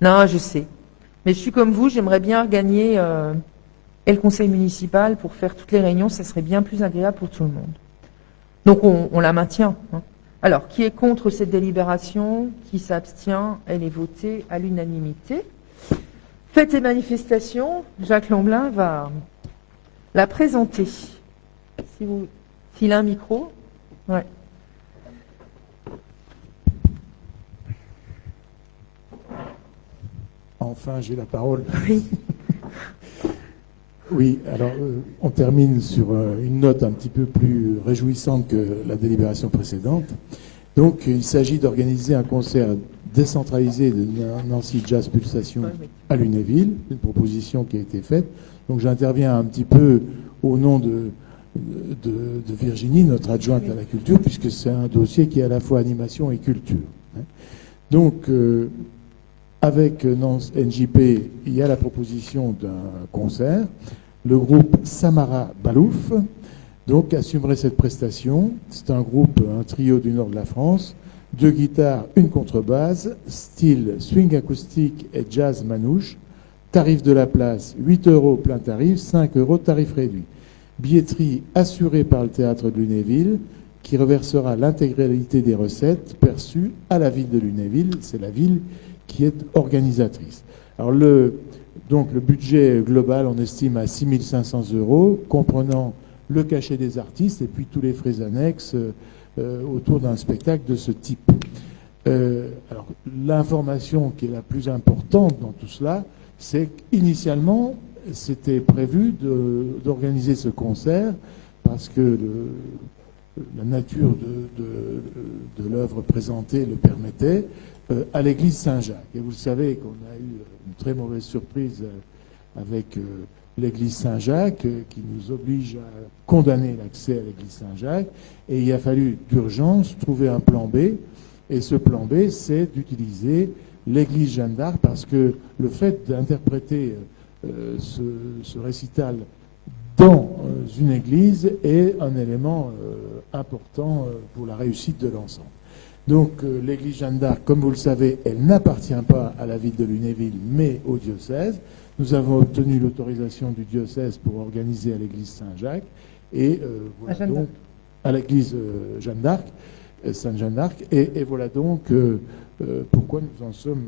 Non, je sais. Mais je suis comme vous, j'aimerais bien gagner et le conseil municipal pour faire toutes les réunions, ça serait bien plus agréable pour tout le monde. Donc on la maintient. Alors, qui est contre cette délibération? Qui s'abstient? Elle est votée à l'unanimité. Faites et manifestations, Jacques Lamblin va la présenter. S'il a un micro. Ouais. Enfin, j'ai la parole. Oui. Oui, alors on termine sur une note un petit peu plus réjouissante que la délibération précédente. Donc, il s'agit d'organiser un concert décentralisé de Nancy Jazz Pulsation à Lunéville, une proposition qui a été faite. Donc, j'interviens un petit peu au nom de Virginie, notre adjointe à la culture, puisque c'est un dossier qui est à la fois animation et culture. Donc, avec NJP, il y a la proposition d'un concert. Le groupe Samara Balouf donc assumerait cette prestation. C'est un trio du nord de la France, 2 guitares, une contrebasse, style swing acoustique et jazz manouche, tarif de la place, 8 € plein tarif, 5 € tarif réduit. Billetterie assurée par le théâtre de Lunéville, qui reversera l'intégralité des recettes perçues à la ville de Lunéville. C'est la ville qui est organisatrice. Alors donc le budget global, on estime à 6 500 €, comprenant le cachet des artistes et puis tous les frais annexes autour d'un spectacle de ce type. Alors l'information qui est la plus importante dans tout cela, c'est qu'initialement, c'était prévu d'organiser ce concert parce que la nature de l'œuvre présentée le permettait, à l'église Saint-Jacques. Et vous le savez qu'on a eu une très mauvaise surprise avec l'église Saint-Jacques qui nous oblige à condamner l'accès à l'église Saint-Jacques. Et il a fallu d'urgence trouver un plan B. Et ce plan B, c'est d'utiliser l'église Jeanne d'Arc parce que le fait d'interpréter ce récital dans une église est un élément important pour la réussite de l'ensemble. Donc l'église Jeanne d'Arc, comme vous le savez, elle n'appartient pas à la ville de Lunéville, mais au diocèse. Nous avons obtenu l'autorisation du diocèse pour organiser à l'église Saint-Jacques et voilà donc, à l'église Jeanne d'Arc, Sainte-Jeanne d'Arc, et voilà donc pourquoi nous en sommes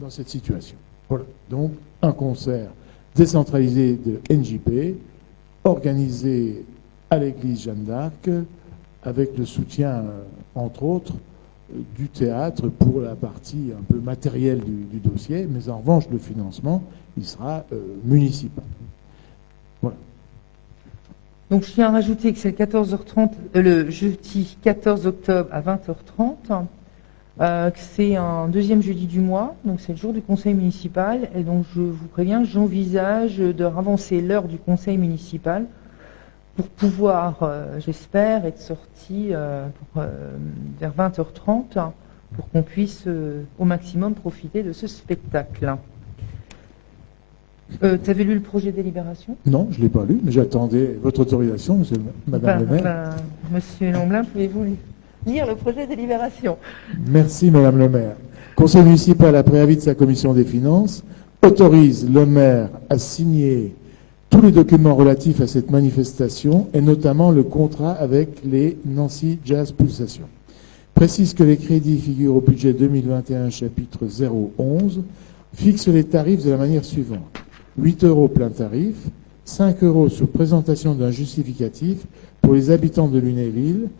dans cette situation. Voilà, donc un concert décentralisé de NJP, organisé à l'église Jeanne d'Arc, avec le soutien, entre autres, du théâtre pour la partie un peu matérielle du dossier, mais en revanche, le financement, il sera municipal. Voilà. Donc je tiens à rajouter que c'est le 14h30, le jeudi 14 octobre à 20h30, que c'est un deuxième jeudi du mois, donc c'est le jour du conseil municipal, et donc je vous préviens, j'envisage de ravancer l'heure du conseil municipal pour pouvoir, j'espère, être sorti vers 20h30 pour qu'on puisse au maximum profiter de ce spectacle. Tu avais lu le projet de délibération ? Non, je ne l'ai pas lu, mais j'attendais votre autorisation, Madame le maire. Monsieur Lemblin, pouvez-vous lire le projet de délibération ? Merci, Madame le maire. Conseil municipal, après avis de sa commission des finances, autorise le maire à signer tous les documents relatifs à cette manifestation et notamment le contrat avec les Nancy Jazz Pulsation. Précise que les crédits figurent au budget 2021 chapitre 011, fixe les tarifs de la manière suivante. 8 € plein tarif, 5 € sur présentation d'un justificatif pour les habitants de Lunéville,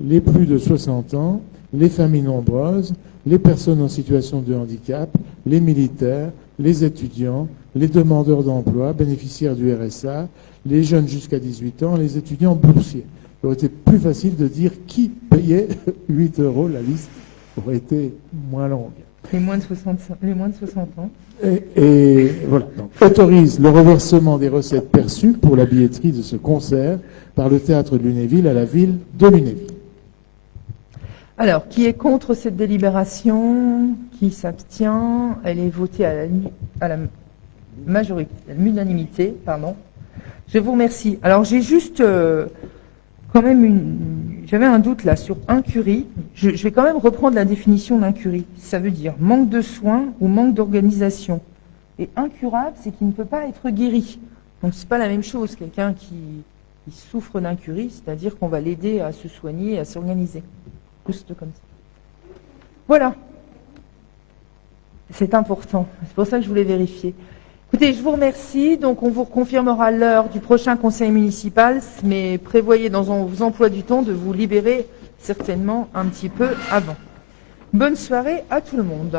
les plus de 60 ans, les familles nombreuses, les personnes en situation de handicap, les militaires, les étudiants, les demandeurs d'emploi, bénéficiaires du RSA, les jeunes jusqu'à 18 ans, les étudiants boursiers. Il aurait été plus facile de dire qui payait 8 €, la liste aurait été moins longue. Les moins de 60 ans. Et voilà. Donc, autorise le reversement des recettes perçues pour la billetterie de ce concert par le théâtre de Lunéville à la ville de Lunéville. Alors, qui est contre cette délibération ? Qui s'abstient ? Elle est votée à la majorité, à l'unanimité, pardon. Je vous remercie. Alors, j'ai juste quand même j'avais un doute là sur incurie. Je vais quand même reprendre la définition d'incurie. Ça veut dire manque de soins ou manque d'organisation. Et incurable, c'est qu'il ne peut pas être guéri. Donc, c'est pas la même chose. Quelqu'un qui souffre d'incurie, c'est-à-dire qu'on va l'aider à se soigner, à s'organiser. Juste comme ça. Voilà. C'est important. C'est pour ça que je voulais vérifier. Écoutez, je vous remercie. Donc, on vous reconfirmera l'heure du prochain conseil municipal, mais prévoyez dans vos emplois du temps de vous libérer certainement un petit peu avant. Bonne soirée à tout le monde.